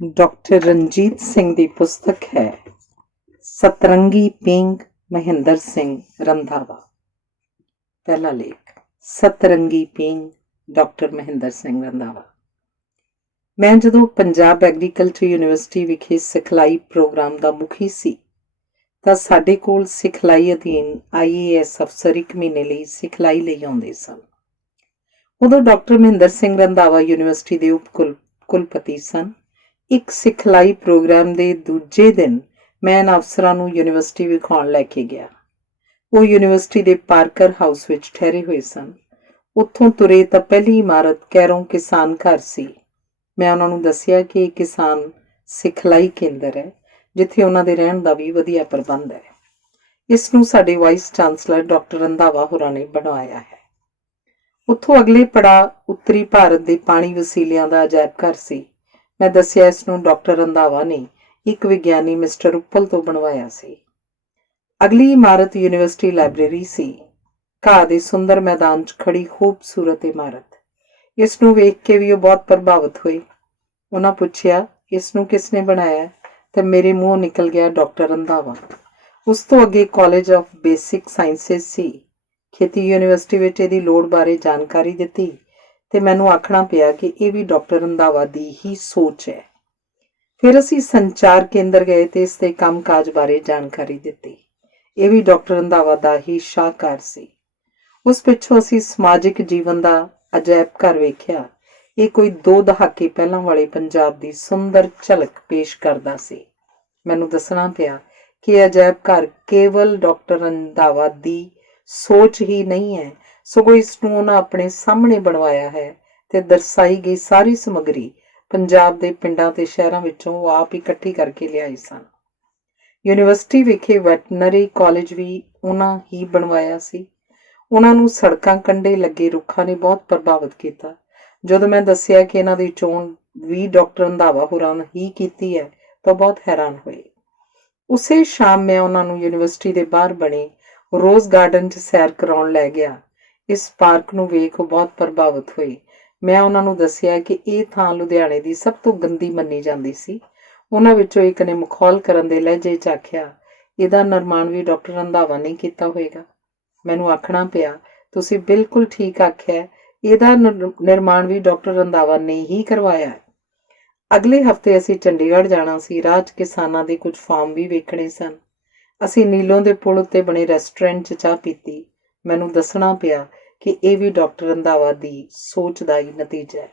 Doctor Ranjit Singh ਦੀ ਪੁਸਤਕ ਹੈ ਸਤਰੰਗੀ ਪੀਂਗ ਮਹਿੰਦਰ ਸਿੰਘ ਰੰਧਾਵਾ। ਪਹਿਲਾ ਲੇਖ ਸਤਰੰਗੀ ਪੀਂਗ ਡਾਕਟਰ ਮਹਿੰਦਰ ਸਿੰਘ ਰੰਧਾਵਾ। ਮੈਂ ਜਦੋਂ ਪੰਜਾਬ ਐਗਰੀਕਲਚਰ ਯੂਨੀਵਰਸਿਟੀ ਵਿਖੇ ਸਿਖਲਾਈ ਪ੍ਰੋਗਰਾਮ ਦਾ ਮੁਖੀ ਸੀ ਤਾਂ ਸਾਡੇ ਕੋਲ ਸਿਖਲਾਈ ਅਧੀਨ IAS ਅਫਸਰ 1 ਮਹੀਨੇ ਲਈ ਸਿਖਲਾਈ ਲਈ ਆਉਂਦੇ ਸਨ। ਉਦੋਂ ਡਾਕਟਰ ਮਹਿੰਦਰ ਸਿੰਘ ਰੰਧਾਵਾ ਯੂਨੀਵਰਸਿਟੀ ਦੇ ਕੁਲਪਤੀ ਸਨ। ਇੱਕ ਸਿਖਲਾਈ ਪ੍ਰੋਗਰਾਮ ਦੇ ਦੂਜੇ ਦਿਨ ਮੈਂ ਇਹਨਾਂ ਅਫਸਰਾਂ ਨੂੰ ਯੂਨੀਵਰਸਿਟੀ ਵਿਖਾਉਣ ਲੈ ਕੇ ਗਿਆ। ਉਹ ਯੂਨੀਵਰਸਿਟੀ ਦੇ ਪਾਰਕਰ ਹਾਊਸ ਵਿੱਚ ਠਹਿਰੇ ਹੋਏ ਸਨ। ਉੱਥੋਂ ਤੁਰੇ ਤਾਂ ਪਹਿਲੀ ਇਮਾਰਤ ਕੈਰੋਂ ਕਿਸਾਨ ਘਰ ਸੀ। ਮੈਂ ਉਹਨਾਂ ਨੂੰ ਦੱਸਿਆ ਕਿ ਇਹ ਕਿਸਾਨ ਸਿਖਲਾਈ ਕੇਂਦਰ ਹੈ, ਜਿੱਥੇ ਉਹਨਾਂ ਦੇ ਰਹਿਣ ਦਾ ਵੀ ਵਧੀਆ ਪ੍ਰਬੰਧ ਹੈ। ਇਸ ਨੂੰ ਸਾਡੇ ਵਾਈਸ ਚਾਂਸਲਰ ਡਾਕਟਰ ਰੰਧਾਵਾ ਹੋਰਾਂ ਨੇ ਬਣਵਾਇਆ ਹੈ। ਉੱਥੋਂ ਅਗਲੇ ਪੜਾਅ ਉੱਤਰੀ ਭਾਰਤ ਦੇ ਪਾਣੀ ਵਸੀਲਿਆਂ ਦਾ ਅਜਾਇਬ ਘਰ ਸੀ। ਮੈਂ ਦੱਸਿਆ ਇਸ ਨੂੰ ਡਾਕਟਰ ਰੰਧਾਵਾ ਨੇ ਇੱਕ ਵਿਗਿਆਨੀ ਮਿਸਟਰ ਉੱਪਲ ਤੋਂ ਬਣਵਾਇਆ ਸੀ। ਅਗਲੀ ਇਮਾਰਤ ਯੂਨੀਵਰਸਿਟੀ ਲਾਇਬ੍ਰੇਰੀ ਸੀ। ਘਾਹ ਦੇ ਸੁੰਦਰ ਮੈਦਾਨ 'ਚ ਖੜੀ ਖੂਬਸੂਰਤ ਇਮਾਰਤ। ਇਸ ਨੂੰ ਵੇਖ ਕੇ ਵੀ ਉਹ ਬਹੁਤ ਪ੍ਰਭਾਵਿਤ ਹੋਏ। ਉਹਨਾਂ ਪੁੱਛਿਆ, ਇਸ ਨੂੰ ਕਿਸ ਨੇ ਬਣਾਇਆ? ਤੇ ਮੇਰੇ ਮੂੰਹੋਂ ਨਿਕਲ ਗਿਆ ਡਾਕਟਰ ਰੰਧਾਵਾ। ਉਸ ਤੋਂ ਅੱਗੇ ਕਾਲਜ ਆਫ ਬੇਸਿਕ ਸਾਇੰਸਿਸ ਸੀ। ਖੇਤੀ ਯੂਨੀਵਰਸਿਟੀ ਵਿੱਚ ਇਹਦੀ ਲੋੜ ਬਾਰੇ ਜਾਣਕਾਰੀ ਦਿੱਤੀ ਤੇ ਮੈਨੂੰ ਆਖਣਾ ਪਿਆ ਕਿ ਇਹ ਵੀ ਡਾਕਟਰ ਰੰਧਾਵਾ ਦੀ ਹੀ ਸੋਚ ਹੈ। ਫਿਰ ਅਸੀਂ ਸੰਚਾਰ ਕੇਂਦਰ ਗਏ ਤੇ ਇਸ ਦੇ ਕੰਮਕਾਜ ਬਾਰੇ ਜਾਣਕਾਰੀ ਦਿੱਤੀ। ਇਹ ਵੀ ਡਾਕਟਰ ਰੰਧਾਵਾ ਦਾ ਹੀ ਸ਼ਾਹਕਾਰ ਸੀ। ਉਸ ਪਿੱਛੋਂ ਅਸੀਂ ਸਮਾਜਿਕ ਜੀਵਨ ਦਾ ਅਜਾਇਬ ਘਰ ਵੇਖਿਆ। ਇਹ ਕੋਈ 2 ਦਹਾਕੇ ਪਹਿਲਾਂ ਵਾਲੇ ਪੰਜਾਬ ਦੀ ਸੁੰਦਰ ਝਲਕ ਪੇਸ਼ ਕਰਦਾ ਸੀ। ਮੈਨੂੰ ਦੱਸਣਾ ਪਿਆ ਕਿ ਇਹ ਅਜਾਇਬ ਘਰ ਕੇਵਲ ਡਾਕਟਰ ਰੰਧਾਵਾ ਦੀ ਸੋਚ ਹੀ ਨਹੀਂ ਹੈ, ਸਗੋਂ ਇਸ ਨੂੰ ਉਹਨਾਂ ਆਪਣੇ ਸਾਹਮਣੇ ਬਣਵਾਇਆ ਹੈ ਤੇ ਦਰਸਾਈ ਗਈ ਸਾਰੀ ਸਮੱਗਰੀ ਪੰਜਾਬ ਦੇ ਪਿੰਡਾਂ ਤੇ ਸ਼ਹਿਰਾਂ ਵਿੱਚੋਂ ਉਹ ਆਪ ਇਕੱਠੀ ਕਰਕੇ ਲਿਆਏ ਸਨ। ਯੂਨੀਵਰਸਿਟੀ ਵਿਖੇ ਵੈਟਰਨਰੀ ਕਾਲਜ ਵੀ ਉਹਨਾਂ ਹੀ ਬਣਵਾਇਆ ਸੀ। ਉਹਨਾਂ ਨੂੰ ਸੜਕਾਂ ਕੰਢੇ ਲੱਗੇ ਰੁੱਖਾਂ ਨੇ ਬਹੁਤ ਪ੍ਰਭਾਵਿਤ ਕੀਤਾ। ਜਦੋਂ ਮੈਂ ਦੱਸਿਆ ਕਿ ਇਹਨਾਂ ਦੀ ਚੋਣ ਵੀ ਡਾਕਟਰ ਰੰਧਾਵਾ ਹੋਰਾਂ ਨੇ ਹੀ ਕੀਤੀ ਹੈ ਤਾਂ ਬਹੁਤ ਹੈਰਾਨ ਹੋਏ। ਉਸੇ ਸ਼ਾਮ ਮੈਂ ਉਹਨਾਂ ਨੂੰ ਯੂਨੀਵਰਸਿਟੀ ਦੇ ਬਾਹਰ ਬਣੇ ਰੋਜ਼ ਗਾਰਡਨ 'ਚ ਸੈਰ ਕਰਾਉਣ ਲੈ ਗਿਆ। ਇਸ ਪਾਰਕ ਨੂੰ ਵੇਖ ਉਹ ਬਹੁਤ ਪ੍ਰਭਾਵਿਤ ਹੋਏ। ਮੈਂ ਉਹਨਾਂ ਨੂੰ ਦੱਸਿਆ ਕਿ ਇਹ ਥਾਂ ਲੁਧਿਆਣੇ ਦੀ ਸਭ ਤੋਂ ਗੰਦੀ ਮੰਨੀ ਜਾਂਦੀ ਸੀ। ਉਹਨਾਂ ਵਿੱਚੋਂ ਇੱਕ ਨੇ ਮਖੌਲ ਕਰਨ ਦੇ ਲਹਿਜੇ 'ਚ ਆਖਿਆ, ਇਹਦਾ ਨਿਰਮਾਣ ਵੀ ਡਾਕਟਰ ਰੰਧਾਵਾ ਨੇ ਕੀਤਾ ਹੋਏਗਾ। ਮੈਨੂੰ ਆਖਣਾ ਪਿਆ, ਤੁਸੀਂ ਬਿਲਕੁਲ ਠੀਕ ਆਖਿਆ, ਇਹਦਾ ਨਿਰਮਾਣ ਵੀ ਡਾਕਟਰ ਰੰਧਾਵਾ ਨੇ ਹੀ ਕਰਵਾਇਆ ਹੈ। ਅਗਲੇ ਹਫ਼ਤੇ ਅਸੀਂ ਚੰਡੀਗੜ੍ਹ ਜਾਣਾ ਸੀ। ਰਾਹ 'ਚ ਕਿਸਾਨਾਂ ਦੇ ਕੁਝ ਫਾਰਮ ਵੀ ਵੇਖਣੇ ਸਨ। ਅਸੀਂ ਨੀਲੋਂ ਦੇ ਪੁਲ ਉੱਤੇ ਬਣੇ ਰੈਸਟੋਰੈਂਟ 'ਚ ਚਾਹ ਪੀਤੀ। ਮੈਨੂੰ ਦੱਸਣਾ ਪਿਆ ਕਿ ਇਹ ਵੀ ਡਾਕਟਰ ਰੰਧਾਵਾ ਦੀ ਸੋਚ ਦਾ ਹੀ ਨਤੀਜਾ ਹੈ।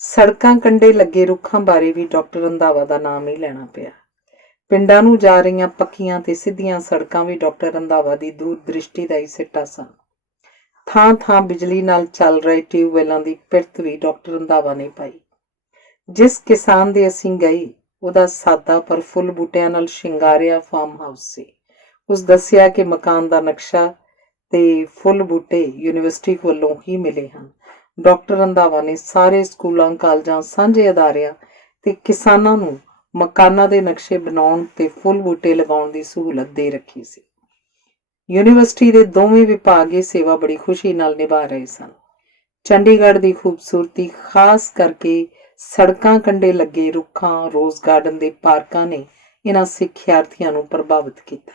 ਸੜਕਾਂ ਕੰਢੇ ਲੱਗੇ ਰੁੱਖਾਂ ਬਾਰੇ ਵੀ ਡਾਕਟਰ ਰੰਧਾਵਾ ਦਾ ਨਾਮ ਹੀ ਲੈਣਾ ਪਿਆ। ਪਿੰਡਾਂ ਨੂੰ ਜਾ ਰਹੀਆਂ ਪੱਕੀਆਂ ਤੇ ਸਿੱਧੀਆਂ ਸੜਕਾਂ ਵੀ ਡਾਕਟਰ ਰੰਧਾਵਾ ਦੀ ਦੂਰ ਦ੍ਰਿਸ਼ਟੀ ਦਾ ਹੀ ਸਿੱਟਾ ਸਨ। ਥਾਂ ਥਾਂ ਬਿਜਲੀ ਨਾਲ ਚੱਲ ਰਹੇ ਟਿਊਬਵੈੱਲਾਂ ਦੀ ਪਿਰਤ ਵੀ ਡਾਕਟਰ ਰੰਧਾਵਾ ਨੇ ਪਾਈ। ਜਿਸ ਕਿਸਾਨ ਦੇ ਅਸੀਂ ਗਏ ਉਹਦਾ ਸਾਦਾ ਪਰ ਫੁੱਲ ਬੂਟਿਆਂ ਨਾਲ ਸ਼ਿੰਗਾਰਿਆ ਫਾਰਮ ਹਾਊਸ ਸੀ। ਉਸ ਦੱਸਿਆ ਕਿ ਮਕਾਨ ਦਾ ਨਕਸ਼ਾ ਤੇ ਫੁੱਲ ਬੂਟੇ ਯੂਨੀਵਰਸਿਟੀ ਵੱਲੋਂ ਹੀ ਮਿਲੇ ਹਨ। ਡਾਕਟਰ ਰੰਧਾਵਾ ਨੇ ਸਾਰੇ ਸਕੂਲਾਂ, ਕਾਲਜਾਂ, ਸਾਂਝੇ ਅਦਾਰਿਆਂ ਤੇ ਕਿਸਾਨਾਂ ਨੂੰ ਮਕਾਨਾਂ ਦੇ ਨਕਸ਼ੇ ਬਣਾਉਣ ਤੇ ਫੁੱਲ ਬੂਟੇ ਲਗਾਉਣ ਦੀ ਸਹੂਲਤ ਦੇ ਰੱਖੀ ਸੀ। ਯੂਨੀਵਰਸਿਟੀ ਦੇ ਦੋਵੇਂ ਵਿਭਾਗ ਇਹ ਸੇਵਾ ਬੜੀ ਖੁਸ਼ੀ ਨਾਲ ਨਿਭਾ ਰਹੇ ਸਨ। ਚੰਡੀਗੜ੍ਹ ਦੀ ਖੂਬਸੂਰਤੀ, ਖਾਸ ਕਰਕੇ ਸੜਕਾਂ ਕੰਢੇ ਲੱਗੇ ਰੁੱਖਾਂ, ਰੋਜ਼ ਗਾਰਡਨ ਦੇ ਪਾਰਕਾਂ ਨੇ ਇਹਨਾਂ ਸਿੱਖਿਆਰਥੀਆਂ ਨੂੰ ਪ੍ਰਭਾਵਿਤ ਕੀਤਾ।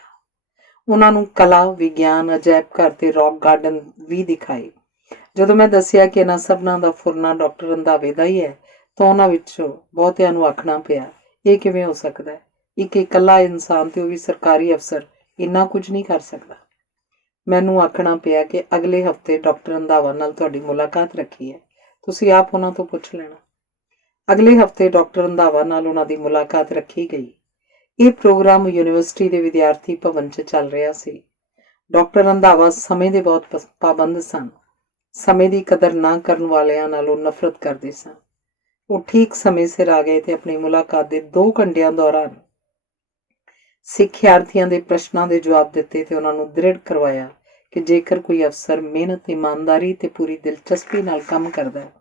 ਉਹਨਾਂ ਨੂੰ ਕਲਾ, ਵਿਗਿਆਨ, ਅਜਾਇਬ ਘਰ ਤੇ ਰੌਕ ਗਾਰਡਨ ਵੀ ਦਿਖਾਏ। ਜਦੋਂ ਮੈਂ ਦੱਸਿਆ ਕਿ ਇਹਨਾਂ ਸਭਨਾਂ ਦਾ ਫੁਰਨਾ ਡਾਕਟਰ ਰੰਧਾਵੇ ਦਾ ਹੀ ਹੈ ਤਾਂ ਉਹਨਾਂ ਵਿੱਚੋਂ ਬਹੁਤਿਆਂ ਨੂੰ ਆਖਣਾ ਪਿਆ, ਇਹ ਕਿਵੇਂ ਹੋ ਸਕਦਾ ਹੈ? ਇੱਕ ਇਕੱਲਾ ਇਨਸਾਨ ਤੇ ਉਹ ਵੀ ਸਰਕਾਰੀ ਅਫਸਰ ਇੰਨਾ ਕੁਝ ਨਹੀਂ ਕਰ ਸਕਦਾ। ਮੈਨੂੰ ਆਖਣਾ ਪਿਆ ਕਿ ਅਗਲੇ ਹਫ਼ਤੇ ਡਾਕਟਰ ਰੰਧਾਵਾ ਨਾਲ ਤੁਹਾਡੀ ਮੁਲਾਕਾਤ ਰੱਖੀ ਹੈ, ਤੁਸੀਂ ਆਪ ਉਹਨਾਂ ਤੋਂ ਪੁੱਛ ਲੈਣਾ। ਅਗਲੇ ਹਫ਼ਤੇ ਡਾਕਟਰ ਰੰਧਾਵਾ ਨਾਲ ਉਹਨਾਂ ਦੀ ਮੁਲਾਕਾਤ ਰੱਖੀ ਗਈ। ਇਹ ਪ੍ਰੋਗਰਾਮ ਯੂਨੀਵਰਸਿਟੀ ਦੇ ਵਿਦਿਆਰਥੀ ਭਵਨ 'ਚ ਚੱਲ ਰਿਹਾ ਸੀ। ਡਾਕਟਰ ਰੰਧਾਵਾ ਸਮੇਂ ਦੇ ਬਹੁਤ ਪਾਬੰਦ ਸਨ। ਸਮੇਂ ਦੀ ਕਦਰ ਨਾ ਕਰਨ ਵਾਲਿਆਂ ਨਾਲੋਂ ਨਫ਼ਰਤ ਕਰਦੇ ਸਨ। ਉਹ ਠੀਕ ਸਮੇਂ ਸਿਰ ਆ ਗਏ ਤੇ ਆਪਣੀ ਮੁਲਾਕਾਤ ਦੇ 2 ਘੰਟਿਆਂ ਦੌਰਾਨ ਸਿੱਖਿਆਰਥੀਆਂ ਦੇ ਪ੍ਰਸ਼ਨਾਂ ਦੇ ਜਵਾਬ ਦਿੱਤੇ ਤੇ ਉਹਨਾਂ ਨੂੰ ਦ੍ਰਿੜ ਕਰਵਾਇਆ ਕਿ ਜੇਕਰ ਕੋਈ ਅਫਸਰ ਮਿਹਨਤ, ਇਮਾਨਦਾਰੀ ਤੇ ਪੂਰੀ ਦਿਲਚਸਪੀ ਨਾਲ ਕੰਮ ਕਰਦਾ ਹੈ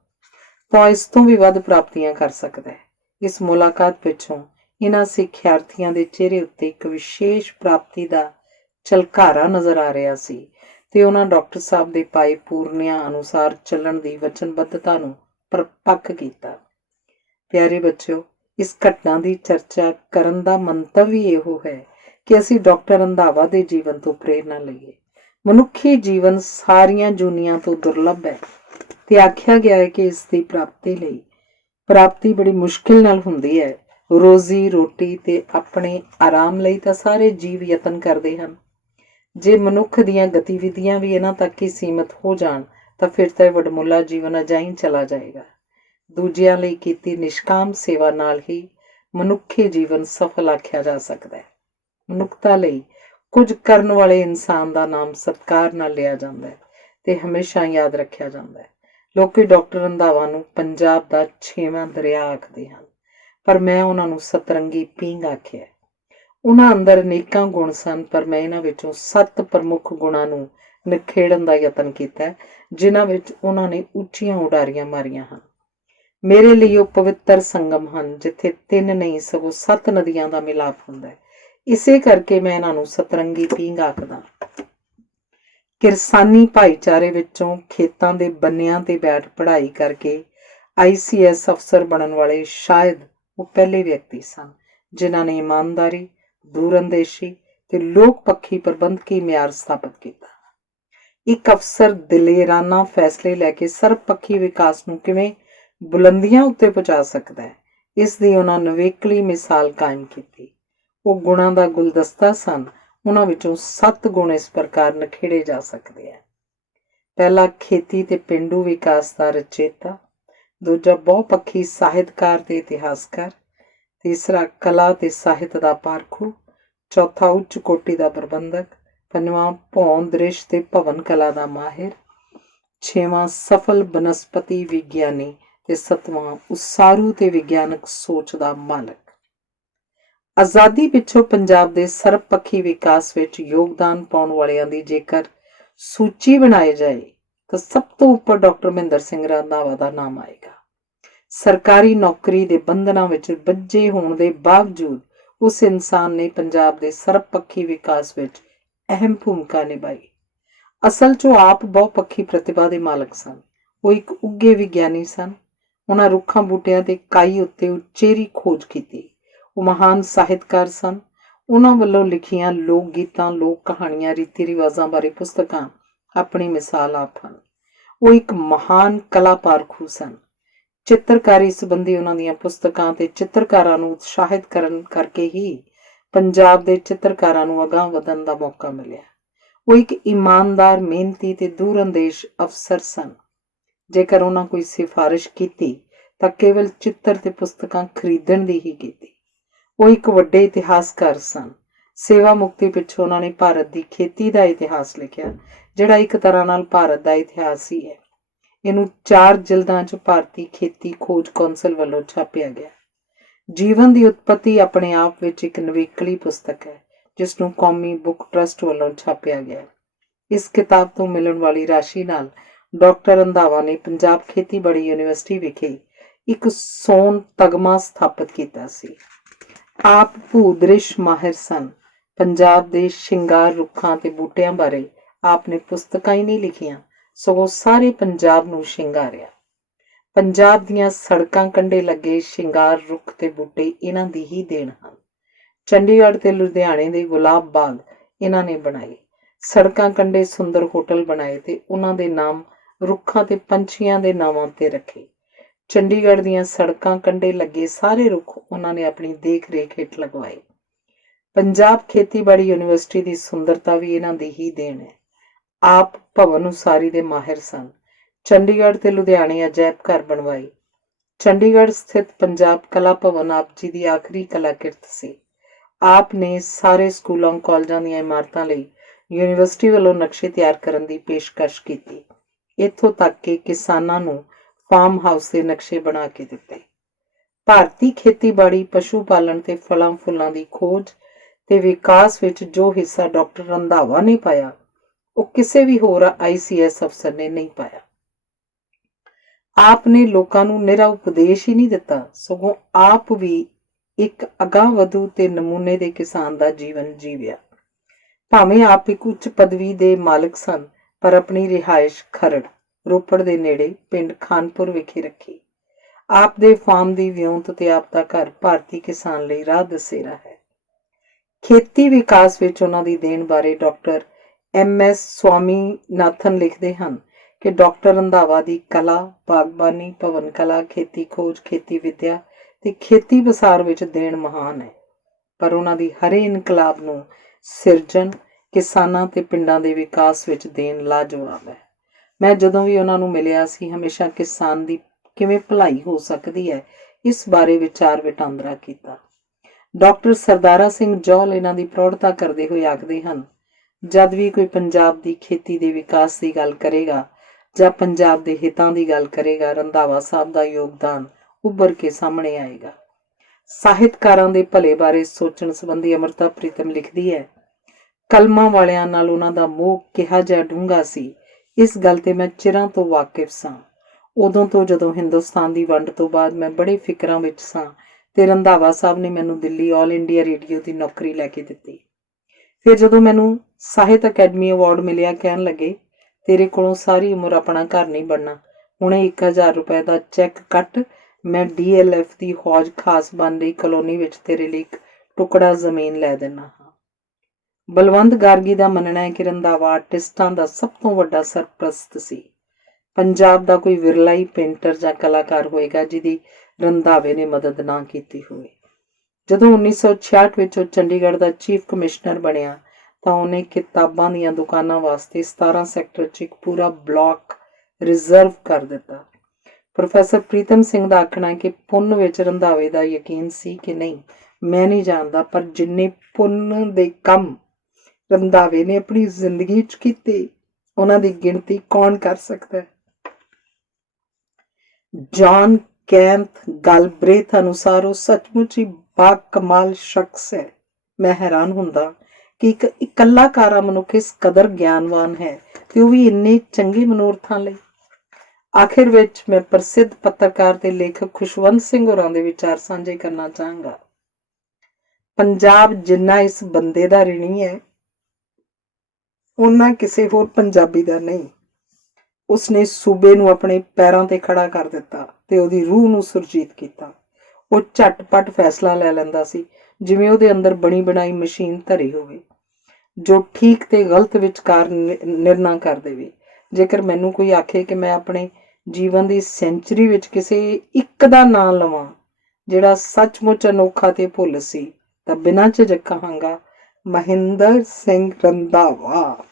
ਤਾਂ ਇਸ ਤੋਂ ਵੀ ਵੱਧ ਪ੍ਰਾਪਤੀਆਂ ਕਰ ਸਕਦਾ ਹੈ। ਇਸ ਮੁਲਾਕਾਤ ਪਿੱਛੋਂ ਇਹਨਾਂ ਸਿੱਖਿਆਰਥੀਆਂ ਦੇ ਚਿਹਰੇ ਉੱਤੇ ਇੱਕ ਵਿਸ਼ੇਸ਼ ਪ੍ਰਾਪਤੀ ਦਾ ਝਲਕਾਰਾ ਨਜ਼ਰ ਆ ਰਿਹਾ ਸੀ ਤੇ ਉਹਨਾਂ ਡਾਕਟਰ ਸਾਹਿਬ ਦੇ ਪਾਏ ਪੂਰਨਿਆਂ ਅਨੁਸਾਰ ਚੱਲਣ ਦੀ ਵਚਨਬੱਧਤਾ ਨੂੰ ਪਰਪੱਕ ਕੀਤਾ। ਪਿਆਰੇ ਬੱਚਿਓ, ਇਸ ਘਟਨਾ ਦੀ ਚਰਚਾ ਕਰਨ ਦਾ ਮੰਤਵ ਵੀ ਇਹੋ ਹੈ ਕਿ ਅਸੀਂ ਡਾਕਟਰ ਰੰਧਾਵਾ ਦੇ ਜੀਵਨ ਤੋਂ ਪ੍ਰੇਰਨਾ ਲਈਏ। ਮਨੁੱਖੀ ਜੀਵਨ ਸਾਰੀਆਂ ਜੂਨੀਆਂ ਤੋਂ ਦੁਰਲੱਭ ਹੈ ਤੇ ਆਖਿਆ ਗਿਆ ਹੈ ਕਿ ਇਸ ਦੀ ਪ੍ਰਾਪਤੀ ਬੜੀ ਮੁਸ਼ਕਿਲ ਨਾਲ ਹੁੰਦੀ ਹੈ। ਰੋਜ਼ੀ ਰੋਟੀ ਤੇ ਆਪਣੇ ਆਰਾਮ ਲਈ ਤਾਂ ਸਾਰੇ ਜੀਵ ਯਤਨ ਕਰਦੇ ਹਨ। ਜੇ ਮਨੁੱਖ ਦੀਆਂ ਗਤੀਵਿਧੀਆਂ ਵੀ ਇਹਨਾਂ ਤੱਕ ਹੀ ਸੀਮਤ ਹੋ ਜਾਣ ਤਾਂ ਫਿਰ ਤਾਂ ਇਹ ਵਡਮੁੱਲਾ ਜੀਵਨ ਅਜਾਈਂ ਚਲਾ ਜਾਏਗਾ। ਦੂਜਿਆਂ ਲਈ ਕੀਤੀ ਨਿਸ਼ਕਾਮ ਸੇਵਾ ਨਾਲ ਹੀ ਮਨੁੱਖੀ ਜੀਵਨ ਸਫਲ ਆਖਿਆ ਜਾ ਸਕਦਾ ਹੈ। ਮਨੁੱਖਤਾ ਲਈ ਕੁਝ ਕਰਨ ਵਾਲੇ ਇਨਸਾਨ ਦਾ ਨਾਮ ਸਤਿਕਾਰ ਨਾਲ ਲਿਆ ਜਾਂਦਾ ਹੈ ਤੇ ਹਮੇਸ਼ਾ ਯਾਦ ਰੱਖਿਆ ਜਾਂਦਾ ਹੈ। ਲੋਕੀ ਡਾਕਟਰ ਰੰਧਾਵਾ ਨੂੰ ਪੰਜਾਬ ਦਾ 6ਵਾਂ ਦਰਿਆ ਆਖਦੇ ਹਨ, ਪਰ ਮੈਂ ਉਹਨਾਂ ਨੂੰ ਸਤਰੰਗੀ ਪੀਂਘ ਆਖਿਆ। ਉਹਨਾਂ ਅੰਦਰ ਅਨੇਕਾਂ ਗੁਣ ਸਨ, ਪਰ ਮੈਂ ਇਹਨਾਂ ਵਿੱਚੋਂ 7 ਪ੍ਰਮੁੱਖ ਗੁਣਾਂ ਨੂੰ ਨਿਖੇੜਨ ਦਾ ਯਤਨ ਕੀਤਾ, ਜਿਨ੍ਹਾਂ ਵਿੱਚ ਉਹਨਾਂ ਨੇ ਉੱਚੀਆਂ ਉਡਾਰੀਆਂ ਮਾਰੀਆਂ ਹਨ। ਮੇਰੇ ਲਈ ਉਹ ਪਵਿੱਤਰ ਸੰਗਮ ਹਨ, ਜਿੱਥੇ 3 ਨਹੀਂ ਸਗੋਂ 7 ਨਦੀਆਂ ਦਾ ਮਿਲਾਪ ਹੁੰਦਾ ਹੈ। ਇਸੇ ਕਰਕੇ ਮੈਂ ਇਹਨਾਂ ਨੂੰ ਸਤਰੰਗੀ ਪੀਂਘ ਆਖਦਾ। ਕਿਰਸਾਨੀ ਭਾਈਚਾਰੇ ਵਿੱਚੋਂ ਖੇਤਾਂ ਦੇ ਬੰਨਿਆਂ ਤੇ ਬੈਠ ਪੜ੍ਹਾਈ ਕਰਕੇ ICS ਅਫਸਰ ਬਣਨ ਵਾਲੇ ਸ਼ਾਇਦ ਉਹ ਪਹਿਲੇ ਵਿਅਕਤੀ ਸਨ ਜਿਨ੍ਹਾਂ ਨੇ ਇਮਾਨਦਾਰੀ, ਦੂਰਅੰਦੇਸ਼ੀ ਤੇ ਲੋਕ ਪੱਖੀ ਪ੍ਰਬੰਧਕੀ ਮਿਆਰ ਸਥਾਪਿਤ ਕੀਤਾ। ਇੱਕ ਅਫਸਰ ਦਲੇਰਾਨਾ ਫੈਸਲੇ ਲੈ ਕੇ ਸਰਬਪੱਖੀ ਵਿਕਾਸ ਨੂੰ ਕਿਵੇਂ ਬੁਲੰਦੀਆਂ ਉੱਤੇ ਪਹੁੰਚਾ ਸਕਦਾ ਹੈ, ਇਸ ਦੀ ਉਹਨਾਂ ਨਿਵੇਕਲੀ ਮਿਸਾਲ ਕਾਇਮ ਕੀਤੀ। ਉਹ ਗੁਣਾਂ ਦਾ ਗੁਲਦਸਤਾ ਸਨ। ਉਹਨਾਂ ਵਿੱਚੋਂ 7 ਗੁਣ ਇਸ ਪ੍ਰਕਾਰ ਨਿਖੇੜੇ ਜਾ ਸਕਦੇ ਹੈ। ਪਹਿਲਾ, ਖੇਤੀ ਤੇ ਪੇਂਡੂ ਵਿਕਾਸ ਦਾ ਰਚੇਤਾ। ਦੂਜਾ, ਬਹੁਪੱਖੀ ਸਾਹਿਤਕਾਰ ਤੇ ਇਤਿਹਾਸਕਾਰ। ਤੀਸਰਾ, ਕਲਾ ਤੇ ਸਾਹਿਤ ਦਾ ਪਾਰਖੂ। ਚੌਥਾ, ਉੱਚ ਕੋਟੀ ਦਾ ਪ੍ਰਬੰਧਕ। ਪੰਜਵਾਂ, ਭੌਂ ਦ੍ਰਿਸ਼ ਤੇ ਭਵਨ ਕਲਾ ਦਾ ਮਾਹਿਰ। 6ਵਾਂ, ਸਫਲ ਬਨਸਪਤੀ ਵਿਗਿਆਨੀ ਤੇ 7ਵਾਂ, ਉਸਾਰੂ ਤੇ ਵਿਗਿਆਨਕ ਸੋਚ ਦਾ ਮਾਲਕ। ਆਜ਼ਾਦੀ ਪਿੱਛੋਂ ਪੰਜਾਬ ਦੇ ਸਰਬਪੱਖੀ ਵਿਕਾਸ ਵਿੱਚ ਯੋਗਦਾਨ ਪਾਉਣ ਵਾਲਿਆਂ ਦੀ ਜੇਕਰ ਸੂਚੀ ਬਣਾਈ ਜਾਏ ਤਾਂ ਸਭ ਤੋਂ ਉੱਪਰ ਡਾਕਟਰ ਮਹਿੰਦਰ ਸਿੰਘ ਰੰਧਾਵਾ ਦਾ ਨਾਮ ਆਏਗਾ। ਸਰਕਾਰੀ ਨੌਕਰੀ ਦੇ ਬੰਧਨਾਂ ਵਿੱਚ ਬੱਝੇ ਹੋਣ ਦੇ ਬਾਵਜੂਦ ਉਸ ਇਨਸਾਨ ਨੇ ਪੰਜਾਬ ਦੇ ਸਰਬਪੱਖੀ ਵਿਕਾਸ ਵਿੱਚ ਅਹਿਮ ਭੂਮਿਕਾ ਨਿਭਾਈ। ਅਸਲ 'ਚ ਉਹ ਆਪ ਬਹੁਪੱਖੀ ਪ੍ਰਤਿਭਾ ਦੇ ਮਾਲਕ ਸਨ। ਉਹ ਇੱਕ ਉੱਘੇ ਵਿਗਿਆਨੀ ਸਨ। ਉਹਨਾਂ ਰੁੱਖਾਂ ਬੂਟਿਆਂ ਤੇ ਕਾਈ ਉੱਤੇ ਉਚੇਰੀ ਖੋਜ ਕੀਤੀ। ਉਹ ਮਹਾਨ ਸਾਹਿਤਕਾਰ ਸਨ। ਉਹਨਾਂ ਵੱਲੋਂ ਲਿਖੀਆਂ ਲੋਕ ਗੀਤਾਂ, ਲੋਕ ਕਹਾਣੀਆਂ, ਰੀਤੀ ਰਿਵਾਜ਼ਾਂ ਬਾਰੇ ਪੁਸਤਕਾਂ ਆਪਣੀ ਮਿਸਾਲ ਆਪ ਹਨ। ਉਹ ਇੱਕ ਮਹਾਨ ਕਲਾ ਪਾਰਖੂ ਸਨ। ਚਿੱਤਰਕਾਰੀ ਸੰਬੰਧੀ ਉਹਨਾਂ ਦੀਆਂ ਪੁਸਤਕਾਂ ਤੇ ਚਿੱਤਰਕਾਰਾਂ ਨੂੰ ਉਤਸ਼ਾਹਿਤ ਕਰਨ ਕਰਕੇ ਹੀ ਪੰਜਾਬ ਦੇ ਚਿੱਤਰਕਾਰਾਂ ਨੂੰ ਅਗਾਂਹ ਵਧਣ ਦਾ ਮੌਕਾ ਮਿਲਿਆ। ਉਹ ਇੱਕ ਇਮਾਨਦਾਰ, ਮਿਹਨਤੀ ਤੇ ਦੂਰਅੰਦੇਸ਼ ਅਫਸਰ ਸਨ। ਜੇਕਰ ਉਹਨਾਂ ਕੋਈ ਸਿਫਾਰਿਸ਼ ਕੀਤੀ ਤਾਂ ਕੇਵਲ ਚਿੱਤਰ ਤੇ ਪੁਸਤਕਾਂ ਖਰੀਦਣ ਦੀ ਹੀ ਕੀਤੀ। ਉਹ ਇੱਕ ਵੱਡੇ ਇਤਿਹਾਸਕਾਰ ਸਨ। ਸੇਵਾ ਮੁਕਤੀ ਪਿੱਛੋਂ ਉਹਨਾਂ ਨੇ ਭਾਰਤ ਦੀ ਖੇਤੀ ਦਾ ਇਤਿਹਾਸ ਲਿਖਿਆ, ਜਿਹੜਾ ਇੱਕ ਤਰ੍ਹਾਂ ਨਾਲ ਭਾਰਤ ਦਾ ਇਤਿਹਾਸ ਹੀ ਹੈ। ਇਹਨੂੰ 4 ਜਿਲਦਾਂ 'ਚ ਭਾਰਤੀ ਖੇਤੀ ਖੋਜ ਕੌਂਸਲ ਵੱਲੋਂ ਛਾਪਿਆ ਗਿਆ। ਜੀਵਨ ਦੀ ਉਤਪਤੀ ਆਪਣੇ ਆਪ ਵਿੱਚ ਇੱਕ ਨਿਵੇਕਲੀ ਪੁਸਤਕ ਹੈ, ਜਿਸ ਨੂੰ ਕੌਮੀ ਬੁੱਕ ਟਰਸਟ ਵੱਲੋਂ ਛਾਪਿਆ ਗਿਆ। ਇਸ ਕਿਤਾਬ ਤੋਂ ਮਿਲਣ ਵਾਲੀ ਰਾਸ਼ੀ ਨਾਲ ਡਾਕਟਰ ਰੰਧਾਵਾ ਨੇ ਪੰਜਾਬ ਖੇਤੀਬਾੜੀ ਯੂਨੀਵਰਸਿਟੀ ਵਿਖੇ ਇੱਕ ਸੋਨ ਤਗਮਾ ਸਥਾਪਿਤ ਕੀਤਾ ਸੀ। ਆਪ ਭੂ-ਦ੍ਰਿਸ਼ ਮਾਹਿਰ ਸਨ। ਪੰਜਾਬ ਦੇ ਸ਼ਿੰਗਾਰ ਰੁੱਖਾਂ ਤੇ ਬੂਟਿਆਂ ਬਾਰੇ ਆਪ ਨੇ ਪੁਸਤਕਾਂ ਹੀ ਨਹੀਂ ਲਿਖੀਆਂ, ਸਗੋਂ ਸਾਰੇ ਪੰਜਾਬ ਨੂੰ ਸ਼ਿੰਗਾਰਿਆ। ਪੰਜਾਬ ਦੀਆਂ ਸੜਕਾਂ ਕੰਢੇ ਲੱਗੇ ਸ਼ਿੰਗਾਰ ਰੁੱਖ ਤੇ ਬੂਟੇ ਇਹਨਾਂ ਦੀ ਹੀ ਦੇਣ ਹਨ। ਚੰਡੀਗੜ੍ਹ ਤੇ ਲੁਧਿਆਣੇ ਦੇ ਗੁਲਾਬ ਬਾਗ ਇਹਨਾਂ ਨੇ ਬਣਾਏ। ਸੜਕਾਂ ਕੰਢੇ ਸੁੰਦਰ ਹੋਟਲ ਬਣਾਏ ਤੇ ਉਹਨਾਂ ਦੇ ਨਾਮ ਰੁੱਖਾਂ ਤੇ ਪੰਛੀਆਂ ਦੇ ਨਾਵਾਂ ਤੇ ਰੱਖੇ। ਚੰਡੀਗੜ੍ਹ ਦੀਆਂ ਸੜਕਾਂ ਕੰਢੇ ਲੱਗੇ ਸਾਰੇ ਰੁੱਖ ਉਹਨਾਂ ਨੇ ਆਪਣੀ ਦੇਖ ਰੇਖ ਹੇਠ ਲਗਵਾਏ। ਪੰਜਾਬ ਖੇਤੀਬਾੜੀ ਯੂਨੀਵਰਸਿਟੀ ਦੀ ਸੁੰਦਰਤਾ ਵੀ ਇਹਨਾਂ ਦੀ ਹੀ ਦੇਣ ਹੈ। ਆਪ ਭਵਨ ਉਸਾਰੀ ਦੇ ਮਾਹਿਰ ਸਨ। ਚੰਡੀਗੜ੍ਹ ਤੇ ਲੁਧਿਆਣੇ ਅਜਾਇਬ ਘਰ ਬਣਵਾਏ। ਚੰਡੀਗੜ੍ਹ ਸਥਿਤ ਪੰਜਾਬ ਕਲਾ ਭਵਨ ਆਪ ਜੀ ਦੀ ਆਖਰੀ ਕਲਾ ਕਿਰਤ ਸੀ। ਆਪ ਨੇ ਸਾਰੇ ਸਕੂਲਾਂ ਕਾਲਜਾਂ ਦੀਆਂ ਇਮਾਰਤਾਂ ਲਈ ਯੂਨੀਵਰਸਿਟੀ ਵੱਲੋਂ ਨਕਸ਼ੇ ਤਿਆਰ ਕਰਨ ਦੀ ਪੇਸ਼ਕਸ਼ ਕੀਤੀ। ਇੱਥੋਂ ਤੱਕ ਕਿ ਕਿਸਾਨਾਂ ਨੂੰ ਫਾਰਮ ਹਾਊਸ ਦੇ ਨਕਸ਼ੇ ਬਣਾ ਕੇ ਦਿੱਤੇ। ਭਾਰਤੀ ਖੇਤੀਬਾੜੀ, ਪਸ਼ੂ ਪਾਲਣ ਤੇ ਫਲਾਂ ਫੁੱਲਾਂ ਦੀ ਖੋਜ ਤੇ ਵਿਕਾਸ ਵਿੱਚ ਜੋ ਹਿੱਸਾ ਡਾਕਟਰ ਰੰਧਾਵਾ ਨੇ ਪਾਇਆ, ਉਹ ਕਿਸੇ ਵੀ ਹੋਰ ICS ਅਫਸਰ ਨੇ ਨਹੀਂ ਪਾਇਆ। ਆਪ ਨੇ ਲੋਕਾਂ ਨੂੰ ਨਿਰਾ ਉਪਦੇਸ਼ ਹੀ ਨਹੀਂ ਦਿੱਤਾ, ਸਗੋਂ ਆਪ ਵੀ ਇੱਕ ਅਗਾਂਹਵਧੂ ਤੇ ਨਮੂਨੇ ਦੇ ਕਿਸਾਨ ਦਾ ਜੀਵਨ ਜੀਵਿਆ। ਭਾਵੇਂ ਆਪ ਇੱਕ ਉੱਚ ਪਦਵੀ ਦੇ ਮਾਲਕ ਸਨ, ਪਰ ਆਪਣੀ ਰਿਹਾਇਸ਼ ਖਰੜ, ਰੋਪੜ ਦੇ ਨੇੜੇ ਪਿੰਡ ਖਾਨਪੁਰ ਵਿਖੇ ਰੱਖੀ। ਆਪ ਦੇ ਫਾਰਮ ਦੀ ਵਿਉਂਤ ਤੇ ਆਪ ਦਾ ਘਰ ਭਾਰਤੀ ਕਿਸਾਨ ਲਈ ਰਾਹ ਦਸੇਰਾ ਹੈ। ਖੇਤੀ ਵਿਕਾਸ ਵਿੱਚ ਉਹਨਾਂ ਦੀ ਦੇਣ ਬਾਰੇ ਡਾਕਟਰ MS ਸਵਾਮੀਨਾਥਨ ਲਿਖਦੇ ਹਨ ਕਿ ਡਾਕਟਰ ਰੰਧਾਵਾ ਦੀ ਕਲਾ, ਬਾਗਬਾਨੀ, ਭਵਨ ਕਲਾ, ਖੇਤੀ ਖੋਜ, ਖੇਤੀ ਵਿੱਦਿਆ ਤੇ ਖੇਤੀ ਵਸਾਰ ਵਿੱਚ ਦੇਣ ਮਹਾਨ ਹੈ, ਪਰ ਉਹਨਾਂ ਦੀ ਹਰੇ ਇਨਕਲਾਬ ਨੂੰ ਸਿਰਜਣ, ਕਿਸਾਨਾਂ ਤੇ ਪਿੰਡਾਂ ਦੇ ਵਿਕਾਸ ਵਿੱਚ ਦੇਣ ਲਾਜਵਾਬ ਹੈ। ਮੈਂ ਜਦੋਂ ਵੀ ਉਹਨਾਂ ਨੂੰ ਮਿਲਿਆ ਸੀ, ਹਮੇਸ਼ਾ ਕਿਸਾਨ ਦੀ ਕਿਵੇਂ ਭਲਾਈ ਹੋ ਸਕਦੀ ਹੈ ਇਸ ਬਾਰੇ ਵਿਚਾਰ ਵਟਾਂਦਰਾ ਕੀਤਾ। ਡਾਕਟਰ ਸਰਦਾਰਾ ਸਿੰਘ ਜੌਹਲ ਇਹਨਾਂ ਦੀ ਪ੍ਰੌੜਤਾ ਕਰਦੇ ਹੋਏ ਆਖਦੇ ਹਨ, ਜਦ ਵੀ ਕੋਈ ਪੰਜਾਬ ਦੀ ਖੇਤੀ ਦੇ ਵਿਕਾਸ ਦੀ ਗੱਲ ਕਰੇਗਾ ਜਾਂ ਪੰਜਾਬ ਦੇ ਹਿੱਤਾਂ ਦੀ ਗੱਲ ਕਰੇਗਾ, ਰੰਧਾਵਾ ਸਾਹਿਬ ਦਾ ਯੋਗਦਾਨ ਉੱਭਰ ਕੇ ਸਾਹਮਣੇ ਆਏਗਾ। ਸਾਹਿਤਕਾਰਾਂ ਦੇ ਭਲੇ ਬਾਰੇ ਸੋਚਣ ਸੰਬੰਧੀ ਅੰਮ੍ਰਿਤਾ ਪ੍ਰੀਤਮ ਲਿਖਦੀ ਹੈ, ਕਲਮਾਂ ਵਾਲਿਆਂ ਨਾਲ ਉਹਨਾਂ ਦਾ ਮੋਹ ਕਿਹਾ ਜਿਹਾ ਡੂੰਘਾ ਸੀ, ਇਸ ਗੱਲ ਤੇ ਮੈਂ ਚਿਰਾਂ ਤੋਂ ਵਾਕਿਫ ਸਾਂ। ਉਦੋਂ ਤੋਂ ਜਦੋਂ ਹਿੰਦੁਸਤਾਨ ਦੀ ਵੰਡ ਤੋਂ ਬਾਅਦ ਮੈਂ ਬੜੇ ਫਿਕਰਾਂ ਵਿੱਚ ਸਾਂ ਤੇ ਰੰਧਾਵਾ ਸਾਹਿਬ ਨੇ ਮੈਨੂੰ ਦਿੱਲੀ ਆਲ ਇੰਡੀਆ ਰੇਡੀਓ ਦੀ ਨੌਕਰੀ ਲੈ ਕੇ ਦਿੱਤੀ। ਫਿਰ ਜਦੋਂ ਮੈਨੂੰ ਸਾਹਿਤ ਅਕੈਡਮੀ ਅਵਾਰਡ ਮਿਲਿਆ, ਕਹਿਣ ਲੱਗੇ, ਤੇਰੇ ਕੋਲੋਂ ਸਾਰੀ ਉਮਰ ਆਪਣਾ ਘਰ ਨਹੀਂ ਬਣਨਾ, ਹੁਣੇ 1000 ਰੁਪਏ ਦਾ ਚੈੱਕ ਕੱਟ, ਮੈਂ DLF ਦੀ ਹੌਜ ਖਾਸ ਬਣ ਰਹੀ ਕਲੋਨੀ ਵਿੱਚ ਤੇਰੇ ਲਈ ਇੱਕ ਟੁਕੜਾ ਜ਼ਮੀਨ ਲੈ ਦਿੰਦਾ ਹਾਂ। ਬਲਵੰਤ ਗਾਰਗੀ ਦਾ ਮੰਨਣਾ ਹੈ ਕਿ ਰੰਧਾਵਾ ਆਰਟਿਸਟਾਂ ਦਾ ਸਭ ਤੋਂ ਵੱਡਾ ਸਰਪ੍ਰਸਤ ਸੀ। ਪੰਜਾਬ ਦਾ ਕੋਈ ਵਿਰਲਾ ਹੀ ਪੇਂਟਰ ਜਾਂ ਕਲਾਕਾਰ ਹੋਏਗਾ ਜਿਹਦੀ ਰੰਧਾਵੇ ਨੇ ਮਦਦ ਨਾ ਕੀਤੀ ਹੋਵੇ। ਜਦੋਂ 1966 ਵਿੱਚ ਉਹ ਚੰਡੀਗੜ੍ਹ ਦਾ ਚੀਫ ਕਮਿਸ਼ਨਰ ਬਣਿਆ ਤਾਂ ਉਹਨੇ ਕਿਤਾਬਾਂ ਦੀਆਂ ਦੁਕਾਨਾਂ ਵਾਸਤੇ 17 ਸੈਕਟਰ 'ਚ ਇੱਕ ਪੂਰਾ ਬਲਾਕ ਰਿਜ਼ਰਵ ਕਰ ਦਿੱਤਾ। ਪ੍ਰੋਫੈਸਰ ਪ੍ਰੀਤਮ ਸਿੰਘ ਦਾ ਆਖਣਾ ਹੈ ਕਿ ਪੁੰਨ ਵਿੱਚ ਰੰਧਾਵੇ ਦਾ ਯਕੀਨ ਸੀ ਕਿ ਨਹੀਂ, ਮੈਂ ਨਹੀਂ ਜਾਣਦਾ, ਪਰ ਜਿੰਨੇ ਪੁੰਨ ਦੇ ਕੰਮ ਰੰਧਾਵੇ ਨੇ ਆਪਣੀ ਜ਼ਿੰਦਗੀ 'ਚ ਕੀਤੇ, ਉਹਨਾਂ ਦੀ ਗਿਣਤੀ ਕੌਣ ਕਰ ਸਕਦਾ ਹੈ। ਜੌਨ ਕੈਂਥ ਗਲਬ੍ਰੇਥ ਅਨੁਸਾਰ ਉਹ ਸੱਚਮੁੱਚ ਹੀ ਬਾਕਮਾਲ ਸ਼ਖਸ ਹੈ। ਮੈਂ ਹੈਰਾਨ ਹੁੰਦਾ ਕਿ ਇੱਕ ਇਕੱਲਾਕਾਰਾ ਮਨੁੱਖ ਇਸ ਕਦਰ ਗਿਆਨਵਾਨ ਹੈ ਤੇ ਉਹ ਵੀ ਇੰਨੇ ਚੰਗੇ ਮਨੋਰਥਾਂ ਲਈ। ਆਖਿਰ ਵਿੱਚ ਮੈਂ ਪ੍ਰਸਿੱਧ ਪੱਤਰਕਾਰ ਤੇ ਲੇਖਕ ਖੁਸ਼ਵੰਤ ਸਿੰਘ ਹੋਰਾਂ ਦੇ ਵਿਚਾਰ ਸਾਂਝੇ ਕਰਨਾ ਚਾਹਾਂਗਾ। ਪੰਜਾਬ ਜਿੰਨਾ ਇਸ ਬੰਦੇ ਦਾ ਰਿਣੀ ਹੈ, ਉਹਨਾਂ ਕਿਸੇ ਹੋਰ ਪੰਜਾਬੀ ਦਾ ਨਹੀਂ। ਉਸਨੇ ਸੂਬੇ ਨੂੰ ਆਪਣੇ ਪੈਰਾਂ ਤੇ ਖੜਾ ਕਰ ਦਿੱਤਾ ਤੇ ਉਹਦੀ ਰੂਹ ਨੂੰ ਸੁਰਜੀਤ ਕੀਤਾ। ਉਹ ਝਟਪਟ ਫੈਸਲਾ ਲੈ ਲੈਂਦਾ ਸੀ, ਜਿਵੇਂ ਉਹਦੇ ਅੰਦਰ ਬਣੀ ਬਣਾਈ ਮਸ਼ੀਨ ਧਰੀ ਹੋਵੇ ਜੋ ਠੀਕ ਤੇ ਗਲਤ ਵਿਚਕਾਰ ਨਿਰਣਾ ਕਰ ਦੇਵੇ। ਜੇਕਰ ਮੈਨੂੰ ਕੋਈ ਆਖੇ ਕਿ ਮੈਂ ਆਪਣੇ ਜੀਵਨ ਦੀ ਸੈਂਚਰੀ ਵਿੱਚ ਕਿਸੇ ਇੱਕ ਦਾ ਨਾਂ ਲਵਾਂ ਜਿਹੜਾ ਸੱਚਮੁੱਚ ਅਨੋਖਾ ਤੇ ਭੁੱਲ ਸੀ, ਤਾਂ ਬਿਨਾਂ ਝਿਜਕ ਕਹਾਂਗਾ, ਮਹਿੰਦਰ ਸਿੰਘ ਰੰਧਾਵਾ।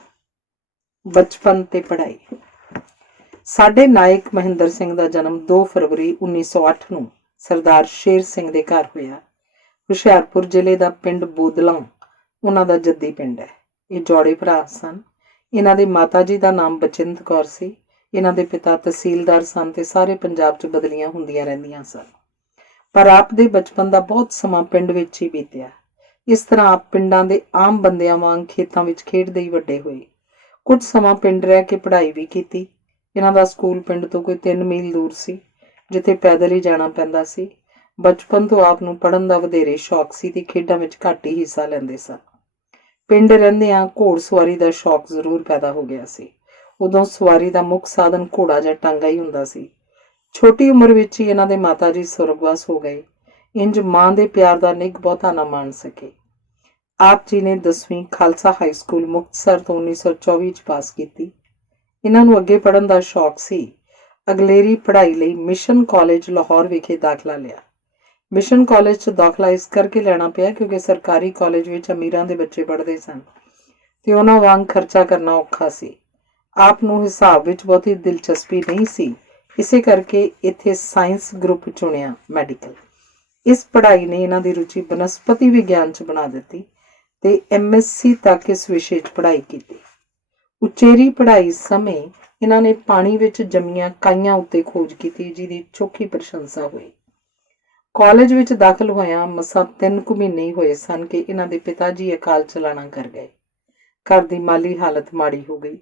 ਬਚਪਨ ਤੇ ਪੜ੍ਹਾਈ। ਸਾਡੇ ਨਾਇਕ ਮਹਿੰਦਰ ਸਿੰਘ ਦਾ ਜਨਮ 2 ਫਰਵਰੀ 1908 ਨੂੰ ਸਰਦਾਰ ਸ਼ੇਰ ਸਿੰਘ ਦੇ ਘਰ ਹੋਇਆ। ਹੁਸ਼ਿਆਰਪੁਰ ਜ਼ਿਲ੍ਹੇ ਦਾ ਪਿੰਡ ਬੋਦਲਾਂ ਉਹਨਾਂ ਦਾ ਜੱਦੀ ਪਿੰਡ ਹੈ। ਇਹ ਜੋੜੇ ਭਰਾ ਸਨ। ਇਹਨਾਂ ਦੇ ਮਾਤਾ ਜੀ ਦਾ ਨਾਮ ਬਚਿੰਤ ਕੌਰ ਸੀ। ਇਹਨਾਂ ਦੇ ਪਿਤਾ ਤਹਿਸੀਲਦਾਰ ਸਨ ਤੇ ਸਾਰੇ ਪੰਜਾਬ 'ਚ ਬਦਲੀਆਂ ਹੁੰਦੀਆਂ ਰਹਿੰਦੀਆਂ ਸਨ, ਪਰ ਆਪ ਦੇ ਬਚਪਨ ਦਾ ਬਹੁਤ ਸਮਾਂ ਪਿੰਡ ਵਿੱਚ ਹੀ ਬੀਤਿਆ। ਇਸ ਤਰ੍ਹਾਂ ਆਪ ਪਿੰਡਾਂ ਦੇ ਆਮ ਬੰਦਿਆਂ ਵਾਂਗ ਖੇਤਾਂ ਵਿੱਚ ਖੇਡਦੇ ਹੀ ਵੱਡੇ ਹੋਏ। ਕੁਝ ਸਮਾਂ ਪਿੰਡ ਰਹਿ ਕੇ ਪੜ੍ਹਾਈ ਵੀ ਕੀਤੀ। ਇਹਨਾਂ ਦਾ ਸਕੂਲ ਪਿੰਡ ਤੋਂ ਕੋਈ 3 ਮੀਲ ਦੂਰ ਸੀ, ਜਿੱਥੇ ਪੈਦਲ ਹੀ ਜਾਣਾ ਪੈਂਦਾ ਸੀ। ਬਚਪਨ ਤੋਂ ਆਪ ਨੂੰ ਪੜ੍ਹਨ ਦਾ ਵਧੇਰੇ ਸ਼ੌਕ ਸੀ ਤੇ ਖੇਡਾਂ ਵਿੱਚ ਘੱਟ ਹੀ ਹਿੱਸਾ ਲੈਂਦੇ ਸਨ। ਪਿੰਡ ਰਹਿੰਦਿਆਂ ਘੋੜ ਸਵਾਰੀ ਦਾ ਸ਼ੌਕ ਜ਼ਰੂਰ ਪੈਦਾ ਹੋ ਗਿਆ ਸੀ। ਉਦੋਂ ਸਵਾਰੀ ਦਾ ਮੁੱਖ ਸਾਧਨ ਘੋੜਾ ਜਾਂ ਟਾਂਗਾ ਹੀ ਹੁੰਦਾ ਸੀ। ਛੋਟੀ ਉਮਰ ਵਿੱਚ ਹੀ ਇਹਨਾਂ ਦੇ ਮਾਤਾ ਜੀ ਸੁਰਗਵਾਸ ਹੋ ਗਏ। ਇੰਜ ਮਾਂ ਦੇ ਪਿਆਰ ਦਾ ਨਿੱਘ ਬਹੁਤਾ ਨਾ ਮਾਣ ਸਕੇ। ਆਪ ਜੀ ਨੇ 10ਵੀਂ ਖਾਲਸਾ ਹਾਈ ਸਕੂਲ ਮੁਕਤਸਰ ਤੋਂ 1924 'ਚ ਪਾਸ ਕੀਤੀ। ਇਹਨਾਂ ਨੂੰ ਅੱਗੇ ਪੜ੍ਹਨ ਦਾ ਸ਼ੌਕ ਸੀ। ਅਗਲੇਰੀ ਪੜ੍ਹਾਈ ਲਈ ਮਿਸ਼ਨ ਕਾਲਜ ਲਾਹੌਰ ਵਿਖੇ ਦਾਖਲਾ ਲਿਆ। ਮਿਸ਼ਨ ਕਾਲਜ 'ਚ ਦਾਖਲਾ ਇਸ ਕਰਕੇ ਲੈਣਾ ਪਿਆ ਕਿਉਂਕਿ ਸਰਕਾਰੀ ਕਾਲਜ ਵਿੱਚ ਅਮੀਰਾਂ ਦੇ ਬੱਚੇ ਪੜ੍ਹਦੇ ਸਨ ਤੇ ਉਹਨਾਂ ਵਾਂਗ ਖਰਚਾ ਕਰਨਾ ਔਖਾ ਸੀ। ਆਪ ਨੂੰ ਹਿਸਾਬ ਵਿੱਚ ਬਹੁਤੀ ਦਿਲਚਸਪੀ ਨਹੀਂ ਸੀ, ਇਸੇ ਕਰਕੇ ਇੱਥੇ ਸਾਇੰਸ ਗਰੁੱਪ ਚੁਣਿਆ, ਮੈਡੀਕਲ। ਇਸ ਪੜ੍ਹਾਈ ਨੇ ਇਹਨਾਂ ਦੀ ਰੁਚੀ ਬਨਸਪਤੀ ਵਿਗਿਆਨ 'ਚ ਬਣਾ ਦਿੱਤੀ ਤੇ MSc ਤੱਕ ਇਸ ਵਿਸ਼ੇ 'ਚ ਪੜ੍ਹਾਈ ਕੀਤੀ। ਉਚੇਰੀ ਪੜ੍ਹਾਈ ਸਮੇਂ ਇਹਨਾਂ ਨੇ ਪਾਣੀ ਵਿੱਚ ਜੰਮੀਆਂ ਕਾਈਆਂ ਉੱਤੇ ਖੋਜ ਕੀਤੀ, ਜਿਹਦੀ ਚੋਖੀ ਪ੍ਰਸ਼ੰਸਾ ਹੋਈ। ਕਾਲਜ ਵਿੱਚ ਦਾਖਲ ਹੋਇਆਂ ਮਸਾਂ 3 ਕੁ ਮਹੀਨੇ ਹੀ ਹੋਏ ਸਨ ਕਿ ਇਹਨਾਂ ਦੇ ਪਿਤਾ ਜੀ ਅਕਾਲ ਚਲਾਣਾ ਕਰ ਗਏ। ਘਰ ਦੀ ਮਾਲੀ ਹਾਲਤ ਮਾੜੀ ਹੋ ਗਈ।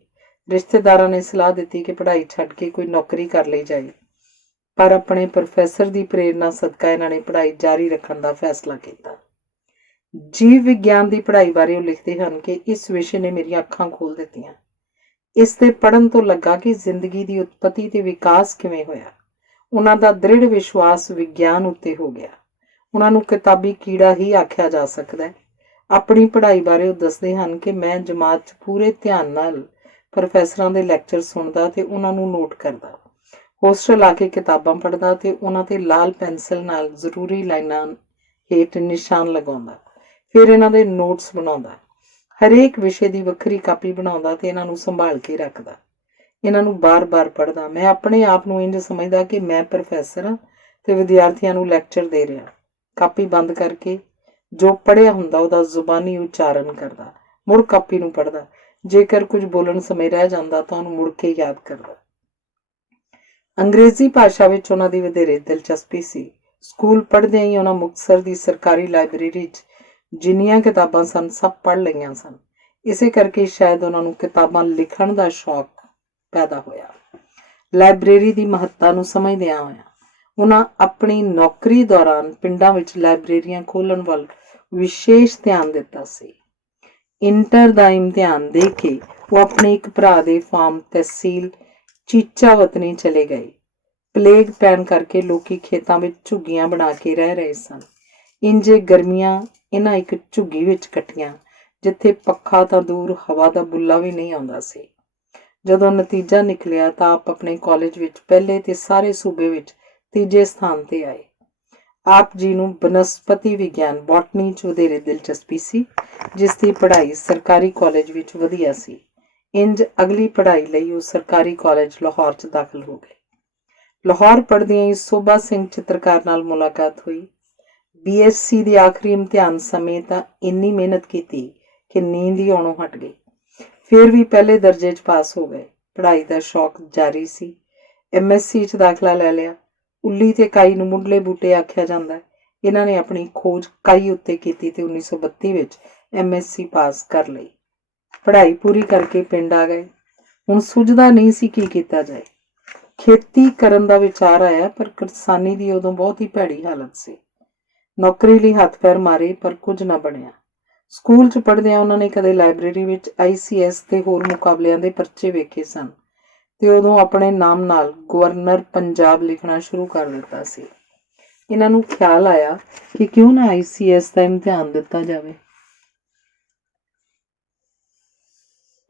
ਰਿਸ਼ਤੇਦਾਰਾਂ ਨੇ ਸਲਾਹ ਦਿੱਤੀ ਕਿ ਪੜ੍ਹਾਈ ਛੱਡ ਕੇ ਕੋਈ ਨੌਕਰੀ ਕਰ ਲਈ ਜਾਏ, ਪਰ ਆਪਣੇ ਪ੍ਰੋਫੈਸਰ ਦੀ ਪ੍ਰੇਰਨਾ ਸਦਕਾ ਇਹਨਾਂ ਨੇ ਪੜ੍ਹਾਈ ਜਾਰੀ ਰੱਖਣ ਦਾ ਫੈਸਲਾ ਕੀਤਾ। ਜੀਵ ਵਿਗਿਆਨ ਦੀ ਪੜ੍ਹਾਈ ਬਾਰੇ ਉਹ ਲਿਖਦੇ ਹਨ ਕਿ ਇਸ ਵਿਸ਼ੇ ਨੇ ਮੇਰੀਆਂ ਅੱਖਾਂ ਖੋਲ੍ਹ ਦਿੱਤੀਆਂ। ਇਸ ਦੇ ਪੜ੍ਹਨ ਤੋਂ ਲੱਗਾ ਕਿ ਜ਼ਿੰਦਗੀ ਦੀ ਉਤਪਤੀ ਤੇ ਵਿਕਾਸ ਕਿਵੇਂ ਹੋਇਆ। ਉਹਨਾਂ ਦਾ ਦ੍ਰਿੜ ਵਿਸ਼ਵਾਸ ਵਿਗਿਆਨ ਉੱਤੇ ਹੋ ਗਿਆ। ਉਹਨਾਂ ਨੂੰ ਕਿਤਾਬੀ ਕੀੜਾ ਹੀ ਆਖਿਆ ਜਾ ਸਕਦਾ ਹੈ। ਆਪਣੀ ਪੜ੍ਹਾਈ ਬਾਰੇ ਉਹ ਦੱਸਦੇ ਹਨ ਕਿ ਮੈਂ ਜਮਾਤ 'ਚ ਪੂਰੇ ਧਿਆਨ ਨਾਲ ਪ੍ਰੋਫੈਸਰਾਂ ਦੇ ਲੈਕਚਰ ਸੁਣਦਾ ਤੇ ਉਹਨਾਂ ਨੂੰ ਨੋਟ ਕਰਦਾ। ਹੋਸਟਲ ਆ ਕੇ ਕਿਤਾਬਾਂ ਪੜ੍ਹਦਾ ਤੇ ਉਹਨਾਂ 'ਤੇ ਲਾਲ ਪੈਨਸਿਲ ਨਾਲ ਜ਼ਰੂਰੀ ਲਾਈਨਾਂ ਹੇਠ ਨਿਸ਼ਾਨ ਲਗਾਉਂਦਾ। ਫਿਰ ਇਹਨਾਂ ਦੇ ਨੋਟਸ ਬਣਾਉਂਦਾ। ਹਰੇਕ ਵਿਸ਼ੇ ਦੀ ਵੱਖਰੀ ਕਾਪੀ ਬਣਾਉਂਦਾ ਤੇ ਇਹਨਾਂ ਨੂੰ ਸੰਭਾਲ ਕੇ ਰੱਖਦਾ। ਇਹਨਾਂ ਨੂੰ ਬਾਰ-ਬਾਰ ਪੜ੍ਹਦਾ। ਮੈਂ ਆਪਣੇ ਆਪ ਨੂੰ ਇੰਝ ਸਮਝਦਾ ਕਿ ਮੈਂ ਪ੍ਰੋਫੈਸਰ ਹਾਂ ਤੇ ਵਿਦਿਆਰਥੀਆਂ ਨੂੰ ਲੈਕਚਰ ਦੇ ਰਿਹਾ। ਕਾਪੀ ਬੰਦ ਕਰਕੇ ਜੋ ਪੜ੍ਹਿਆ ਹੁੰਦਾ ਉਹਦਾ ਜ਼ੁਬਾਨੀ ਉਚਾਰਨ ਕਰਦਾ, ਮੁੜ ਕਾਪੀ ਨੂੰ ਪੜ੍ਹਦਾ। ਜੇਕਰ ਕੁਝ ਬੋਲਣ ਸਮੇਂ ਰਹਿ ਜਾਂਦਾ ਤਾਂ ਉਹਨੂੰ ਮੁੜ ਕੇ ਯਾਦ ਕਰਦਾ। ਅੰਗਰੇਜ਼ੀ ਭਾਸ਼ਾ ਵਿੱਚ ਉਹਨਾਂ ਦੀ ਵਧੇਰੇ ਦਿਲਚਸਪੀ ਸੀ। ਸਕੂਲ ਪੜ੍ਹਦਿਆਂ ਹੀ ਉਹਨਾਂ ਮੁਕਤਸਰ ਦੀ ਸਰਕਾਰੀ ਲਾਇਬ੍ਰੇਰੀ 'ਚ ਜਿੰਨੀਆਂ ਕਿਤਾਬਾਂ ਸਨ ਸਭ ਪੜ੍ਹ ਲਈਆਂ ਸਨ। ਇਸੇ ਕਰਕੇ ਸ਼ਾਇਦ ਉਹਨਾਂ ਨੂੰ ਕਿਤਾਬਾਂ ਲਿਖਣ ਦਾ ਸ਼ੌਕ ਪੈਦਾ ਹੋਇਆ। ਲਾਇਬ੍ਰੇਰੀ ਦੀ ਮਹੱਤਤਾ ਨੂੰ ਸਮਝਦਿਆਂ ਹੋਇਆ ਉਹਨਾਂ ਆਪਣੀ ਨੌਕਰੀ ਦੌਰਾਨ ਪਿੰਡਾਂ ਵਿੱਚ ਲਾਇਬ੍ਰੇਰੀਆਂ ਖੋਲ੍ਹਣ ਵੱਲ ਵਿਸ਼ੇਸ਼ ਧਿਆਨ ਦਿੱਤਾ ਸੀ। ਇੰਟਰ ਦਾ ਇਮਤਿਹਾਨ ਦੇ ਕੇ ਉਹ ਆਪਣੇ ਇੱਕ ਭਰਾ ਦੇ ਫਾਰਮ ਤਹਿਸੀਲ ਚੀਚਾ ਵਤਨੀ ਚਲੇ ਗਏ। ਪਲੇਗ ਪੈਣ ਕਰਕੇ ਲੋਕੀ ਖੇਤਾਂ ਵਿੱਚ ਝੁੱਗੀਆਂ ਬਣਾ ਕੇ ਰਹਿ ਰਹੇ ਸਨ। ਇੰਜੇ ਗਰਮੀਆਂ ਇਹਨਾਂ ਇੱਕ ਝੁੱਗੀ ਵਿੱਚ ਕੱਟੀਆਂ ਜਿੱਥੇ ਪੱਖਾ ਤਾਂ ਦੂਰ ਹਵਾ ਦਾ ਬੁੱਲਾ ਵੀ ਨਹੀਂ ਆਉਂਦਾ ਸੀ। ਜਦੋਂ ਨਤੀਜਾ ਨਿਕਲਿਆ ਤਾਂ ਆਪ ਆਪਣੇ ਕਾਲਜ ਵਿੱਚ ਪਹਿਲੇ ਤੇ ਸਾਰੇ ਸੂਬੇ ਵਿੱਚ ਤੀਜੇ ਸਥਾਨ ਤੇ ਆਏ। ਆਪ ਜੀ ਨੂੰ ਬਨਸਪਤੀ ਵਿਗਿਆਨ ਬੋਟਨੀ 'ਚ ਵਧੇਰੇ ਦਿਲਚਸਪੀ ਸੀ, ਜਿਸ ਦੀ ਪੜ੍ਹਾਈ ਸਰਕਾਰੀ ਕਾਲਜ ਵਿੱਚ ਵਧੀਆ ਸੀ। ਇੰਜ ਅਗਲੀ ਪੜ੍ਹਾਈ ਲਈ ਉਹ ਸਰਕਾਰੀ ਕਾਲਜ ਲਾਹੌਰ 'ਚ ਦਾਖਲ ਹੋ ਗਏ। ਲਾਹੌਰ ਪੜ੍ਹਦਿਆਂ ਹੀ ਸੋਭਾ ਸਿੰਘ ਚਿੱਤਰਕਾਰ ਨਾਲ ਮੁਲਾਕਾਤ ਹੋਈ। BSc ਦੇ ਆਖਰੀ ਇਮਤਿਹਾਨ ਸਮੇਂ ਤਾਂ ਇੰਨੀ ਮਿਹਨਤ ਕੀਤੀ ਕਿ ਨੀਂਦ ਹੀ ਆਉਣੋਂ ਹਟ ਗਈ। ਫਿਰ ਵੀ ਪਹਿਲੇ ਦਰਜੇ 'ਚ ਪਾਸ ਹੋ ਗਏ। ਪੜ੍ਹਾਈ ਦਾ ਸ਼ੌਕ ਜਾਰੀ ਸੀ। MSc 'ਚ ਦਾਖਲਾ ਲੈ ਲਿਆ। ਉੱਲੀ ਤੇ ਕਾਈ ਨੂੰ ਮੁੱਢਲੇ ਬੂਟੇ ਆਖਿਆ ਜਾਂਦਾ। ਇਹਨਾਂ ਨੇ ਆਪਣੀ ਖੋਜ ਕਾਈ ਉੱਤੇ ਕੀਤੀ ਤੇ 1932 ਵਿੱਚ MSc ਪਾਸ ਕਰ ਲਈ। ਪੜ੍ਹਾਈ ਪੂਰੀ ਕਰਕੇ ਪਿੰਡ ਆ ਗਏ। ਹੁਣ ਸੁੱਝਦਾ ਨਹੀਂ ਸੀ ਕੀ ਕੀਤਾ ਜਾਏ। ਖੇਤੀ ਕਰਨ ਦਾ ਵਿਚਾਰ ਆਇਆ, ਪਰ ਕਿਸਾਨੀ ਦੀ ਉਦੋਂ ਬਹੁਤ ਹੀ ਭੈੜੀ ਹਾਲਤ ਸੀ। ਨੌਕਰੀ ਲਈ ਹੱਥ ਪੈਰ ਮਾਰੇ ਪਰ ਕੁਝ ਨਾ ਬਣਿਆ। ਸਕੂਲ 'ਚ ਪੜ੍ਹਦਿਆਂ ਉਹਨਾਂ ਨੇ ਕਦੇ ਲਾਇਬ੍ਰੇਰੀ ਵਿੱਚ ICS ਤੇ ਹੋਰ ਮੁਕਾਬਲਿਆਂ ਦੇ ਪਰਚੇ ਵੇਖੇ ਸਨ ਤੇ ਉਦੋਂ ਆਪਣੇ ਨਾਮ ਨਾਲ ਗਵਰਨਰ ਪੰਜਾਬ ਲਿਖਣਾ ਸ਼ੁਰੂ ਕਰ ਦਿੱਤਾ ਸੀ। ਇਹਨਾਂ ਨੂੰ ਖਿਆਲ ਆਇਆ ਕਿ ਕਿਉਂ ਨਾ ICS ਦਾ ਇਮਤਿਹਾਨ ਦਿੱਤਾ ਜਾਵੇ।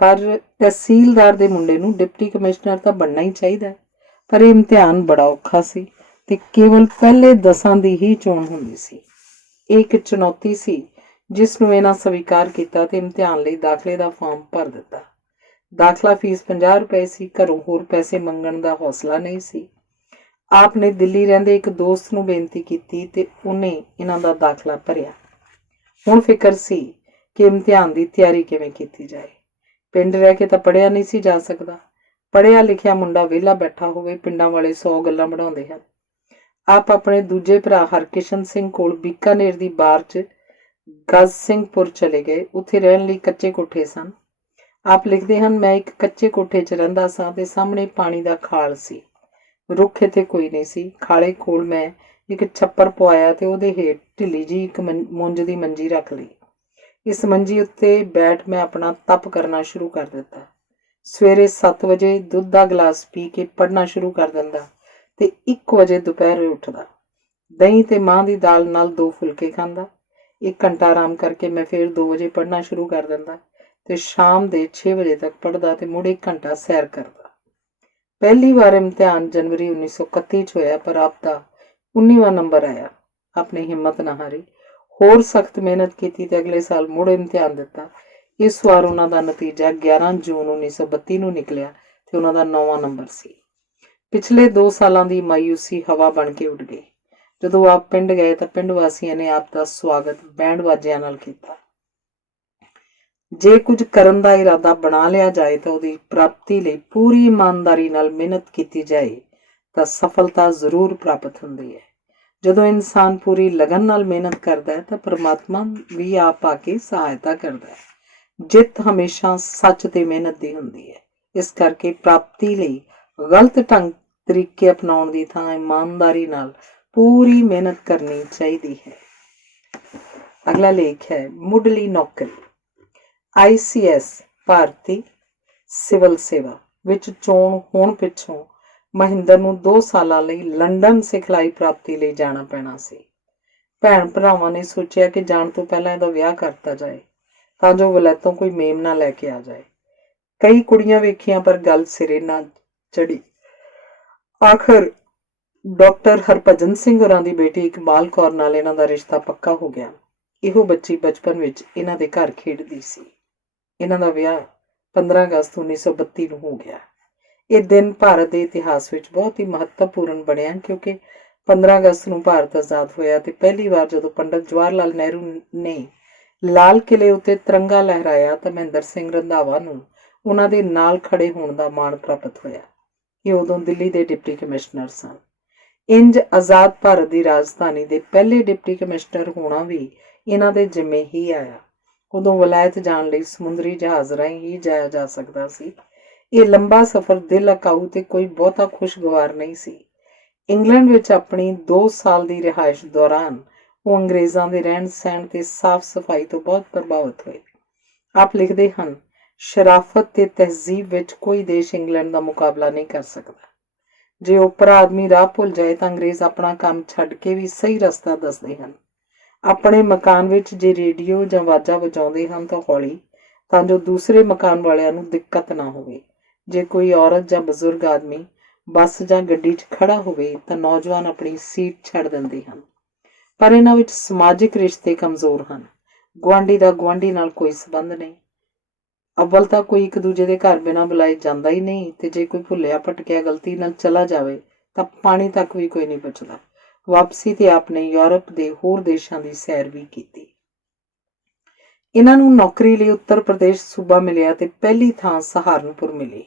ਪਰ ਤਹਿਸੀਲਦਾਰ ਦੇ ਮੁੰਡੇ ਨੂੰ ਡਿਪਟੀ ਕਮਿਸ਼ਨਰ ਤਾਂ ਬਣਨਾ ਹੀ ਚਾਹੀਦਾ, ਪਰ ਇਹ ਇਮਤਿਹਾਨ ਬੜਾ ਔਖਾ ਸੀ ਤੇ ਕੇਵਲ ਪਹਿਲੇ 10 ਦੀ ਹੀ ਚੋਣ ਹੁੰਦੀ ਸੀ। ਇਹ ਇੱਕ ਚੁਣੌਤੀ ਸੀ ਜਿਸ ਨੂੰ ਇਹਨਾਂ ਸਵੀਕਾਰ ਕੀਤਾ ਤੇ ਇਮਤਿਹਾਨ ਲਈ ਦਾਖਲੇ ਦਾ ਫਾਰਮ ਭਰ ਦਿੱਤਾ। ਦਾਖਲਾ ਫੀਸ 50 ਰੁਪਏ ਸੀ। ਘਰੋਂ ਹੋਰ ਪੈਸੇ ਮੰਗਣ ਦਾ ਹੌਸਲਾ ਨਹੀਂ ਸੀ। ਆਪ ਨੇ ਦਿੱਲੀ ਰਹਿੰਦੇ ਇੱਕ ਦੋਸਤ ਨੂੰ ਬੇਨਤੀ ਕੀਤੀ ਤੇ ਉਹਨੇ ਇਹਨਾਂ ਦਾ ਦਾਖਲਾ ਭਰਿਆ। ਹੁਣ ਫਿਕਰ ਸੀ ਕਿ ਇਮਤਿਹਾਨ ਦੀ ਤਿਆਰੀ ਕਿਵੇਂ ਕੀਤੀ ਜਾਏ। ਪਿੰਡ ਰਹਿ ਕੇ ਤਾਂ ਪੜ੍ਹਿਆ ਨਹੀਂ ਸੀ ਜਾ ਸਕਦਾ। ਪੜ੍ਹਿਆ ਲਿਖਿਆ ਮੁੰਡਾ ਵਿਹਲਾ ਬੈਠਾ ਹੋਵੇ, ਪਿੰਡਾਂ ਵਾਲੇ 100 ਗੱਲਾਂ ਬਣਾਉਂਦੇ ਹਨ। ਆਪ ਆਪਣੇ ਦੂਜੇ ਭਰਾ ਹਰਕਿਸ਼ਨ ਸਿੰਘ ਕੋਲ ਬੀਕਾਨੇਰ ਦੀ ਬਾਰ 'ਚ ਗਜ ਸਿੰਘਪੁਰ ਚਲੇ ਗਏ। ਉੱਥੇ ਰਹਿਣ ਲਈ ਕੱਚੇ ਕੋਠੇ ਸਨ। ਆਪ ਲਿਖਦੇ ਹਨ, ਮੈਂ ਇੱਕ ਕੱਚੇ ਕੋਠੇ 'ਚ ਰਹਿੰਦਾ ਸਾਂ ਤੇ ਸਾਹਮਣੇ ਪਾਣੀ ਦਾ ਖਾਲ ਸੀ। ਰੁੱਖ ਇੱਥੇ ਕੋਈ ਨਹੀਂ ਸੀ। ਖਾਲੇ ਕੋਲ ਮੈਂ ਇੱਕ ਛੱਪਰ ਪਵਾਇਆ ਤੇ ਉਹਦੇ ਹੇਠ ਢਿੱਲੀ ਜੀ ਇੱਕ ਮੁੰਜ ਦੀ ਮੰਜੀ ਰੱਖ ਲਈ। ਇਸ ਮੰਜੀ ਉੱਤੇ ਬੈਠ ਮੈਂ ਆਪਣਾ ਤਪ ਕਰਨਾ ਸ਼ੁਰੂ ਕਰ ਦਿੱਤਾ। ਸਵੇਰੇ 7 ਵਜੇ ਦੁੱਧ ਦਾ ਗਲਾਸ ਪੀ ਕੇ ਪੜ੍ਹਨਾ ਸ਼ੁਰੂ ਕਰ ਦਿੰਦਾ ਤੇ 1 ਵਜੇ ਦੁਪਹਿਰੇ ਉੱਠਦਾ। ਦਹੀਂ ਤੇ ਮਾਂਹ ਦੀ ਦਾਲ ਨਾਲ 2 ਫੁਲਕੇ ਖਾਂਦਾ। 1 ਘੰਟਾ ਆਰਾਮ ਕਰਕੇ ਮੈਂ ਫਿਰ 2 ਵਜੇ ਪੜ੍ਹਨਾ ਸ਼ੁਰੂ ਕਰ ਦਿੰਦਾ ਤੇ ਸ਼ਾਮ ਦੇ 6 ਵਜੇ ਤੱਕ ਪੜ੍ਹਦਾ ਤੇ ਮੁੜ 1 ਘੰਟਾ ਸੈਰ ਕਰਦਾ। ਪਹਿਲੀ ਵਾਰ ਇਮਤਿਹਾਨ ਜਨਵਰੀ 1931 'ਚ ਹੋਇਆ, ਪਰ ਆਪ ਦਾ 19ਵਾਂ ਨੰਬਰ ਆਇਆ। ਆਪਣੀ ਹਿੰਮਤ ਨਾ ਹਾਰੀ, ਹੋਰ ਸਖਤ ਮਿਹਨਤ ਕੀਤੀ ਤੇ ਅਗਲੇ ਸਾਲ ਮੁੜ ਇਮਤਿਹਾਨ ਦਿੱਤਾ। ਇਸ ਵਾਰ ਉਹਨਾਂ ਦਾ ਨਤੀਜਾ 11 ਜੂਨ 1932 ਨੂੰ ਨਿਕਲਿਆ ਤੇ ਉਹਨਾਂ ਦਾ 9ਵਾਂ ਨੰਬਰ ਸੀ। ਪਿਛਲੇ 2 ਸਾਲਾਂ ਦੀ ਮਾਯੂਸੀ ਹਵਾ ਬਣ ਕੇ ਉੱਡ ਗਈ। ਜਦੋਂ ਆਪ ਪਿੰਡ ਗਏ ਤਾਂ ਪਿੰਡ ਵਾਸੀਆਂ ਨੇ ਆਪ ਦਾ ਸਵਾਗਤ ਬੈਂਡ ਬਾਜਿਆਂ ਨਾਲ ਕੀਤਾ। ਜੇ ਕੁਝ ਕਰਨ ਦਾ ਇਰਾਦਾ ਬਣਾ ਲਿਆ ਜਾਏ ਤਾਂ ਉਹਦੀ ਪ੍ਰਾਪਤੀ ਲਈ ਪੂਰੀ ਇਮਾਨਦਾਰੀ ਨਾਲ ਮਿਹਨਤ ਕੀਤੀ ਜਾਏ ਤਾਂ ਸਫਲਤਾ ਜ਼ਰੂਰ ਪ੍ਰਾਪਤ ਹੁੰਦੀ ਹੈ। ਜਦੋਂ ਇਨਸਾਨ ਪੂਰੀ ਲਗਨ ਨਾਲ ਮਿਹਨਤ ਕਰਦਾ ਹੈ ਤਾਂ ਪਰਮਾਤਮਾ ਵੀ ਆਪ ਆ ਕੇ ਸਹਾਇਤਾ ਕਰਦਾ ਹੈ। ਜਿੱਤ ਹਮੇਸ਼ਾ ਸੱਚ ਤੇ ਮਿਹਨਤ ਦੀ ਹੁੰਦੀ ਹੈ। ਇਸ ਕਰਕੇ ਪ੍ਰਾਪਤੀ ਲਈ ਗਲਤ ਤਰੀਕੇ ਅਪਣਾਉਣ ਦੀ ਥਾਂ ਇਮਾਨਦਾਰੀ ਨਾਲ ਪੂਰੀ ਮਿਹਨਤ ਕਰਨੀ ਚਾਹੀਦੀ ਹੈ। ਅਗਲਾ ਲੇਖ ਹੈ ਮੁੱਢਲੀ ਨੌਕਰੀ। ICS ਭਾਰਤੀ ਸਿਵਲ ਸੇਵਾ ਵਿੱਚ ਚੋਣ ਹੋਣ ਪਿੱਛੋਂ ਮਹਿੰਦਰ ਨੂੰ 2 ਸਾਲਾਂ ਲਈ ਲੰਡਨ ਸਿਖਲਾਈ ਪ੍ਰਾਪਤੀ ਲਈ ਜਾਣਾ ਪੈਣਾ ਸੀ। ਭੈਣ ਭਰਾਵਾਂ ਨੇ ਸੋਚਿਆ ਕਿ ਜਾਣ ਤੋਂ ਪਹਿਲਾਂ ਇਹਦਾ ਵਿਆਹ ਕਰਤਾ ਜਾਏ ਤਾਂ ਜੋ ਵਲੈਤੋਂ ਕੋਈ ਮੇਮ ਨਾ ਲੈ ਕੇ ਆ ਜਾਏ। ਕਈ ਕੁੜੀਆਂ ਵੇਖੀਆਂ ਪਰ ਗੱਲ ਸਿਰੇ ਨਾ ਚੜੀ। ਆਖਰ ਡਾਕਟਰ ਹਰਭਜਨ ਸਿੰਘ ਹੋਰਾਂ ਦੀ ਬੇਟੀ ਇਕਬਾਲ ਕੌਰ ਨਾਲ ਇਹਨਾਂ ਦਾ ਰਿਸ਼ਤਾ ਪੱਕਾ ਹੋ ਗਿਆ। ਇਹੋ ਬੱਚੀ ਬਚਪਨ ਵਿੱਚ ਇਹਨਾਂ ਦੇ ਘਰ ਖੇਡਦੀ ਸੀ। ਇਹਨਾਂ ਦਾ ਵਿਆਹ 15 ਅਗਸਤ 1932 ਨੂੰ ਹੋ ਗਿਆ। ਇਹ ਦਿਨ ਭਾਰਤ ਦੇ ਇਤਿਹਾਸ ਵਿੱਚ ਬਹੁਤ ਹੀ ਮਹੱਤਵਪੂਰਨ ਬਣਿਆ ਕਿਉਂਕਿ 15 ਅਗਸਤ ਨੂੰ ਭਾਰਤ ਆਜ਼ਾਦ ਹੋਇਆ ਤੇ ਪਹਿਲੀ ਵਾਰ ਜਦੋਂ ਪੰਡਿਤ ਜਵਾਹਰ ਲਾਲ ਨਹਿਰੂ ਨੇ ਲਾਲ ਕਿਲੇ ਉੱਤੇ ਤਿਰੰਗਾ ਲਹਿਰਾਇਆ ਤਾਂ ਮਹਿੰਦਰ ਸਿੰਘ ਰੰਧਾਵਾ ਨੂੰ ਉਹਨਾਂ ਦੇ ਨਾਲ ਖੜੇ ਹੋਣ ਦਾ ਮਾਣ ਪ੍ਰਾਪਤ ਹੋਇਆ। ਇਹ ਉਦੋਂ ਦਿੱਲੀ ਦੇ ਡਿਪਟੀ ਕਮਿਸ਼ਨਰ ਸਨ। ਇੰਜ ਆਜ਼ਾਦ ਭਾਰਤ ਦੀ ਰਾਜਧਾਨੀ ਦੇ ਪਹਿਲੇ ਡਿਪਟੀ ਕਮਿਸ਼ਨਰ ਹੋਣਾ ਵੀ ਇਹਨਾਂ ਦੇ ਜਿੰਮੇ ਹੀ ਆਇਆ। ਉਦੋਂ ਵਲਾਇਤ ਜਾਣ ਲਈ ਸਮੁੰਦਰੀ ਜਹਾਜ਼ ਰਾਹੀਂ ਹੀ ਜਾਇਆ ਜਾ ਸਕਦਾ ਸੀ। ਇਹ ਲੰਬਾ ਸਫ਼ਰ ਦਿਲ ਅਕਾਊ ਤੇ ਕੋਈ ਬਹੁਤਾ ਖੁਸ਼ਗਵਾਰ ਨਹੀਂ ਸੀ। ਇੰਗਲੈਂਡ ਵਿੱਚ ਆਪਣੀ 2 ਸਾਲ ਦੀ ਰਿਹਾਇਸ਼ ਦੌਰਾਨ ਉਹ ਅੰਗਰੇਜ਼ਾਂ ਦੇ ਰਹਿਣ ਸਹਿਣ ਤੇ ਸਾਫ਼ ਸਫਾਈ ਤੋਂ ਬਹੁਤ ਪ੍ਰਭਾਵਿਤ ਹੋਏ। ਆਪ ਲਿਖਦੇ ਹਨ, ਸ਼ਰਾਫਤ ਤੇ ਤਹਿਜ਼ੀਬ ਵਿੱਚ ਕੋਈ ਦੇਸ਼ ਇੰਗਲੈਂਡ ਦਾ ਮੁਕਾਬਲਾ ਨਹੀਂ ਕਰ ਸਕਦਾ। ਜੇ ਓਪਰਾ ਆਦਮੀ ਰਾਹ ਭੁੱਲ ਜਾਏ ਤਾਂ ਅੰਗਰੇਜ਼ ਆਪਣਾ ਕੰਮ ਛੱਡ ਕੇ ਵੀ ਸਹੀ ਰਸਤਾ ਦੱਸਦੇ ਹਨ। ਆਪਣੇ ਮਕਾਨ ਵਿੱਚ ਜੇ ਰੇਡੀਓ ਜਾਂ ਆਵਾਜ਼ਾਂ ਵਜਾਉਂਦੇ ਹਨ ਤਾਂ ਹੌਲੀ, ਤਾਂ ਜੋ ਦੂਸਰੇ ਮਕਾਨ ਵਾਲਿਆਂ ਨੂੰ ਦਿੱਕਤ ਨਾ ਹੋਵੇ। ਜੇ ਕੋਈ ਔਰਤ ਜਾਂ ਬਜ਼ੁਰਗ ਆਦਮੀ ਬੱਸ ਜਾਂ ਗੱਡੀ 'ਚ ਖੜਾ ਹੋਵੇ ਤਾਂ ਨੌਜਵਾਨ ਆਪਣੀ ਸੀਟ ਛੱਡ ਦਿੰਦੇ ਹਨ। ਪਰ ਇਹਨਾਂ ਵਿੱਚ ਸਮਾਜਿਕ ਰਿਸ਼ਤੇ ਕਮਜ਼ੋਰ ਹਨ। ਗੁਆਂਢੀ ਦਾ ਗੁਆਂਢੀ ਨਾਲ ਕੋਈ ਸੰਬੰਧ ਨਹੀਂ। ਅੱਵਲ ਤਾਂ ਕੋਈ ਇੱਕ ਦੂਜੇ ਦੇ ਘਰ ਬਿਨਾਂ ਬੁਲਾਏ ਜਾਂਦਾ ਹੀ ਨਹੀਂ ਤੇ ਜੇ ਕੋਈ ਭੁੱਲਿਆ ਭਟਕਿਆ ਗਲਤੀ ਨਾਲ ਚਲਾ ਜਾਵੇ ਤਾਂ ਪਾਣੀ ਤੱਕ ਵੀ ਕੋਈ ਨਹੀਂ ਪੁੱਛਦਾ। ਵਾਪਸੀ ਤੇ ਆਪਨੇ ਯੂਰਪ ਦੇ ਹੋਰ ਦੇਸ਼ਾਂ ਦੀ ਸੈਰ ਵੀ ਕੀਤੀ। ਇਹਨਾਂ ਨੂੰ ਨੌਕਰੀ ਲਈ ਉੱਤਰ ਪ੍ਰਦੇਸ਼ ਸੂਬਾ ਮਿਲਿਆ ਤੇ ਪਹਿਲੀ ਥਾਂ ਸਹਾਰਨਪੁਰ ਮਿਲੀ।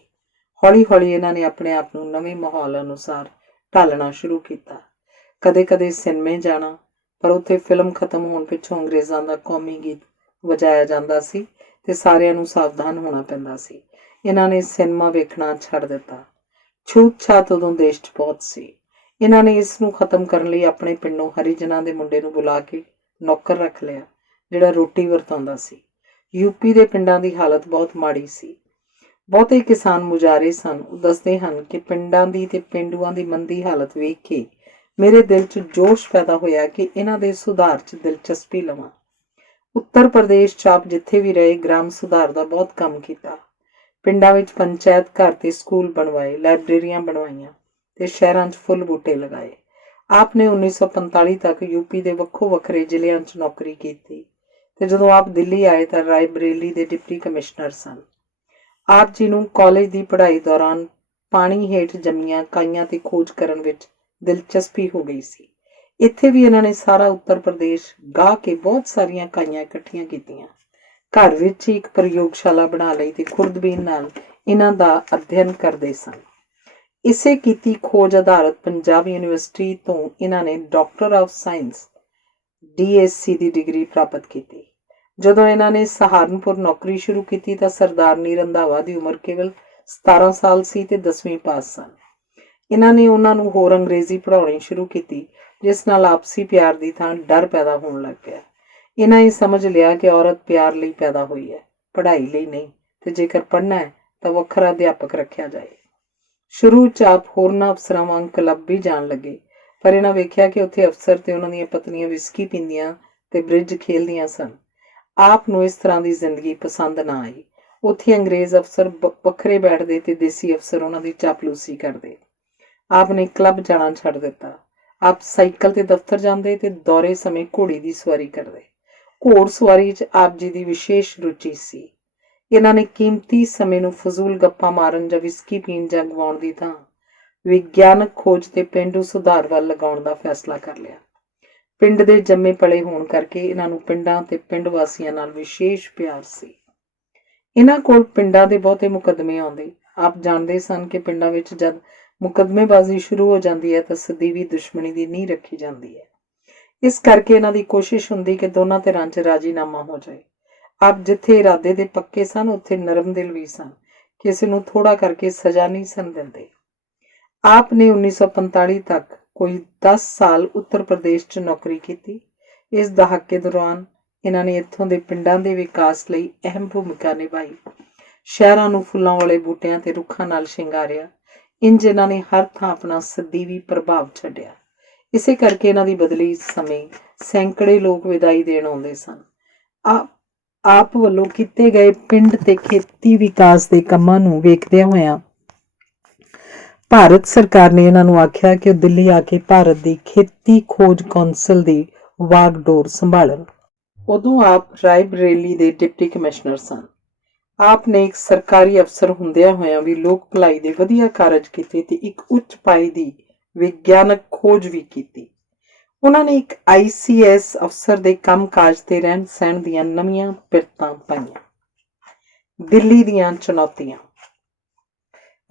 ਹੌਲੀ ਹੌਲੀ ਇਹਨਾਂ ਨੇ ਆਪਣੇ ਆਪ ਨੂੰ ਨਵੇਂ ਮਾਹੌਲ ਅਨੁਸਾਰ ਢਾਲਣਾ ਸ਼ੁਰੂ ਕੀਤਾ। ਕਦੇ ਕਦੇ ਸਿਨੇਮੇ ਜਾਣਾ, ਪਰ ਉੱਥੇ ਫਿਲਮ ਖਤਮ ਹੋਣ ਪਿੱਛੋਂ ਅੰਗਰੇਜ਼ਾਂ ਦਾ ਕੌਮੀ ਗੀਤ ਵਜਾਇਆ ਜਾਂਦਾ ਸੀ ਤੇ ਸਾਰਿਆਂ ਨੂੰ ਸਾਵਧਾਨ ਹੋਣਾ ਪੈਂਦਾ ਸੀ। ਇਹਨਾਂ ਨੇ ਸਿਨੇਮਾ ਵੇਖਣਾ ਛੱਡ ਦਿੱਤਾ। ਛੂਤ ਛਾਤ ਉਦੋਂ ਦੇਸ਼ 'ਚ ਬਹੁਤ ਸੀ। ਇਹਨਾਂ ਨੇ ਇਸ ਨੂੰ ਖਤਮ ਕਰਨ ਲਈ ਆਪਣੇ ਪਿੰਡੋਂ ਹਰੀਜਨਾਂ ਦੇ ਮੁੰਡੇ ਨੂੰ ਬੁਲਾ ਕੇ ਨੌਕਰ ਰੱਖ ਲਿਆ, ਜਿਹੜਾ ਰੋਟੀ ਵਰਤਾਉਂਦਾ ਸੀ। ਯੂਪੀ ਦੇ ਪਿੰਡਾਂ ਦੀ ਹਾਲਤ ਬਹੁਤ ਮਾੜੀ ਸੀ। ਬਹੁਤੇ ਕਿਸਾਨ ਮੁਜ਼ਾਰੇ ਸਨ। ਉਹ ਦੱਸਦੇ ਹਨ ਕਿ ਪਿੰਡਾਂ ਦੀ ਤੇ ਪੇਂਡੂਆਂ ਦੀ ਮੰਦੀ ਹਾਲਤ ਵੇਖ ਕੇ ਮੇਰੇ ਦਿਲ 'ਚ ਜੋਸ਼ ਪੈਦਾ ਹੋਇਆ ਕਿ ਇਹਨਾਂ ਦੇ ਸੁਧਾਰ 'ਚ ਦਿਲਚਸਪੀ ਲਵਾਂ। ਉੱਤਰ ਪ੍ਰਦੇਸ਼ 'ਚ ਆਪ ਜਿੱਥੇ ਵੀ ਰਹੇ ਗ੍ਰਾਮ ਸੁਧਾਰ ਦਾ ਬਹੁਤ ਕੰਮ ਕੀਤਾ। ਪਿੰਡਾਂ ਵਿੱਚ ਪੰਚਾਇਤ ਘਰ ਤੇ ਸਕੂਲ ਬਣਵਾਏ, ਲਾਇਬ੍ਰੇਰੀਆਂ ਬਣਵਾਈਆਂ ਤੇ ਸ਼ਹਿਰਾਂ 'ਚ ਫੁੱਲ ਬੂਟੇ ਲਗਾਏ। ਆਪ ਨੇ 1945 ਤੱਕ ਯੂਪੀ ਦੇ ਵੱਖੋ ਵੱਖਰੇ ਜ਼ਿਲ੍ਹਿਆਂ 'ਚ ਨੌਕਰੀ ਕੀਤੀ ਤੇ ਜਦੋਂ ਆਪ ਦਿੱਲੀ ਆਏ ਤਾਂ ਰਾਏਬਰੇਲੀ ਦੇ ਡਿਪਟੀ ਕਮਿਸ਼ਨਰ ਸਨ। ਆਪ ਜੀ ਨੂੰ ਕਾਲਜ ਦੀ ਪੜ੍ਹਾਈ ਦੌਰਾਨ ਪਾਣੀ ਹੇਠ ਜੰਮੀਆਂ ਕਾਈਆਂ ਤੇ ਖੋਜ ਕਰਨ ਵਿੱਚ ਦਿਲਚਸਪੀ ਹੋ ਗਈ ਸੀ। ਇੱਥੇ ਵੀ ਇਹਨਾਂ ਨੇ ਸਾਰਾ ਉੱਤਰ ਪ੍ਰਦੇਸ਼ ਗਾਹ ਕੇ ਬਹੁਤ ਸਾਰੀਆਂ ਕਾਈਆਂ ਇਕੱਠੀਆਂ ਕੀਤੀਆਂ। ਘਰ ਵਿੱਚ ਹੀ ਇੱਕ ਪ੍ਰਯੋਗਸ਼ਾਲਾ ਬਣਾ ਲਈ ਤੇ ਖੁਰਦਬੀਨ ਨਾਲ ਇਹਨਾਂ ਦਾ ਅਧਿਐਨ ਕਰਦੇ ਸਨ। ਇਸੇ ਕੀਤੀ ਖੋਜ ਆਧਾਰਿਤ ਪੰਜਾਬ ਯੂਨੀਵਰਸਿਟੀ ਤੋਂ ਇਹਨਾਂ ਨੇ doctor of science DSc the degree ਪ੍ਰਾਪਤ ਕੀਤੀ। ਜਦੋਂ ਇਹਨਾਂ ਨੇ ਸਹਾਰਨਪੁਰ ਨੌਕਰੀ ਸ਼ੁਰੂ ਕੀਤੀ ਤਾਂ ਸਰਦਾਰਨੀ ਰੰਧਾਵਾ ਦੀ ਉਮਰ ਕੇਵਲ 17 ਸਾਲ ਸੀ ਤੇ 10ਵੀਂ ਪਾਸ ਸਨ। ਇਹਨਾਂ ਨੇ ਉਹਨਾਂ ਨੂੰ ਹੋਰ ਅੰਗਰੇਜ਼ੀ ਪੜ੍ਹਾਉਣੀ ਸ਼ੁਰੂ ਕੀਤੀ, ਜਿਸ ਨਾਲ ਆਪਸੀ ਪਿਆਰ ਦੀ ਥਾਂ ਡਰ ਪੈਦਾ ਹੋਣ ਲੱਗ ਪਿਆ। ਇਹਨਾਂ ਇਹ ਸਮਝ ਲਿਆ ਕਿ ਔਰਤ ਪਿਆਰ ਲਈ ਪੈਦਾ ਹੋਈ ਹੈ, ਪੜ੍ਹਾਈ ਲਈ ਨਹੀਂ, ਤੇ ਜੇਕਰ ਪੜ੍ਹਨਾ ਹੈ ਤਾਂ ਵੱਖਰਾ ਅਧਿਆਪਕ ਰੱਖਿਆ ਜਾਏ। ਸ਼ੁਰੂ 'ਚ ਆਪ ਹੋਰਨਾਂ ਅਫਸਰਾਂ ਵਾਂਗ ਕਲੱਬ ਵੀ ਜਾਣ ਲੱਗੇ, ਪਰ ਇਹਨਾਂ ਵੇਖਿਆ ਕਿ ਉੱਥੇ ਅਫਸਰ ਤੇ ਉਹਨਾਂ ਦੀਆਂ ਪਤਨੀਆਂ ਵਿਸਕੀ ਪੀਂਦੀਆਂ ਤੇ ਬ੍ਰਿਜ ਖੇਲਦੀਆਂ ਸਨ। ਆਪ ਨੂੰ ਇਸ ਤਰ੍ਹਾਂ ਦੀ ਜ਼ਿੰਦਗੀ ਪਸੰਦ ਨਾ ਆਈ। ਉੱਥੇ ਅੰਗਰੇਜ਼ ਅਫਸਰ ਵੱਖਰੇ ਬੈਠਦੇ ਤੇ ਦੇਸੀ ਅਫਸਰ ਉਹਨਾਂ ਦੀ ਚਾਪਲੂਸੀ ਕਰਦੇ। ਆਪ ਨੇ ਕਲੱਬ ਜਾਣਾ ਛੱਡ ਦਿੱਤਾ। ਆਪ ਸਾਈਕਲ ਤੇ ਦਫ਼ਤਰ ਜਾਂਦੇ ਤੇ ਦੌਰੇ ਸਮੇਂ ਘੋੜੀ ਦੀ ਸਵਾਰੀ ਕਰਦੇ। ਘੋੜ ਸਵਾਰੀ 'ਚ ਆਪ ਜੀ ਦੀ ਵਿਸ਼ੇਸ਼ ਰੁਚੀ ਸੀ। ਇਹਨਾਂ ਨੇ ਕੀਮਤੀ ਸਮੇਂ ਨੂੰ ਫਜ਼ੂਲ ਗੱਪਾਂ ਮਾਰਨ ਜਾਂ ਵਿਸਕੀ ਪੀਣ ਜਾਂ ਗਵਾਉਣ ਦੀ ਥਾਂ ਵਿਗਿਆਨਕ ਖੋਜ ਤੇ ਪੇਂਡੂ ਸੁਧਾਰ ਵੱਲ ਲਗਾਉਣ ਦਾ ਫੈਸਲਾ ਕਰ ਲਿਆ। ਪਿੰਡ ਦੇ ਜੰਮੇ ਪਲੇ ਹੋਣ ਕਰਕੇ ਇਹਨਾਂ ਨੂੰ ਪਿੰਡਾਂ ਤੇ ਪਿੰਡ ਵਾਸੀਆਂ ਨਾਲ ਵਿਸ਼ੇਸ਼ ਪਿਆਰ ਸੀ। ਇਹਨਾਂ ਕੋਲ ਪਿੰਡਾਂ ਦੇ ਬਹੁਤੇ ਮੁਕੱਦਮੇ ਆਉਂਦੇ। ਆਪ ਜਾਣਦੇ ਸਨ ਕਿ ਪਿੰਡਾਂ ਵਿੱਚ ਜਦ ਮੁਕੱਦਮੇਬਾਜ਼ੀ ਸ਼ੁਰੂ ਹੋ ਜਾਂਦੀ ਹੈ ਤਾਂ ਸਦੀਵੀ ਦੁਸ਼ਮਣੀ ਦੀ ਨੀਂਹ ਰੱਖੀ ਜਾਂਦੀ ਹੈ। ਇਸ ਕਰਕੇ ਇਹਨਾਂ ਦੀ ਕੋਸ਼ਿਸ਼ ਹੁੰਦੀ ਕਿ ਦੋਨਾਂ ਧਿਰਾਂ 'ਚ ਰਾਜੀਨਾਮਾ ਹੋ ਜਾਏ। ਆਪ ਜਿੱਥੇ ਇਰਾਦੇ ਦੇ ਪੱਕੇ ਸਨ ਉੱਥੇ ਨਰਮ ਦਿਲ ਵੀ ਸਨ। ਕਿਸੇ ਨੂੰ ਥੋੜਾ ਕਰਕੇ ਸਜ਼ਾ ਨਹੀਂ ਸਨ ਦਿੰਦੇ। ਆਪ ਨੇ 1945 ਤੱਕ ਕੋਈ 10 ਸਾਲ ਉੱਤਰ ਪ੍ਰਦੇਸ਼ 'ਚ ਨੌਕਰੀ ਕੀਤੀ। ਇਸ ਦਹਾਕੇ ਦੌਰਾਨ ਇਹਨਾਂ ਨੇ ਇੱਥੋਂ ਦੇ ਪਿੰਡਾਂ ਦੇ ਵਿਕਾਸ ਲਈ ਅਹਿਮ ਭੂਮਿਕਾ ਨਿਭਾਈ। ਸ਼ਹਿਰਾਂ ਨੂੰ ਫੁੱਲਾਂ ਵਾਲੇ ਬੂਟਿਆਂ ਤੇ ਰੁੱਖਾਂ ਨਾਲ ਸ਼ਿੰਗਾਰਿਆ। ਇੰਜ ਇਹਨਾਂ ਨੇ ਹਰ ਥਾਂ ਆਪਣਾ ਸਦੀਵੀ ਪ੍ਰਭਾਵ ਛੱਡਿਆ। ਇਸੇ ਕਰਕੇ ਇਹਨਾਂ ਦੀ ਬਦਲੀ ਸਮੇਂ ਸੈਂਕੜੇ ਲੋਕ ਵਿਦਾਈ ਦੇਣ ਆਉਂਦੇ ਸਨ। ਆਪ ਵੱਲੋਂ ਕੀਤੇ ਗਏ ਪਿੰਡ ਤੇ ਖੇਤੀ ਵਿਕਾਸ ਦੇ ਕੰਮਾਂ ਨੂੰ ਵੇਖਦਿਆਂ ਹੋਇਆਂ ਭਾਰਤ ਸਰਕਾਰ ਨੇ ਇਹਨਾਂ ਨੂੰ ਆਖਿਆ ਕਿ ਉਹ ਦਿੱਲੀ ਆ ਕੇ ਭਾਰਤ ਦੀ ਖੇਤੀ ਖੋਜ ਕੌਂਸਲ ਦੀ ਵਾਗਡੋਰ ਸੰਭਾਲਣ। ਉਦੋਂ ਆਪ ਰਾਏ ਬਰੇਲੀ ਦੇ ਡਿਪਟੀ ਕਮਿਸ਼ਨਰ ਸਨ। ਆਪ ਨੇ ਇੱਕ ਸਰਕਾਰੀ ਅਫਸਰ ਹੁੰਦਿਆਂ ਹੋਇਆਂ ਵੀ ਲੋਕ ਭਲਾਈ ਦੇ ਵਧੀਆ ਕਾਰਜ ਕੀਤੇ ਤੇ ਇੱਕ ਉੱਚ ਪਾਏ ਦੀ ਵਿਗਿਆਨਕ ਖੋਜ ਵੀ ਕੀਤੀ। ਉਹਨਾਂ ਨੇ ਇੱਕ ICS ਅਫਸਰ ਦੇ ਕੰਮਕਾਜ ਤੇ ਰਹਿਣ ਸਹਿਣ ਦੀਆਂ ਨਵੀਆਂ ਪਿਰਤਾਂ ਪਾਈਆਂ। ਦਿੱਲੀ ਦੀਆਂ ਚੁਣੌਤੀਆਂ।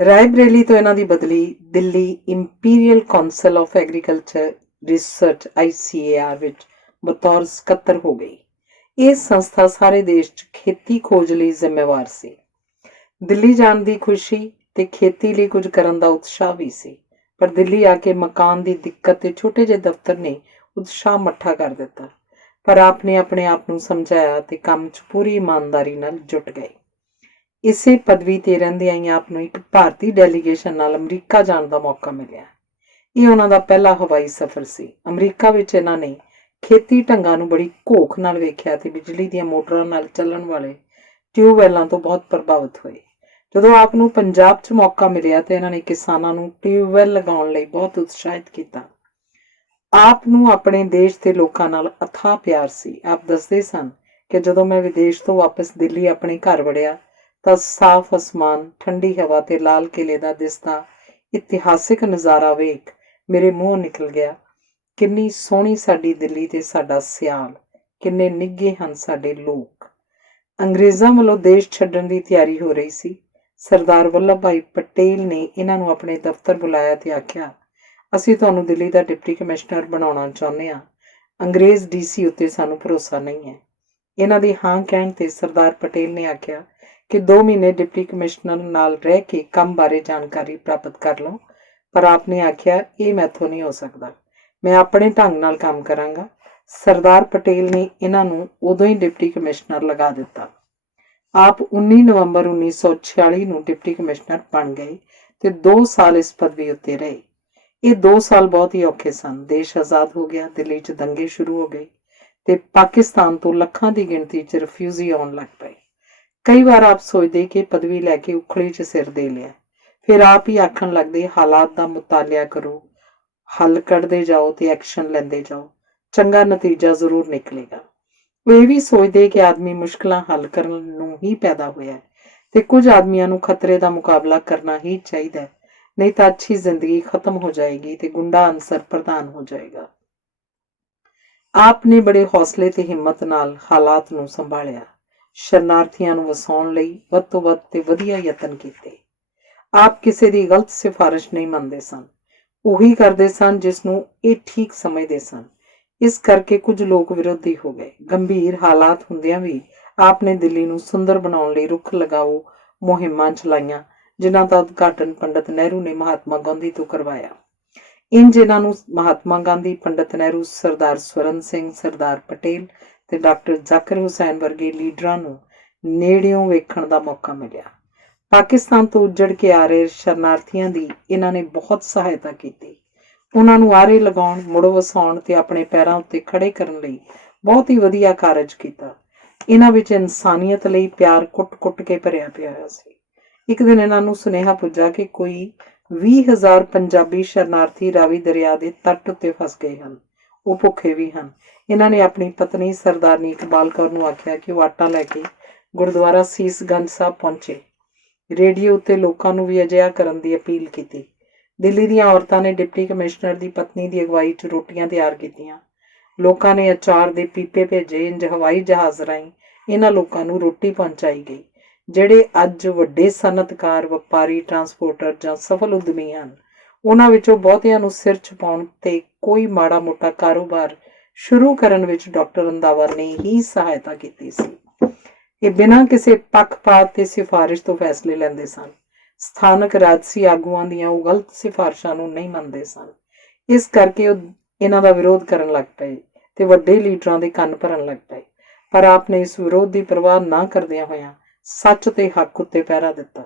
ਰਾਏ ਬਰੇਲੀ ਤੋਂ ਇਹਨਾਂ ਦੀ ਬਦਲੀ Delhi imperial council of agriculture research ICAR ਵਿੱਚ ਬਤੌਰ ਸਕੱਤਰ ਹੋ ਗਈ। ਇਹ ਸੰਸਥਾ ਸਾਰੇ ਦੇਸ਼ 'ਚ ਖੇਤੀ ਖੋਜ ਲਈ ਜ਼ਿੰਮੇਵਾਰ ਸੀ। ਦਿੱਲੀ ਜਾਣ ਦੀ ਖੁਸ਼ੀ ਤੇ ਖੇਤੀ ਲਈ ਕੁਝ ਕਰਨ ਦਾ ਉਤਸ਼ਾਹ ਵੀ ਸੀ, ਪਰ ਦਿੱਲੀ ਆ ਕੇ ਮਕਾਨ ਦੀ ਦਿੱਕਤ ਤੇ ਛੋਟੇ ਜਿਹੇ ਦਫ਼ਤਰ ਨੇ ਉਤਸ਼ਾਹ ਮੱਠਾ ਕਰ ਦਿੱਤਾ। ਪਰ ਆਪ ਨੇ ਆਪਣੇ ਆਪ ਨੂੰ ਸਮਝਾਇਆ ਤੇ ਕੰਮ 'ਚ ਪੂਰੀ ਇਮਾਨਦਾਰੀ ਨਾਲ ਜੁਟ ਗਏ। ਇਸੇ ਪਦਵੀ ਤੇ ਰਹਿੰਦਿਆਂ ਹੀ ਆਪ ਨੂੰ ਇੱਕ ਭਾਰਤੀ ਡੈਲੀਗੇਸ਼ਨ ਨਾਲ ਅਮਰੀਕਾ ਜਾਣ ਦਾ ਮੌਕਾ ਮਿਲਿਆ। ਇਹ ਉਹਨਾਂ ਦਾ ਪਹਿਲਾ ਹਵਾਈ ਸਫ਼ਰ ਸੀ। ਅਮਰੀਕਾ ਵਿੱਚ ਇਹਨਾਂ ਨੇ ਖੇਤੀ ਢੰਗਾਂ ਨੂੰ ਬੜੀ ਘੋਖ ਨਾਲ ਵੇਖਿਆ ਤੇ ਬਿਜਲੀ ਦੀਆਂ ਮੋਟਰਾਂ ਨਾਲ ਚੱਲਣ ਵਾਲੇ ਟਿਊਬਵੈੱਲਾਂ ਤੋਂ ਬਹੁਤ ਪ੍ਰਭਾਵਿਤ ਹੋਏ। ਜਦੋਂ ਆਪ ਨੂੰ ਪੰਜਾਬ 'ਚ ਮੌਕਾ ਮਿਲਿਆ ਤੇ ਇਹਨਾਂ ਨੇ ਕਿਸਾਨਾਂ ਨੂੰ ਟਿਊਬਵੈੱਲ ਲਗਾਉਣ ਲਈ ਬਹੁਤ ਉਤਸ਼ਾਹਿਤ ਕੀਤਾ। ਆਪ ਨੂੰ ਆਪਣੇ ਦੇਸ਼ ਦੇ ਲੋਕਾਂ ਨਾਲ ਅਥਾਹ ਪਿਆਰ ਸੀ। ਆਪ ਦੱਸਦੇ ਸਨ ਕਿ ਜਦੋਂ ਮੈਂ ਵਿਦੇਸ਼ ਤੋਂ ਵਾਪਸ ਦਿੱਲੀ ਆਪਣੇ ਘਰ ਵੜਿਆ ਤਾਂ ਸਾਫ਼ ਅਸਮਾਨ, ਠੰਡੀ ਹਵਾ ਤੇ ਲਾਲ ਕਿਲੇ ਦਾ ਦਿਸਦਾ ਇਤਿਹਾਸਿਕ ਨਜ਼ਾਰਾ ਵੇਖ ਮੇਰੇ ਮੂੰਹੋਂ ਨਿਕਲ ਗਿਆ, ਕਿੰਨੀ ਸੋਹਣੀ ਸਾਡੀ ਦਿੱਲੀ ਤੇ ਸਾਡਾ ਸਿਆਲ, ਕਿੰਨੇ ਨਿੱਘੇ ਹਨ ਸਾਡੇ ਲੋਕ। ਅੰਗਰੇਜ਼ਾਂ ਵੱਲੋਂ ਦੇਸ਼ ਛੱਡਣ ਦੀ ਤਿਆਰੀ ਹੋ ਰਹੀ ਸੀ। ਸਰਦਾਰ ਵੱਲਭ ਭਾਈ ਪਟੇਲ ਨੇ ਇਹਨਾਂ ਨੂੰ ਆਪਣੇ ਦਫ਼ਤਰ ਬੁਲਾਇਆ ਤੇ ਆਖਿਆ, ਅਸੀਂ ਤੁਹਾਨੂੰ ਦਿੱਲੀ ਦਾ ਡਿਪਟੀ ਕਮਿਸ਼ਨਰ ਬਣਾਉਣਾ ਚਾਹੁੰਦੇ ਹਾਂ। ਅੰਗਰੇਜ਼ DC ਉੱਤੇ ਸਾਨੂੰ ਭਰੋਸਾ ਨਹੀਂ ਹੈ। ਇਹਨਾਂ ਦੀ ਹਾਂ ਕਹਿਣ ਤੇ ਸਰਦਾਰ ਪਟੇਲ ਨੇ ਆਖਿਆ ਕਿ 2 ਮਹੀਨੇ ਡਿਪਟੀ ਕਮਿਸ਼ਨਰ ਨਾਲ ਰਹਿ ਕੇ ਕੰਮ ਬਾਰੇ ਜਾਣਕਾਰੀ ਪ੍ਰਾਪਤ ਕਰ ਲਓ। ਪਰ ਆਪ ਨੇ ਆਖਿਆ, ਇਹ ਮੈਥੋਂ ਨਹੀਂ ਹੋ ਸਕਦਾ, ਮੈਂ ਆਪਣੇ ਢੰਗ ਨਾਲ ਕੰਮ ਕਰਾਂਗਾ। ਸਰਦਾਰ ਪਟੇਲ ਨੇ ਇਹਨਾਂ ਨੂੰ ਉਦੋਂ ਹੀ ਡਿਪਟੀ ਕਮਿਸ਼ਨਰ ਲਗਾ ਦਿੱਤਾ। ਆਪ 19 ਨਵੰਬਰ 1946 ਨੂੰ ਡਿਪਟੀ ਕਮਿਸ਼ਨਰ ਬਣ ਗਏ ਤੇ 2 ਸਾਲ ਇਸ ਪਦਵੀ ਉੱਤੇ ਰਹੇ। ਇਹ 2 ਸਾਲ ਬਹੁਤ ਹੀ ਔਖੇ ਸਨ। ਦੇਸ਼ ਆਜ਼ਾਦ ਹੋ ਗਿਆ, ਦਿੱਲੀ 'ਚ ਦੰਗੇ ਸ਼ੁਰੂ ਹੋ ਗਏ ਤੇ ਪਾਕਿਸਤਾਨ ਤੋਂ ਲੱਖਾਂ ਦੀ ਗਿਣਤੀ 'ਚ ਰਿਫਿਊਜੀ ਆਉਣ ਲੱਗ ਪਏ। ਕਈ ਵਾਰ ਆਪ ਸੋਚਦੇ ਕਿ ਪਦਵੀ ਲੈ ਕੇ ਉਖਲੀ 'ਚ ਸਿਰ ਦੇ ਲਿਆ। ਫਿਰ ਆਪ ਹੀ ਆਖਣ ਲੱਗਦੇ, ਹਾਲਾਤ ਦਾ ਮੁਤਾਲਿਆ ਕਰੋ, ਹੱਲ ਕੱਢਦੇ ਜਾਓ ਤੇ ਐਕਸ਼ਨ ਲੈਂਦੇ ਜਾਓ, ਚੰਗਾ ਨਤੀਜਾ ਜ਼ਰੂਰ ਨਿਕਲੇਗਾ। ਉਹ ਇਹ ਵੀ ਸੋਚਦੇ ਕਿ ਆਦਮੀ ਮੁਸ਼ਕਲਾਂ ਹੱਲ ਕਰਨ ਨੂੰ ਹੀ ਪੈਦਾ ਹੋਇਆ ਤੇ ਕੁਝ ਆਦਮੀਆਂ ਨੂੰ ਖਤਰੇ ਦਾ ਮੁਕਾਬਲਾ ਕਰਨਾ ਹੀ ਚਾਹੀਦਾ, ਨਹੀਂ ਤਾਂ ਅੱਛੀ ਜ਼ਿੰਦਗੀ ਖਤਮ ਹੋ ਜਾਏਗੀ ਤੇ ਗੁੰਡਾ ਅਨਸਰ ਪ੍ਰਧਾਨ ਹੋ ਜਾਏਗਾ। ਆਪ ਨੇ ਬੜੇ ਹੌਸਲੇ ਤੇ ਹਿੰਮਤ ਨਾਲ ਹਾਲਾਤ ਨੂੰ ਸੰਭਾਲਿਆ। ਸ਼ਰਨਾਰਥੀਆਂ ਨੂੰ ਵਸਾਉਣ ਲਈ ਵੱਧ ਤੋਂ ਵੱਧ ਤੇ ਵਧੀਆ ਯਤਨ ਕੀਤੇ। ਆਪ ਕਿਸੇ ਦੀ ਗਲਤ ਸਿਫਾਰਿਸ਼ ਨਹੀਂ ਮੰਨਦੇ ਸਨ, ਉਹੀ ਕਰਦੇ ਸਨ ਜਿਸ ਨੂੰ ਇਹ ਠੀਕ ਸਮਝਦੇ ਸਨ। ਇਸ ਕਰਕੇ ਕੁਝ ਲੋਕ ਵਿਰੋਧੀ ਹੋ ਗਏ। ਗੰਭੀਰ ਹਾਲਾਤ ਹੁੰਦਿਆਂ ਵੀ ਆਪ ਨੇ ਦਿੱਲੀ ਨੂੰ ਸੁੰਦਰ ਬਣਾਉਣ ਲਈ ਰੁੱਖ ਲਗਾਓ ਮੁਹਿੰਮਾਂ ਚਲਾਈਆਂ, ਜਿਨ੍ਹਾਂ ਦਾ ਉਦਘਾਟਨ ਪੰਡਿਤ ਨਹਿਰੂ ਨੇ ਮਹਾਤਮਾ ਗਾਂਧੀ ਤੋਂ ਕਰਵਾਇਆ। ਇੰਜ ਇਹਨਾਂ ਨੂੰ ਮਹਾਤਮਾ ਗਾਂਧੀ, ਪੰਡਿਤ ਨਹਿਰੂ, ਸਰਦਾਰ ਸਵਰਨ ਸਿੰਘ, ਸਰਦਾਰ ਪਟੇਲ ਤੇ ਡਾਕਟਰ ਜ਼ਾਕਿਰ ਹੁਸੈਨ ਵਰਗੇ ਲੀਡਰਾਂ ਨੂੰ ਨੇੜਿਓਂ ਵੇਖਣ ਦਾ ਮੌਕਾ ਮਿਲਿਆ। ਪਾਕਿਸਤਾਨ ਤੋਂ ਉੱਜੜ ਕੇ ਆ ਰਹੇ ਸ਼ਰਨਾਰਥੀਆਂ ਦੀ ਇਹਨਾਂ ਨੇ ਬਹੁਤ ਸਹਾਇਤਾ ਕੀਤੀ। ਉਹਨਾਂ ਨੂੰ ਆਰੇ ਲਗਾਉਣ, ਮੁੜ ਵਸਾਉਣ ਤੇ ਆਪਣੇ ਪੈਰਾਂ ਉੱਤੇ ਖੜੇ ਕਰਨ ਲਈ ਬਹੁਤ ਹੀ ਵਧੀਆ ਕਾਰਜ ਕੀਤਾ। ਇਹਨਾਂ ਵਿੱਚ ਇਨਸਾਨੀਅਤ ਲਈ ਪਿਆਰ ਕੁੱਟ-ਕੁੱਟ ਕੇ ਭਰਿਆ ਪਿਆ ਹੋਇਆ ਸੀ। ਇੱਕ ਦਿਨ ਇਹਨਾਂ ਨੂੰ ਸੁਨੇਹਾ ਪੁੱਜਾ ਕਿ ਕੋਈ 20,000 ਪੰਜਾਬੀ ਸ਼ਰਨਾਰਥੀ ਰਾਵੀ ਦਰਿਆ ਦੇ ਤੱਟ ਉੱਤੇ ਫਸ ਗਏ ਹਨ, ਉਹ ਭੁੱਖੇ ਵੀ ਹਨ। ਇਹਨਾਂ ਨੇ ਆਪਣੀ ਪਤਨੀ ਸਰਦਾਰਨੀ ਇਕਬਾਲ ਕੌਰ ਨੂੰ ਆਖਿਆ ਕਿ ਉਹ ਆਟਾ ਲੈ ਕੇ ਗੁਰਦੁਆਰਾ ਸੀਸਗੰਜ ਸਾਹਿਬ ਪਹੁੰਚੇ। ਰੇਡੀਓ ਉੱਤੇ ਲੋਕਾਂ ਨੂੰ ਵੀ ਅਜਿਹਾ ਕਰਨ ਦੀ ਅਪੀਲ ਕੀਤੀ। ਦਿੱਲੀ ਦੀਆਂ ਔਰਤਾਂ ਨੇ ਡਿਪਟੀ ਕਮਿਸ਼ਨਰ ਦੀ ਪਤਨੀ ਦੀ ਅਗਵਾਈ 'ਚ ਰੋਟੀਆਂ ਤਿਆਰ ਕੀਤੀਆਂ। ਲੋਕਾਂ ਨੇ ਅਚਾਰ ਦੇ ਪੀਪੇ ਭੇਜੇ। ਇੰਜ ਹਵਾਈ ਜਹਾਜ਼ ਰਾਹੀਂ ਇਹਨਾਂ ਲੋਕਾਂ ਨੂੰ ਰੋਟੀ ਪਹੁੰਚਾਈ ਗਈ। ਜਿਹੜੇ ਅੱਜ ਵੱਡੇ ਸਨਅਤਕਾਰ, ਵਪਾਰੀ, ਟਰਾਂਸਪੋਰਟਰ ਜਾਂ ਸਫਲ ਉਦਮੀ ਹਨ, ਉਹਨਾਂ ਵਿੱਚੋਂ ਬਹੁਤਿਆਂ ਨੂੰ ਸਿਰ ਛੁਪਾਉਣ ਤੇ ਕੋਈ ਮਾੜਾ ਮੋਟਾ ਕਾਰੋਬਾਰ ਸ਼ੁਰੂ ਕਰਨ ਵਿੱਚ ਡਾਕਟਰ ਰੰਧਾਵਾ ਨੇ ਹੀ ਸਹਾਇਤਾ ਕੀਤੀ ਸੀ। ਇਹ ਬਿਨਾਂ ਕਿਸੇ ਪੱਖਪਾਤ ਤੇ ਸਿਫਾਰਿਸ਼ ਤੋਂ ਫੈਸਲੇ ਲੈਂਦੇ ਸਨ। ਸਥਾਨਕ ਰਾਜਸੀ ਆਗੂਆਂ ਦੀਆਂ ਉਹ ਗਲਤ ਸਿਫਾਰਿਸ਼ਾਂ ਨੂੰ ਨਹੀਂ ਮੰਨਦੇ ਸਨ। ਇਸ ਕਰਕੇ ਉਹ ਇਹਨਾਂ ਦਾ ਵਿਰੋਧ ਕਰਨ ਲੱਗ ਪਏ ਤੇ ਵੱਡੇ ਲੀਡਰਾਂ ਦੇ ਕੰਨ ਭਰਨ ਲੱਗ ਪਏ। ਪਰ ਆਪ ਨੇ ਇਸ ਵਿਰੋਧ ਦੀ ਪਰਵਾਹ ਨਾ ਕਰਦਿਆਂ ਹੋਇਆਂ ਸੱਚ ਤੇ ਹੱਕ ਉੱਤੇ ਪਹਿਰਾ ਦਿੱਤਾ।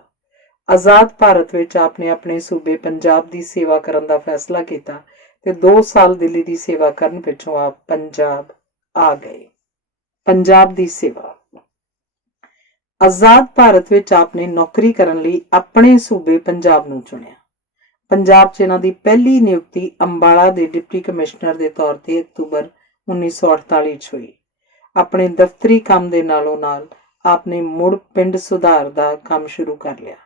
ਆਜ਼ਾਦ ਭਾਰਤ ਵਿੱਚ ਆਪਨੇ ਆਪਣੇ ਸੂਬੇ ਪੰਜਾਬ ਦੀ ਸੇਵਾ ਕਰਨ ਦਾ ਫੈਸਲਾ ਕੀਤਾ ਤੇ 2 ਸਾਲ ਦਿੱਲੀ ਦੀ ਸੇਵਾ ਕਰਨ ਪਿੱਛੋਂ ਆਪ ਪੰਜਾਬ ਆ ਗਏ। ਪੰਜਾਬ ਦੀ ਸੇਵਾ। ਆਜ਼ਾਦ ਭਾਰਤ ਵਿੱਚ ਆਪਨੇ ਨੌਕਰੀ ਕਰਨ ਲਈ ਆਪਣੇ ਸੂਬੇ ਪੰਜਾਬ ਨੂੰ ਚੁਣਿਆ। ਪੰਜਾਬ 'ਚ ਇਹਨਾਂ ਦੀ ਪਹਿਲੀ ਨਿਯੁਕਤੀ ਅੰਬਾਲਾ ਦੇ ਡਿਪਟੀ ਕਮਿਸ਼ਨਰ ਦੇ ਤੌਰ ਤੇ ਅਕਤੂਬਰ 1948 'ਚ ਹੋਈ। ਆਪਣੇ ਦਫ਼ਤਰੀ ਕੰਮ ਦੇ ਨਾਲੋਂ ਨਾਲ ਆਪਨੇ ਮੁੜ ਪਿੰਡ ਸੁਧਾਰ ਦਾ ਕੰਮ ਸ਼ੁਰੂ ਕਰ ਲਿਆ।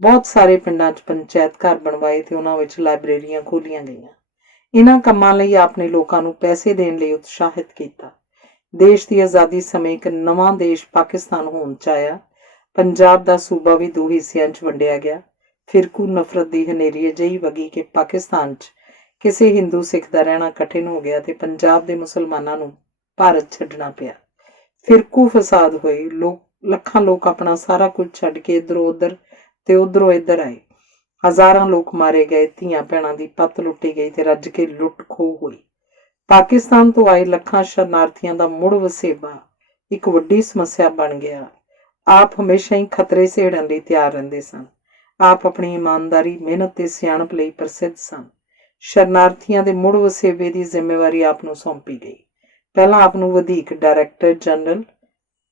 ਬਹੁਤ ਸਾਰੇ ਪਿੰਡਾਂ 'ਚ ਪੰਚਾਇਤ ਘਰ ਬਣਵਾਏ ਤੇ ਉਹਨਾਂ ਵਿੱਚ ਲਾਇਬ੍ਰੇਰੀਆਂ ਖੋਲ੍ਹੀਆਂ ਗਈਆਂ। ਇਹਨਾਂ ਕੰਮਾਂ ਲਈ ਆਪਨੇ ਲੋਕਾਂ ਨੂੰ ਪੈਸੇ ਦੇਣ ਲਈ ਉਤਸ਼ਾਹਿਤ ਕੀਤਾ। ਦੇਸ਼ ਦੀ ਆਜ਼ਾਦੀ ਸਮੇਂ ਇੱਕ ਨਵਾਂ ਦੇਸ਼ ਪਾਕਿਸਤਾਨ ਹੋਂਦ 'ਚ ਆਇਆ। ਪੰਜਾਬ ਦਾ ਸੂਬਾ ਵੀ 2 ਹਿੱਸਿਆਂ 'ਚ ਵੰਡਿਆ ਗਿਆ। ਫਿਰਕੂ ਨਫ਼ਰਤ ਦੀ ਹਨੇਰੀ ਅਜਿਹੀ ਵਗੀ ਕਿ ਪਾਕਿਸਤਾਨ 'ਚ ਕਿਸੇ ਹਿੰਦੂ ਸਿੱਖ ਦਾ ਰਹਿਣਾ ਕਠਿਨ ਹੋ ਗਿਆ ਤੇ ਪੰਜਾਬ ਦੇ ਮੁਸਲਮਾਨਾਂ ਨੂੰ ਭਾਰਤ ਛੱਡਣਾ ਪਿਆ। ਫਿਰਕੂ ਫਸਾਦ ਹੋਏ। ਲੱਖਾਂ ਲੋਕ ਆਪਣਾ ਸਾਰਾ ਕੁਝ ਛੱਡ ਕੇ ਇੱਧਰੋਂ ਉੱਧਰ ਤੇ ਉੱਧਰੋਂ ਇੱਧਰ ਆਏ। ਹਜ਼ਾਰਾਂ ਲੋਕ ਮਾਰੇ ਗਏ, ਧੀਆਂ ਭੈਣਾਂ ਦੀ ਪੱਤ ਲੁੱਟੀ ਗਈ ਤੇ ਰੱਜ ਕੇ ਲੁੱਟ ਖੋਹ ਹੋਈ। ਪਾਕਿਸਤਾਨ ਤੋਂ ਆਏ ਲੱਖਾਂ ਸ਼ਰਨਾਰਥੀਆਂ ਦਾ ਮੁੜ ਵਸੇਬਾ ਇੱਕ ਵੱਡੀ ਸਮੱਸਿਆ ਬਣ ਗਿਆ। ਆਪ ਹਮੇਸ਼ਾ ਹੀ ਖਤਰੇ ਸਹਿੜਨ ਲਈ ਤਿਆਰ ਰਹਿੰਦੇ ਸਨ। ਆਪ ਆਪਣੀ ਇਮਾਨਦਾਰੀ, ਮਿਹਨਤ ਤੇ ਸਿਆਣਪ ਲਈ ਪ੍ਰਸਿੱਧ ਸਨ। ਸ਼ਰਨਾਰਥੀਆਂ ਦੇ ਮੁੜ ਵਸੇਬੇ ਦੀ ਜ਼ਿੰਮੇਵਾਰੀ ਆਪ ਨੂੰ ਸੌਂਪੀ ਗਈ। ਪਹਿਲਾਂ ਆਪ ਨੂੰ ਵਧੀਕ ਡਾਇਰੈਕਟਰ ਜਨਰਲ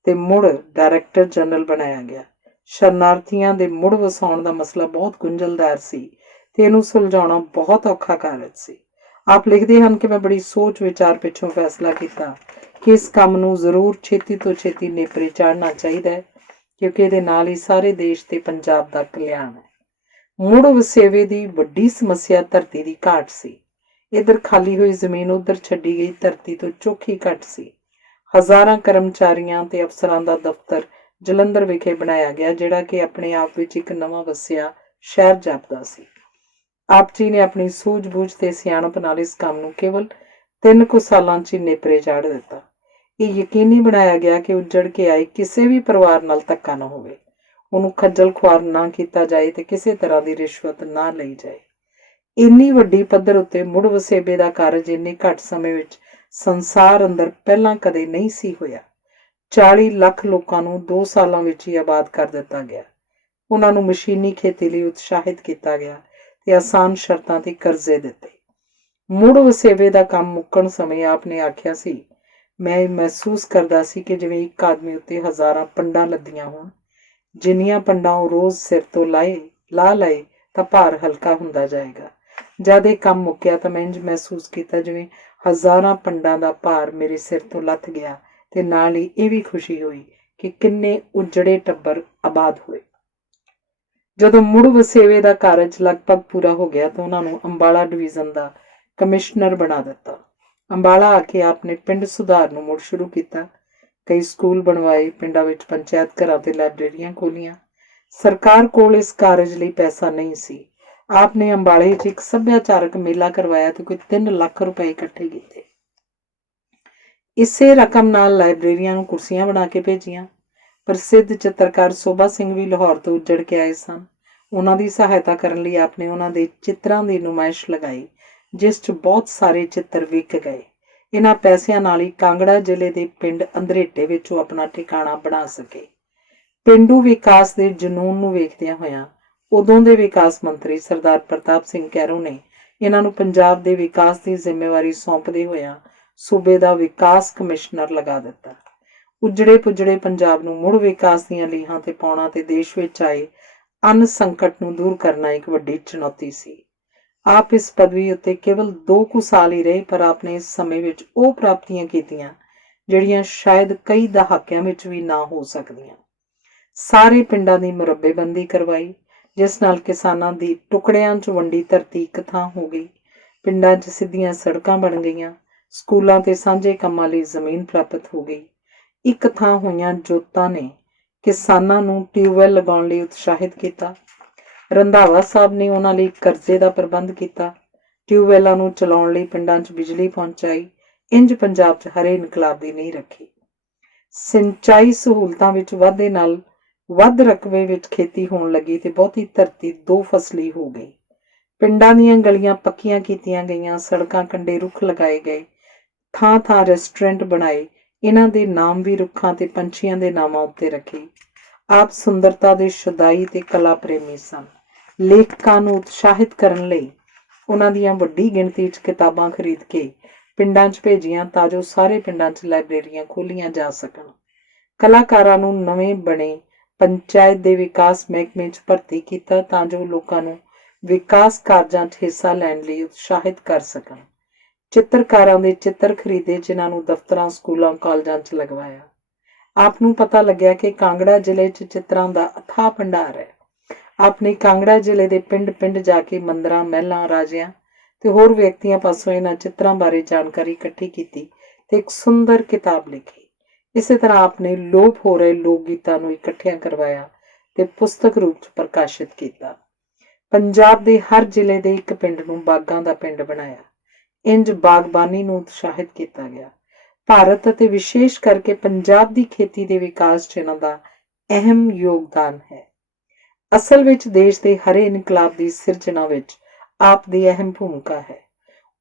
ਤੇ ਮੁੜ ਡਾਇਰੈਕਟਰ ਜਨਰਲ ਬਣਾਇਆ ਗਿਆ। ਸ਼ਰਨਾਰਥੀਆਂ ਦੇ ਮੁੜ ਵਸਾਉਣ ਦਾ ਮਸਲਾ ਬਹੁਤ ਗੁੰਝਲਦਾਰ ਸੀ ਤੇ ਇਹਨੂੰ ਸੁਲਝਾਉਣਾ ਬਹੁਤ ਔਖਾ ਕਾਰਜ ਸੀ। ਆਪ ਲਿਖਦੇ ਹਨ ਕਿ ਮੈਂ ਬੜੀ ਸੋਚ ਵਿਚਾਰ ਪਿੱਛੋਂ ਫੈਸਲਾ ਕੀਤਾ ਕਿ ਇਸ ਕੰਮ ਨੂੰ ਜ਼ਰੂਰ ਛੇਤੀ ਤੋਂ ਛੇਤੀ ਨੇਪਰੇ ਚਾੜਨਾ ਚਾਹੀਦਾ ਹੈ, ਕਿਉਂਕਿ ਇਹਦੇ ਨਾਲ ਹੀ ਸਾਰੇ ਦੇਸ਼ ਤੇ ਪੰਜਾਬ ਦਾ ਕਲਿਆਣ ਹੈ। ਮੁੜ ਵਸੇਵੇ ਦੀ ਵੱਡੀ ਸਮੱਸਿਆ ਧਰਤੀ ਦੀ ਘਾਟ ਸੀ। ਇੱਧਰ ਖਾਲੀ ਹੋਈ ਜ਼ਮੀਨ, ਉੱਧਰ ਛੱਡੀ ਗਈ ਧਰਤੀ ਤੋਂ ਚੋਖੀ ਘੱਟ ਸੀ। ਹਜ਼ਾਰਾਂ ਕਰਮਚਾਰੀਆਂ ਤੇ ਅਫਸਰਾਂ ਦਾ ਦਫ਼ਤਰ ਜਲੰਧਰ ਵਿਖੇ ਬਣਾਇਆ ਗਿਆ, ਜਿਹੜਾ ਕਿ ਆਪਣੇ ਆਪ ਵਿੱਚ ਇੱਕ ਨਵਾਂ ਵਸਿਆ ਸ਼ਹਿਰ ਜਾਪਦਾ ਸੀ। ਆਪ ਜੀ ਨੇ ਆਪਣੀ ਸੂਝ-ਬੂਝ ਤੇ ਸਿਆਣਪ ਨਾਲ ਇਸ ਕੰਮ ਨੂੰ ਕੇਵਲ 3 ਕੁ ਸਾਲਾਂ 'ਚ ਹੀ ਨੇਪਰੇ ਚਾੜ ਦਿੱਤਾ। ਇਹ ਯਕੀਨੀ ਬਣਾਇਆ ਗਿਆ ਕਿ ਉੱਜੜ ਕੇ ਆਏ ਕਿਸੇ ਵੀ ਪਰਿਵਾਰ ਨਾਲ ਧੱਕਾ ਨਾ ਹੋਵੇ, ਉਹਨੂੰ ਖੱਜਲ ਖੁਆਰ ਨਾ ਕੀਤਾ ਜਾਏ ਤੇ ਕਿਸੇ ਤਰ੍ਹਾਂ ਦੀ ਰਿਸ਼ਵਤ ਨਾ ਲਈ ਜਾਏ। ਇੰਨੀ ਵੱਡੀ ਪੱਧਰ ਉੱਤੇ ਮੁੜ ਵਸੇਬੇ ਦਾ ਕਾਰਜ ਇੰਨੇ ਘੱਟ ਸਮੇਂ ਵਿੱਚ ਸੰਸਾਰ ਅੰਦਰ ਪਹਿਲਾਂ ਕਦੇ ਨਹੀਂ ਸੀ ਹੋਇਆ। 40 ਲੱਖ ਲੋਕਾਂ ਨੂੰ 2 ਸਾਲਾਂ ਵਿੱਚ ਹੀ ਆਬਾਦ ਕਰ ਦਿੱਤਾ ਗਿਆ। ਉਹਨਾਂ ਨੂੰ ਮਸ਼ੀਨੀ ਖੇਤੀ ਲਈ ਉਤਸ਼ਾਹਿਤ ਕੀਤਾ ਗਿਆ ਤੇ ਆਸਾਨ ਸ਼ਰਤਾਂ ਤੇ ਕਰਜ਼ੇ ਦਿੱਤੇ। ਮੁੜ ਵਸੇਬੇ ਦਾ ਕੰਮ ਮੁੱਕਣ ਸਮੇਂ ਆਪ ਨੇ ਆਖਿਆ ਸੀ, ਮੈਂ ਇਹ ਮਹਿਸੂਸ ਕਰਦਾ ਸੀ ਕਿ ਜਿਵੇਂ ਇੱਕ ਆਦਮੀ ਉੱਤੇ ਹਜ਼ਾਰਾਂ ਪੰਡਾਂ ਲੱਦੀਆਂ ਹੋਣ। ਜਿੰਨੀਆਂ ਪੰਡਾਂ ਉਹ ਰੋਜ਼ ਸਿਰ ਤੋਂ ਲਾ ਲਏ ਤਾਂ ਭਾਰ ਹਲਕਾ ਹੁੰਦਾ ਜਾਏਗਾ। ਜਦ ਇਹ ਕੰਮ ਮੁੱਕਿਆ ਤਾਂ ਮੈਂ ਇੰਝ ਮਹਿਸੂਸ ਕੀਤਾ ਜਿਵੇਂ ਹਜ਼ਾਰਾਂ ਪੰਡਾਂ ਦਾ ਭਾਰ ਮੇਰੇ ਸਿਰ ਤੋਂ ਲੱਥ ਗਿਆ ਤੇ ਨਾਲ ਹੀ ਇਹ ਵੀ ਖੁਸ਼ੀ ਹੋਈ ਕਿ ਕਿੰਨੇ ਉਜੜੇ ਟੱਬਰ ਆਬਾਦ ਹੋਏ। ਜਦੋਂ ਮੁੜ ਵਸੇਵੇ ਦਾ ਕਾਰਜ ਲਗਭਗ ਪੂਰਾ ਹੋ ਗਿਆ ਤਾਂ ਉਹਨਾਂ ਨੂੰ ਅੰਬਾਲਾ ਡਿਵੀਜ਼ਨ ਦਾ ਕਮਿਸ਼ਨਰ ਬਣਾ ਦਿੱਤਾ। ਅੰਬਾਲਾ ਆ ਕੇ ਆਪ ਨੇ ਪਿੰਡ ਸੁਧਾਰ ਨੂੰ ਮੁੜ ਸ਼ੁਰੂ ਕੀਤਾ। ਕਈ ਸਕੂਲ ਬਣਵਾਏ, ਪਿੰਡਾਂ ਵਿੱਚ ਪੰਚਾਇਤ ਘਰਾਂ ਤੇ ਲਾਇਬ੍ਰੇਰੀਆਂ ਖੋਲ੍ਹੀਆਂ। ਸਰਕਾਰ ਕੋਲ ਇਸ ਕਾਰਜ ਲਈ ਪੈਸਾ ਨਹੀਂ ਸੀ। ਆਪ ਨੇ ਅੰਬਾਲੇ 'ਚ ਇੱਕ ਸੱਭਿਆਚਾਰਕ ਮੇਲਾ ਕਰਵਾਇਆ ਤੇ ਕੋਈ 3 ਲੱਖ ਰੁਪਏ ਇਕੱਠੇ ਕੀਤੇ। ਇਸੇ ਰਕਮ ਨਾਲ ਲਾਇਬ੍ਰੇਰੀਆਂ ਨੂੰ ਕੁਰਸੀਆਂ ਬਣਾ ਕੇ ਭੇਜੀਆਂ। ਪ੍ਰਸਿੱਧ ਚਿੱਤਰਕਾਰ ਸੋਭਾ ਸਿੰਘ ਵੀ ਲਾਹੌਰ ਤੋਂ ਉੱਜੜ ਕੇ ਆਏ ਸਨ। ਉਹਨਾਂ ਦੀ ਸਹਾਇਤਾ ਕਰਨ ਲਈ ਆਪ ਨੇ ਉਹਨਾਂ ਦੇ ਚਿੱਤਰਾਂ ਦੀ ਨੁਮਾਇਸ਼ ਲਗਾਈ, ਜਿਸ 'ਚ ਬਹੁਤ ਸਾਰੇ ਚਿੱਤਰ ਵਿਕ ਗਏ। ਇਹਨਾਂ ਪੈਸਿਆਂ ਨਾਲ ਹੀ ਕਾਂਗੜਾ ਜ਼ਿਲ੍ਹੇ ਦੇ ਪਿੰਡ ਅੰਦਰੇਟੇ ਵਿੱਚ ਉਹ ਆਪਣਾ ਠਿਕਾਣਾ ਬਣਾ ਸਕੇ। ਪੇਂਡੂ ਵਿਕਾਸ ਦੇ ਜਨੂੰਨ ਨੂੰ ਵੇਖਦਿਆਂ ਹੋਇਆਂ ਉਦੋਂ ਦੇ ਵਿਕਾਸ ਮੰਤਰੀ ਸਰਦਾਰ ਪ੍ਰਤਾਪ ਸਿੰਘ ਕੈਰੋਂ ਨੇ ਇਹਨਾਂ ਨੂੰ ਪੰਜਾਬ ਦੇ ਵਿਕਾਸ ਦੀ ਜ਼ਿੰਮੇਵਾਰੀ ਸੌਂਪਦੇ ਹੋਇਆਂ ਸੂਬੇ ਦਾ ਵਿਕਾਸ ਕਮਿਸ਼ਨਰ ਲਗਾ ਦਿੱਤਾ। ਉਜੜੇ ਪੁਜੜੇ ਪੰਜਾਬ ਨੂੰ ਮੁੜ ਵਿਕਾਸ ਦੀਆਂ ਲੀਹਾਂ ਤੇ ਪਾਉਣਾ ਤੇ ਦੇਸ਼ ਵਿੱਚ ਆਏ ਅੰਨ ਸੰਕਟ ਨੂੰ ਦੂਰ ਕਰਨਾ ਇੱਕ ਵੱਡੀ ਚੁਣੌਤੀ ਸੀ। ਆਪ ਇਸ ਪਦਵੀ ਉੱਤੇ ਕੇਵਲ 2 ਕੁ ਸਾਲ ਹੀ ਰਹੇ, ਪਰ ਆਪ ਨੇ ਇਸ ਸਮੇਂ ਵਿੱਚ ਉਹ ਪ੍ਰਾਪਤੀਆਂ ਕੀਤੀਆਂ ਜਿਹੜੀਆਂ ਸ਼ਾਇਦ ਕਈ ਦਹਾਕਿਆਂ ਵਿੱਚ ਵੀ ਨਾ ਹੋ ਸਕਦੀਆਂ। ਸਾਰੇ ਪਿੰਡਾਂ ਦੀ ਮੁਰੱਬੇਬੰਦੀ ਕਰਵਾਈ, ਜਿਸ ਨਾਲ ਕਿਸਾਨਾਂ ਦੀ ਟੁਕੜਿਆਂ 'ਚ ਵੰਡੀ ਧਰਤੀ ਇੱਕ ਥਾਂ ਹੋ ਗਈ। ਪਿੰਡਾਂ 'ਚ ਸਿੱਧੀਆਂ ਸੜਕਾਂ ਬਣ ਗਈਆਂ। ਸਕੂਲਾਂ ਤੇ ਸਾਂਝੇ ਕੰਮਾਂ ਲਈ ਜ਼ਮੀਨ ਪ੍ਰਾਪਤ ਹੋ ਗਈ। ਇੱਕ ਥਾਂ ਹੋਈਆਂ ਜੋਤਾਂ ਨੇ ਕਿਸਾਨਾਂ ਨੂੰ ਟਿਊਬਵੈੱਲ ਲਗਾਉਣ ਲਈ ਉਤਸ਼ਾਹਿਤ ਕੀਤਾ। ਰੰਧਾਵਾ ਸਾਹਿਬ ਨੇ ਉਹਨਾਂ ਲਈ ਕਰਜ਼ੇ ਦਾ ਪ੍ਰਬੰਧ ਕੀਤਾ। ਟਿਊਬਵੈੱਲਾਂ ਨੂੰ ਚਲਾਉਣ ਲਈ ਪਿੰਡਾਂ 'ਚ ਬਿਜਲੀ ਪਹੁੰਚਾਈ। ਇੰਝ ਪੰਜਾਬ 'ਚ ਹਰੇ ਇਨਕਲਾਬ ਦੀ ਨੀਂਹ ਰੱਖੀ। ਸਿੰਚਾਈ ਸਹੂਲਤਾਂ ਵਿੱਚ ਵਾਧੇ ਨਾਲ ਵੱਧ ਰਕਬੇ ਵਿੱਚ ਖੇਤੀ ਹੋਣ ਲੱਗੀ ਤੇ ਬਹੁਤੀ ਧਰਤੀ 2 ਫਸਲੀ ਹੋ ਗਈ। ਪਿੰਡਾਂ ਦੀਆਂ ਗਲੀਆਂ ਪੱਕੀਆਂ ਕੀਤੀਆਂ ਗਈਆਂ। ਸੜਕਾਂ ਕੰਢੇ ਰੁੱਖ ਲਗਾਏ ਗਏ। ਥਾਂ ਥਾਂ ਰੈਸਟੋਰੈਂਟ ਬਣਾਏ। ਇਹਨਾਂ ਦੇ ਨਾਮ ਵੀ ਰੁੱਖਾਂ ਤੇ ਪੰਛੀਆਂ ਦੇ ਨਾਮਾਂ ਉੱਤੇ ਰੱਖੇ। ਆਪ ਸੁੰਦਰਤਾ ਦੇ ਸ਼ੁਦਾਈ ਤੇ ਕਲਾ ਪ੍ਰੇਮੀ ਸਨ। ਲੇਖਕਾਂ ਨੂੰ ਉਤਸ਼ਾਹਿਤ ਕਰਨ ਲਈ ਉਹਨਾਂ ਦੀਆਂ ਵੱਡੀ ਗਿਣਤੀ 'ਚ ਕਿਤਾਬਾਂ ਖਰੀਦ ਕੇ ਪਿੰਡਾਂ 'ਚ ਭੇਜੀਆਂ ਤਾਂ ਜੋ ਸਾਰੇ ਪਿੰਡਾਂ 'ਚ ਲਾਇਬ੍ਰੇਰੀਆਂ ਖੋਲ੍ਹੀਆਂ ਜਾ ਸਕਣ। ਕਲਾਕਾਰਾਂ ਨੂੰ ਨਵੇਂ ਬਣੇ ਪੰਚਾਇਤ ਦੇ ਵਿਕਾਸ ਮਹਿਕਮੇ 'ਚ ਭਰਤੀ ਕੀਤਾ ਤਾਂ ਜੋ ਲੋਕਾਂ ਨੂੰ ਵਿਕਾਸ ਕਾਰਜਾਂ 'ਚ ਹਿੱਸਾ ਲੈਣ ਲਈ ਉਤਸ਼ਾਹਿਤ ਕਰ ਸਕਣ। ਚਿੱਤਰਕਾਰਾਂ ਦੇ ਚਿੱਤਰ ਖਰੀਦੇ ਜਿਨ੍ਹਾਂ ਨੂੰ ਦਫ਼ਤਰਾਂ, ਸਕੂਲਾਂ, ਕਾਲਜਾਂ 'ਚ ਲਗਵਾਇਆ। ਆਪ ਨੂੰ ਪਤਾ ਲੱਗਿਆ ਕਿ ਕਾਂਗੜਾ ਜ਼ਿਲ੍ਹੇ 'ਚ ਚਿੱਤਰਾਂ ਦਾ ਅਥਾਹ ਭੰਡਾਰ ਹੈ। ਆਪ ਨੇ ਕਾਂਗੜਾ ਜ਼ਿਲ੍ਹੇ ਦੇ ਪਿੰਡ-ਪਿੰਡ ਜਾ ਕੇ ਮੰਦਰਾਂ, ਮਹਿਲਾਂ, ਰਾਜਿਆਂ ਤੇ ਹੋਰ ਵਿਅਕਤੀਆਂ ਪਾਸੋਂ ਇਹਨਾਂ ਚਿੱਤਰਾਂ ਬਾਰੇ ਜਾਣਕਾਰੀ ਇਕੱਠੀ ਕੀਤੀ ਤੇ ਇੱਕ ਸੁੰਦਰ ਕਿਤਾਬ ਲਿਖੀ। ਇਸੇ ਤਰ੍ਹਾਂ ਆਪ ਨੇ ਲੋਪ ਹੋ ਰਹੇ ਲੋਕ ਗੀਤਾਂ ਨੂੰ ਇਕੱਠਿਆਂ ਕਰਵਾਇਆ ਤੇ ਪੁਸਤਕ ਰੂਪ 'ਚ ਪ੍ਰਕਾਸ਼ਿਤ ਕੀਤਾ। ਪੰਜਾਬ ਦੇ ਹਰ ਜ਼ਿਲ੍ਹੇ ਦੇ ਇੱਕ ਪਿੰਡ ਨੂੰ ਬਾਗਾਂ ਦਾ ਪਿੰਡ ਬਣਾਇਆ। ਇੰਜ ਬਾਗਬਾਨੀ ਨੂੰ ਉਤਸ਼ਾਹਿਤ ਕੀਤਾ ਗਿਆ। ਭਾਰਤ ਅਤੇ ਵਿਸ਼ੇਸ਼ ਕਰਕੇ ਪੰਜਾਬ ਦੀ ਖੇਤੀ ਦੇ ਵਿਕਾਸ 'ਚ ਇਹਨਾਂ ਦਾ ਅਹਿਮ ਯੋਗਦਾਨ ਹੈ। ਅਸਲ ਵਿੱਚ ਦੇਸ਼ ਦੇ ਹਰੇ ਇਨਕਲਾਬ ਦੀ ਸਿਰਜਣਾ ਵਿੱਚ ਆਪ ਦੀ ਅਹਿਮ ਭੂਮਿਕਾ ਹੈ।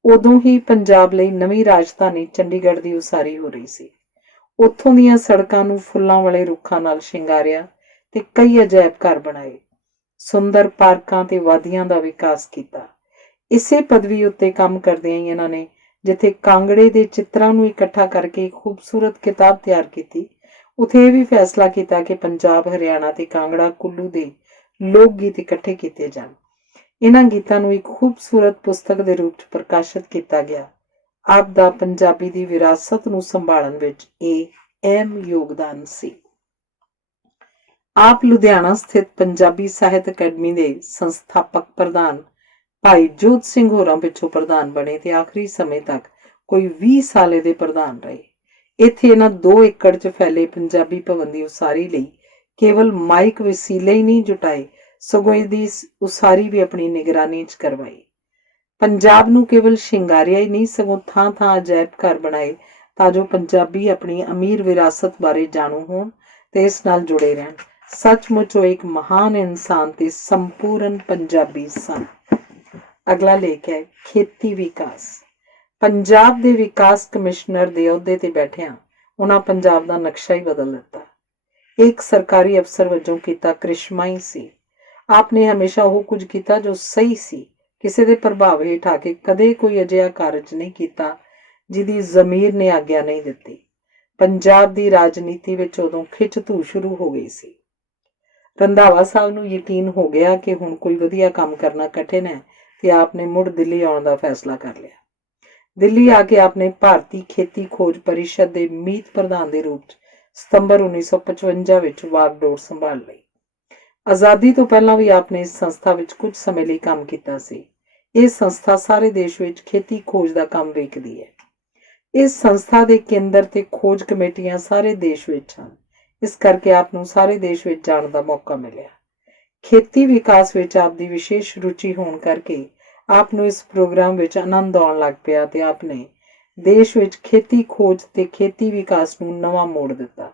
ਉਦੋਂ ਹੀ ਪੰਜਾਬ ਲਈ ਨਵੀਂ ਰਾਜਧਾਨੀ ਚੰਡੀਗੜ੍ਹ ਦੀ ਉਸਾਰੀ ਹੋ ਰਹੀ ਸੀ। ਉੱਥੋਂ ਦੀਆਂ ਸੜਕਾਂ ਨੂੰ ਫੁੱਲਾਂ ਵਾਲੇ ਰੁੱਖਾਂ ਨਾਲ ਸ਼ਿੰਗਾਰਿਆ ਤੇ ਕਈ ਅਜਾਇਬ ਘਰ ਬਣਾਏ। ਸੁੰਦਰ ਪਾਰਕਾਂ ਤੇ ਵਾਦੀਆਂ ਦਾ ਵਿਕਾਸ ਕੀਤਾ। ਇਸੇ ਪਦਵੀ ਉੱਤੇ ਕੰਮ ਕਰਦਿਆਂ ਹੀ ਇਹਨਾਂ ਨੇ ਜਿੱਥੇ ਕਾਂਗੜੇ ਦੇ ਚਿੱਤਰਾਂ ਨੂੰ ਇਕੱਠਾ ਕਰਕੇ ਇੱਕ ਖੂਬਸੂਰਤ ਕਿਤਾਬ ਤਿਆਰ ਕੀਤੀ, ਉੱਥੇ ਇਹ ਵੀ ਫੈਸਲਾ ਕੀਤਾ ਕਿ ਪੰਜਾਬ, ਹਰਿਆਣਾ ਤੇ ਕਾਂਗੜਾ ਕੁੱਲੂ ਦੇ ਲੋਕ ਗੀਤ ਇਕੱਠੇ ਕੀਤੇ ਜਾਣ। ਇਹਨਾਂ ਗੀਤਾਂ ਨੂੰ ਇੱਕ ਖੂਬਸੂਰਤ ਪੁਸਤਕ ਦੇ ਰੂਪ 'ਚ ਪ੍ਰਕਾਸ਼ਿਤ ਕੀਤਾ ਗਿਆ। ਆਪ ਦਾ ਪੰਜਾਬੀ ਦੀ ਵਿਰਾਸਤ ਨੂੰ ਸੰਭਾਲਣ ਵਿੱਚ ਇਹ ਅਹਿਮ ਯੋਗਦਾਨ ਸੀ। ਆਪ ਲੁਧਿਆਣਾ ਸਥਿਤ ਪੰਜਾਬੀ ਸਾਹਿਤ ਅਕੈਡਮੀ ਦੇ ਸੰਸਥਾਪਕ ਪ੍ਰਧਾਨ ਭਾਈ ਜੋਧ ਸਿੰਘ ਹੋਰਾਂ ਪਿੱਛੋਂ ਪ੍ਰਧਾਨ ਬਣੇ ਤੇ ਆਖਰੀ ਸਮੇਂ ਤੱਕ ਕੋਈ 20 ਸਾਲ ਦੇ ਪ੍ਰਧਾਨ ਰਹੇ। ਇੱਥੇ ਇਹਨਾਂ 2 ਏਕੜ 'ਚ ਫੈਲੇ ਪੰਜਾਬੀ ਭਵਨ ਦੀ ਉਸਾਰੀ ਲਈ ਕੇਵਲ ਮਾਈਕ ਵਸੀਲੇ ਹੀ ਨਹੀਂ ਜੁਟਾਏ, ਸਗੋਂ ਇਹਦੀ ਉਸਾਰੀ ਵੀ ਆਪਣੀ ਨਿਗਰਾਨੀ 'ਚ ਕਰਵਾਈ। ਪੰਜਾਬ ਨੂੰ ਕੇਵਲ ਸ਼ਿੰਗਾਰਿਆ ਹੀ ਨਹੀਂ, ਸਗੋਂ ਥਾਂ-ਥਾਂ ਅਜਾਇਬ ਘਰ ਬਣਾਏ ਤਾਂ ਜੋ ਪੰਜਾਬੀ ਆਪਣੀ ਅਮੀਰ ਵਿਰਾਸਤ ਬਾਰੇ ਜਾਣੂ ਹੋਣ ਤੇ ਇਸ ਨਾਲ ਜੁੜੇ ਰਹਿਣ। ਸੱਚਮੁੱਚ ਉਹ ਇੱਕ ਮਹਾਨ ਇਨਸਾਨ ਤੇ ਸੰਪੂਰਨ ਪੰਜਾਬੀ ਸਨ। ਅਗਲਾ ਲੇਖ ਹੈ ਖੇਤੀ ਵਿਕਾਸ। ਪੰਜਾਬ ਦੇ ਵਿਕਾਸ ਕਮਿਸ਼ਨਰ ਦੇ ਅਹੁਦੇ ਤੇ ਬੈਠਿਆਂ ਉਹਨਾਂ ਪੰਜਾਬ ਦਾ ਨਕਸ਼ਾ ਹੀ ਬਦਲ ਦਿੱਤਾ। ਇੱਕ ਸਰਕਾਰੀ ਅਫਸਰ ਵਜੋਂ ਕੀਤਾ ਕ੍ਰਿਸ਼ਮਾ ਹੀ ਸੀ। ਆਪ ਨੇ ਹਮੇਸ਼ਾ ਉਹ ਕੁਝ ਕੀਤਾ ਜੋ ਸਹੀ ਸੀ। ਕਿਸੇ ਦੇ ਪ੍ਰਭਾਵ ਹੇਠ ਆ ਕੇ ਕਦੇ ਕੋਈ ਅਜਿਹਾ ਕਾਰਜ ਨਹੀਂ ਕੀਤਾ ਜਿਹਦੀ ਜ਼ਮੀਰ ਨੇ ਆਗਿਆ ਨਹੀਂ ਦਿੱਤੀ। ਪੰਜਾਬ ਦੀ ਰਾਜਨੀਤੀ ਵਿੱਚ ਉਦੋਂ ਖਿੱਚ ਧੂ ਸ਼ੁਰੂ ਹੋ ਗਈ ਸੀ। ਰੰਧਾਵਾ ਸਾਹਿਬ ਨੂੰ ਯਕੀਨ ਹੋ ਗਿਆ ਕਿ ਹੁਣ ਕੋਈ ਵਧੀਆ ਕੰਮ ਕਰਨਾ ਕਠਿਨ ਹੈ ਤੇ ਆਪ ਨੇ ਮੁੜ ਦਿੱਲੀ ਆਉਣ ਦਾ ਫੈਸਲਾ ਕਰ ਲਿਆ। ਦਿੱਲੀ ਆ ਕੇ ਆਪ ਨੇ ਭਾਰਤੀ ਖੇਤੀ ਖੋਜ ਪਰਿਸ਼ਦ ਦੇ ਮੀਤ ਪ੍ਰਧਾਨ ਦੇ ਰੂਪ 'ਚ ਸਤੰਬਰ 1955 ਵਿੱਚ ਵਾਗਡੋਰ ਸੰਭਾਲ ਲਈ। ਆਜ਼ਾਦੀ ਤੋਂ ਪਹਿਲਾਂ ਵੀ ਆਪ ਨੇ ਇਸ ਸੰਸਥਾ ਵਿੱਚ ਕੁਝ ਸਮੇਂ ਲਈ ਕੰਮ ਕੀਤਾ ਸੀ। ਇਹ ਸੰਸਥਾ ਸਾਰੇ ਦੇਸ਼ ਵਿੱਚ ਖੇਤੀ ਖੋਜ ਦਾ ਕੰਮ ਵੇਖਦੀ ਹੈ। ਇਸ ਸੰਸਥਾ ਦੇ ਕੇਂਦਰ ਤੇ ਖੋਜ ਕਮੇਟੀਆਂ ਸਾਰੇ ਦੇਸ਼ ਵਿੱਚ ਹਨ। ਇਸ ਕਰਕੇ ਆਪ ਨੂੰ ਸਾਰੇ ਦੇਸ਼ ਵਿੱਚ ਜਾਣ ਦਾ ਮੌਕਾ ਮਿਲਿਆ। ਖੇਤੀ ਵਿਕਾਸ ਵਿੱਚ ਆਪ ਦੀ ਵਿਸ਼ੇਸ਼ ਰੁਚੀ ਹੋਣ ਕਰਕੇ ਆਪ ਨੂੰ ਇਸ ਪ੍ਰੋਗਰਾਮ ਵਿੱਚ ਆਨੰਦ ਆਉਣ ਲੱਗ ਪਿਆ ਤੇ ਆਪ ਨੇ ਦੇਸ਼ ਵਿੱਚ ਖੇਤੀ ਖੋਜ ਤੇ ਖੇਤੀ ਵਿਕਾਸ ਨੂੰ ਨਵਾਂ ਮੋੜ ਦਿੱਤਾ।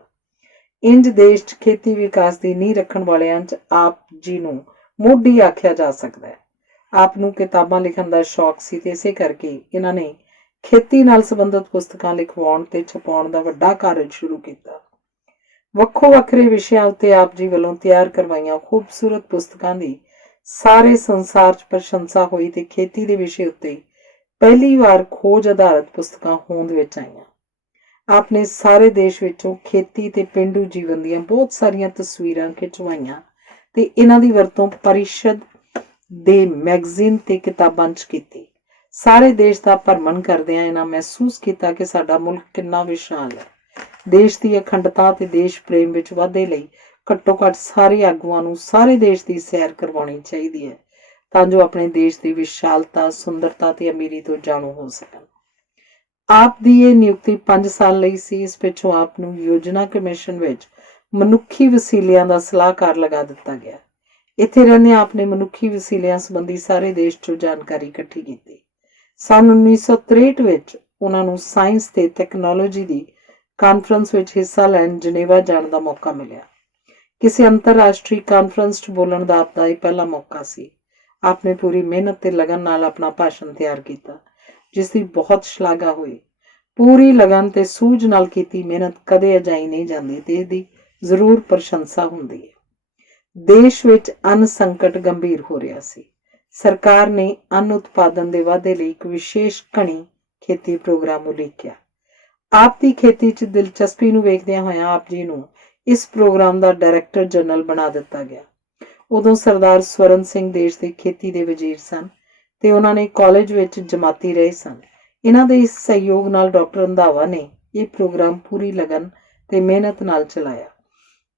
ਇੰਜ ਦੇਸ਼ 'ਚ ਖੇਤੀ ਵਿਕਾਸ ਦੀ ਨੀਂਹ ਰੱਖਣ ਵਾਲਿਆਂ 'ਚ ਆਪ ਜੀ ਨੂੰ ਮੋਢੀ ਆਖਿਆ ਜਾ ਸਕਦਾ ਹੈ। ਆਪ ਨੂੰ ਕਿਤਾਬਾਂ ਲਿਖਣ ਦਾ ਸ਼ੌਕ ਸੀ ਤੇ ਇਸੇ ਕਰਕੇ ਇਹਨਾਂ ਨੇ ਖੇਤੀ ਨਾਲ ਸੰਬੰਧਿਤ ਪੁਸਤਕਾਂ ਲਿਖਵਾਉਣ ਤੇ ਛਪਾਉਣ ਦਾ ਵੱਡਾ ਕਾਰਜ ਸ਼ੁਰੂ ਕੀਤਾ। ਵੱਖੋ ਵੱਖਰੇ ਵਿਸ਼ਿਆਂ ਉੱਤੇ ਆਪ ਜੀ ਵੱਲੋਂ ਤਿਆਰ ਕਰਵਾਈਆਂ ਖੂਬਸੂਰਤ ਪੁਸਤਕਾਂ ਦੀ ਸਾਰੇ ਸੰਸਾਰ 'ਚ ਪ੍ਰਸ਼ੰਸਾ ਹੋਈ ਤੇ ਖੇਤੀ ਦੇ ਵਿਸ਼ੇ ਉੱਤੇ ਪਹਿਲੀ ਵਾਰ ਖੋਜ ਆਧਾਰਿਤ ਪੁਸਤਕਾਂ ਹੋਂਦ ਵਿੱਚ ਆਈਆਂ। ਆਪ ਨੇ ਸਾਰੇ ਦੇਸ਼ ਵਿੱਚੋਂ ਖੇਤੀ ਤੇ ਪੇਂਡੂ ਜੀਵਨ ਦੀਆਂ ਬਹੁਤ ਸਾਰੀਆਂ ਤਸਵੀਰਾਂ ਖਿਚਵਾਈਆਂ ਤੇ ਇਹਨਾਂ ਦੀ ਵਰਤੋਂ ਪਰਿਸ਼ਦ ਦੇ ਮੈਗਜ਼ੀਨ ਤੇ ਕਿਤਾਬਾਂ 'ਚ ਕੀਤੀ। ਸਾਰੇ ਦੇਸ਼ ਦਾ ਭਰਮਣ ਕਰਦਿਆਂ ਇਹਨਾਂ ਮਹਿਸੂਸ ਕੀਤਾ ਕਿ ਸਾਡਾ ਮੁਲਕ ਕਿੰਨਾ ਵਿਸ਼ਾਲ ਹੈ। ਦੇਸ਼ ਦੀ ਅਖੰਡਤਾ ਤੇ ਦੇਸ਼ ਪ੍ਰੇਮ ਵਿੱਚ ਵਾਧੇ ਲਈ ਘੱਟੋ ਘੱਟ ਸਾਰੇ ਆਗੂਆਂ ਨੂੰ ਸਾਰੇ ਦੇਸ਼ ਦੀ ਸੈਰ ਕਰਵਾਉਣੀ ਚਾਹੀਦੀ ਹੈ ਤਾਂ ਜੋ ਆਪਣੇ ਦੇਸ਼ ਦੀ ਵਿਸ਼ਾਲਤਾ, ਸੁੰਦਰਤਾ ਤੇ ਅਮੀਰੀ ਤੋਂ ਜਾਣੂ ਹੋ ਸਕਣ। ਆਪ ਦੀ ਇਹ ਨਿਯੁਕਤੀ 5 ਸਾਲ ਲਈ ਸੀ। ਇਸ ਪਿੱਛੋਂ ਆਪ ਨੂੰ ਯੋਜਨਾ ਕਮਿਸ਼ਨ ਵਿੱਚ ਮਨੁੱਖੀ ਵਸੀਲਿਆਂ ਦਾ ਸਲਾਹਕਾਰ ਲਗਾ ਦਿੱਤਾ ਗਿਆ। ਇੱਥੇ ਰਹਿੰਦੇ ਆਪ ਨੇ ਮਨੁੱਖੀ ਵਸੀਲਿਆਂ ਸੰਬੰਧੀ ਸਾਰੇ ਦੇਸ਼ 'ਚੋਂ ਜਾਣਕਾਰੀ ਇਕੱਠੀ ਕੀਤੀ। ਸੰਨ 1963 ਵਿੱਚ ਉਹਨਾਂ ਨੂੰ ਸਾਇੰਸ ਤੇ ਟੈਕਨੋਲੋਜੀ ਦੀ ਕਾਨਫਰੰਸ ਵਿੱਚ ਹਿੱਸਾ ਲੈਣ ਜਨੇਵਾ ਜਾਣ ਦਾ ਮੌਕਾ ਮਿਲਿਆ। ਕਿਸੇ ਅੰਤਰਰਾਸ਼ਟਰੀ ਕਾਨਫਰੰਸ 'ਚ ਬੋਲਣ ਦਾ ਆਪ ਦਾ ਇਹ ਪਹਿਲਾ ਮੌਕਾ ਸੀ। ਆਪ ਨੇ ਪੂਰੀ ਮਿਹਨਤ ਤੇ ਲਗਨ ਨਾਲ ਆਪਣਾ ਭਾਸ਼ਣ ਤਿਆਰ ਕੀਤਾ ਜਿਸ ਦੀ ਬਹੁਤ ਸ਼ਲਾਘਾ ਹੋਈ। ਪੂਰੀ ਲਗਨ ਤੇ ਸੂਝ ਨਾਲ ਕੀਤੀ ਮਿਹਨਤ ਕਦੇ ਅਜਾਈ ਨਹੀਂ ਜਾਂਦੀ ਤੇ ਇਹਦੀ ਜ਼ਰੂਰ ਪ੍ਰਸ਼ੰਸਾ ਹੁੰਦੀ ਹੈ। ਦੇਸ਼ ਵਿੱਚ ਅੰਨ ਸੰਕਟ ਗੰਭੀਰ ਹੋ ਰਿਹਾ ਸੀ। ਸਰਕਾਰ ਨੇ ਅੰਨ ਉਤਪਾਦਨ ਦੇ ਵਾਧੇ ਲਈ ਇੱਕ ਵਿਸ਼ੇਸ਼ ਘਣੀ ਖੇਤੀ ਪ੍ਰੋਗਰਾਮ ਉਲੀਕਿਆ। ਆਪ ਦੀ ਖੇਤੀ 'ਚ ਦਿਲਚਸਪੀ ਨੂੰ ਵੇਖਦਿਆਂ ਹੋਇਆਂ ਆਪ ਜੀ ਨੂੰ ਇਸ ਪ੍ਰੋਗਰਾਮ ਦਾ ਡਾਇਰੈਕਟਰ ਜਨਰਲ ਬਣਾ ਦਿੱਤਾ ਗਿਆ। ਉਦੋਂ ਸਰਦਾਰ ਸਵਰਨ ਸਿੰਘ ਦੇਸ਼ ਦੇ ਖੇਤੀ ਦੇ ਵਜ਼ੀਰ ਸਨ ਤੇ ਉਹਨਾਂ ਨੇ ਕਾਲਜ ਵਿੱਚ ਜਮਾਤੀ ਰਹੇ ਸਨ। ਇਹਨਾਂ ਦੇ ਇਸ ਸਹਿਯੋਗ ਨਾਲ ਡਾਕਟਰ ਰੰਧਾਵਾ ਨੇ ਇਹ ਪ੍ਰੋਗਰਾਮ ਪੂਰੀ ਲਗਨ ਤੇ ਮਿਹਨਤ ਨਾਲ ਚਲਾਇਆ।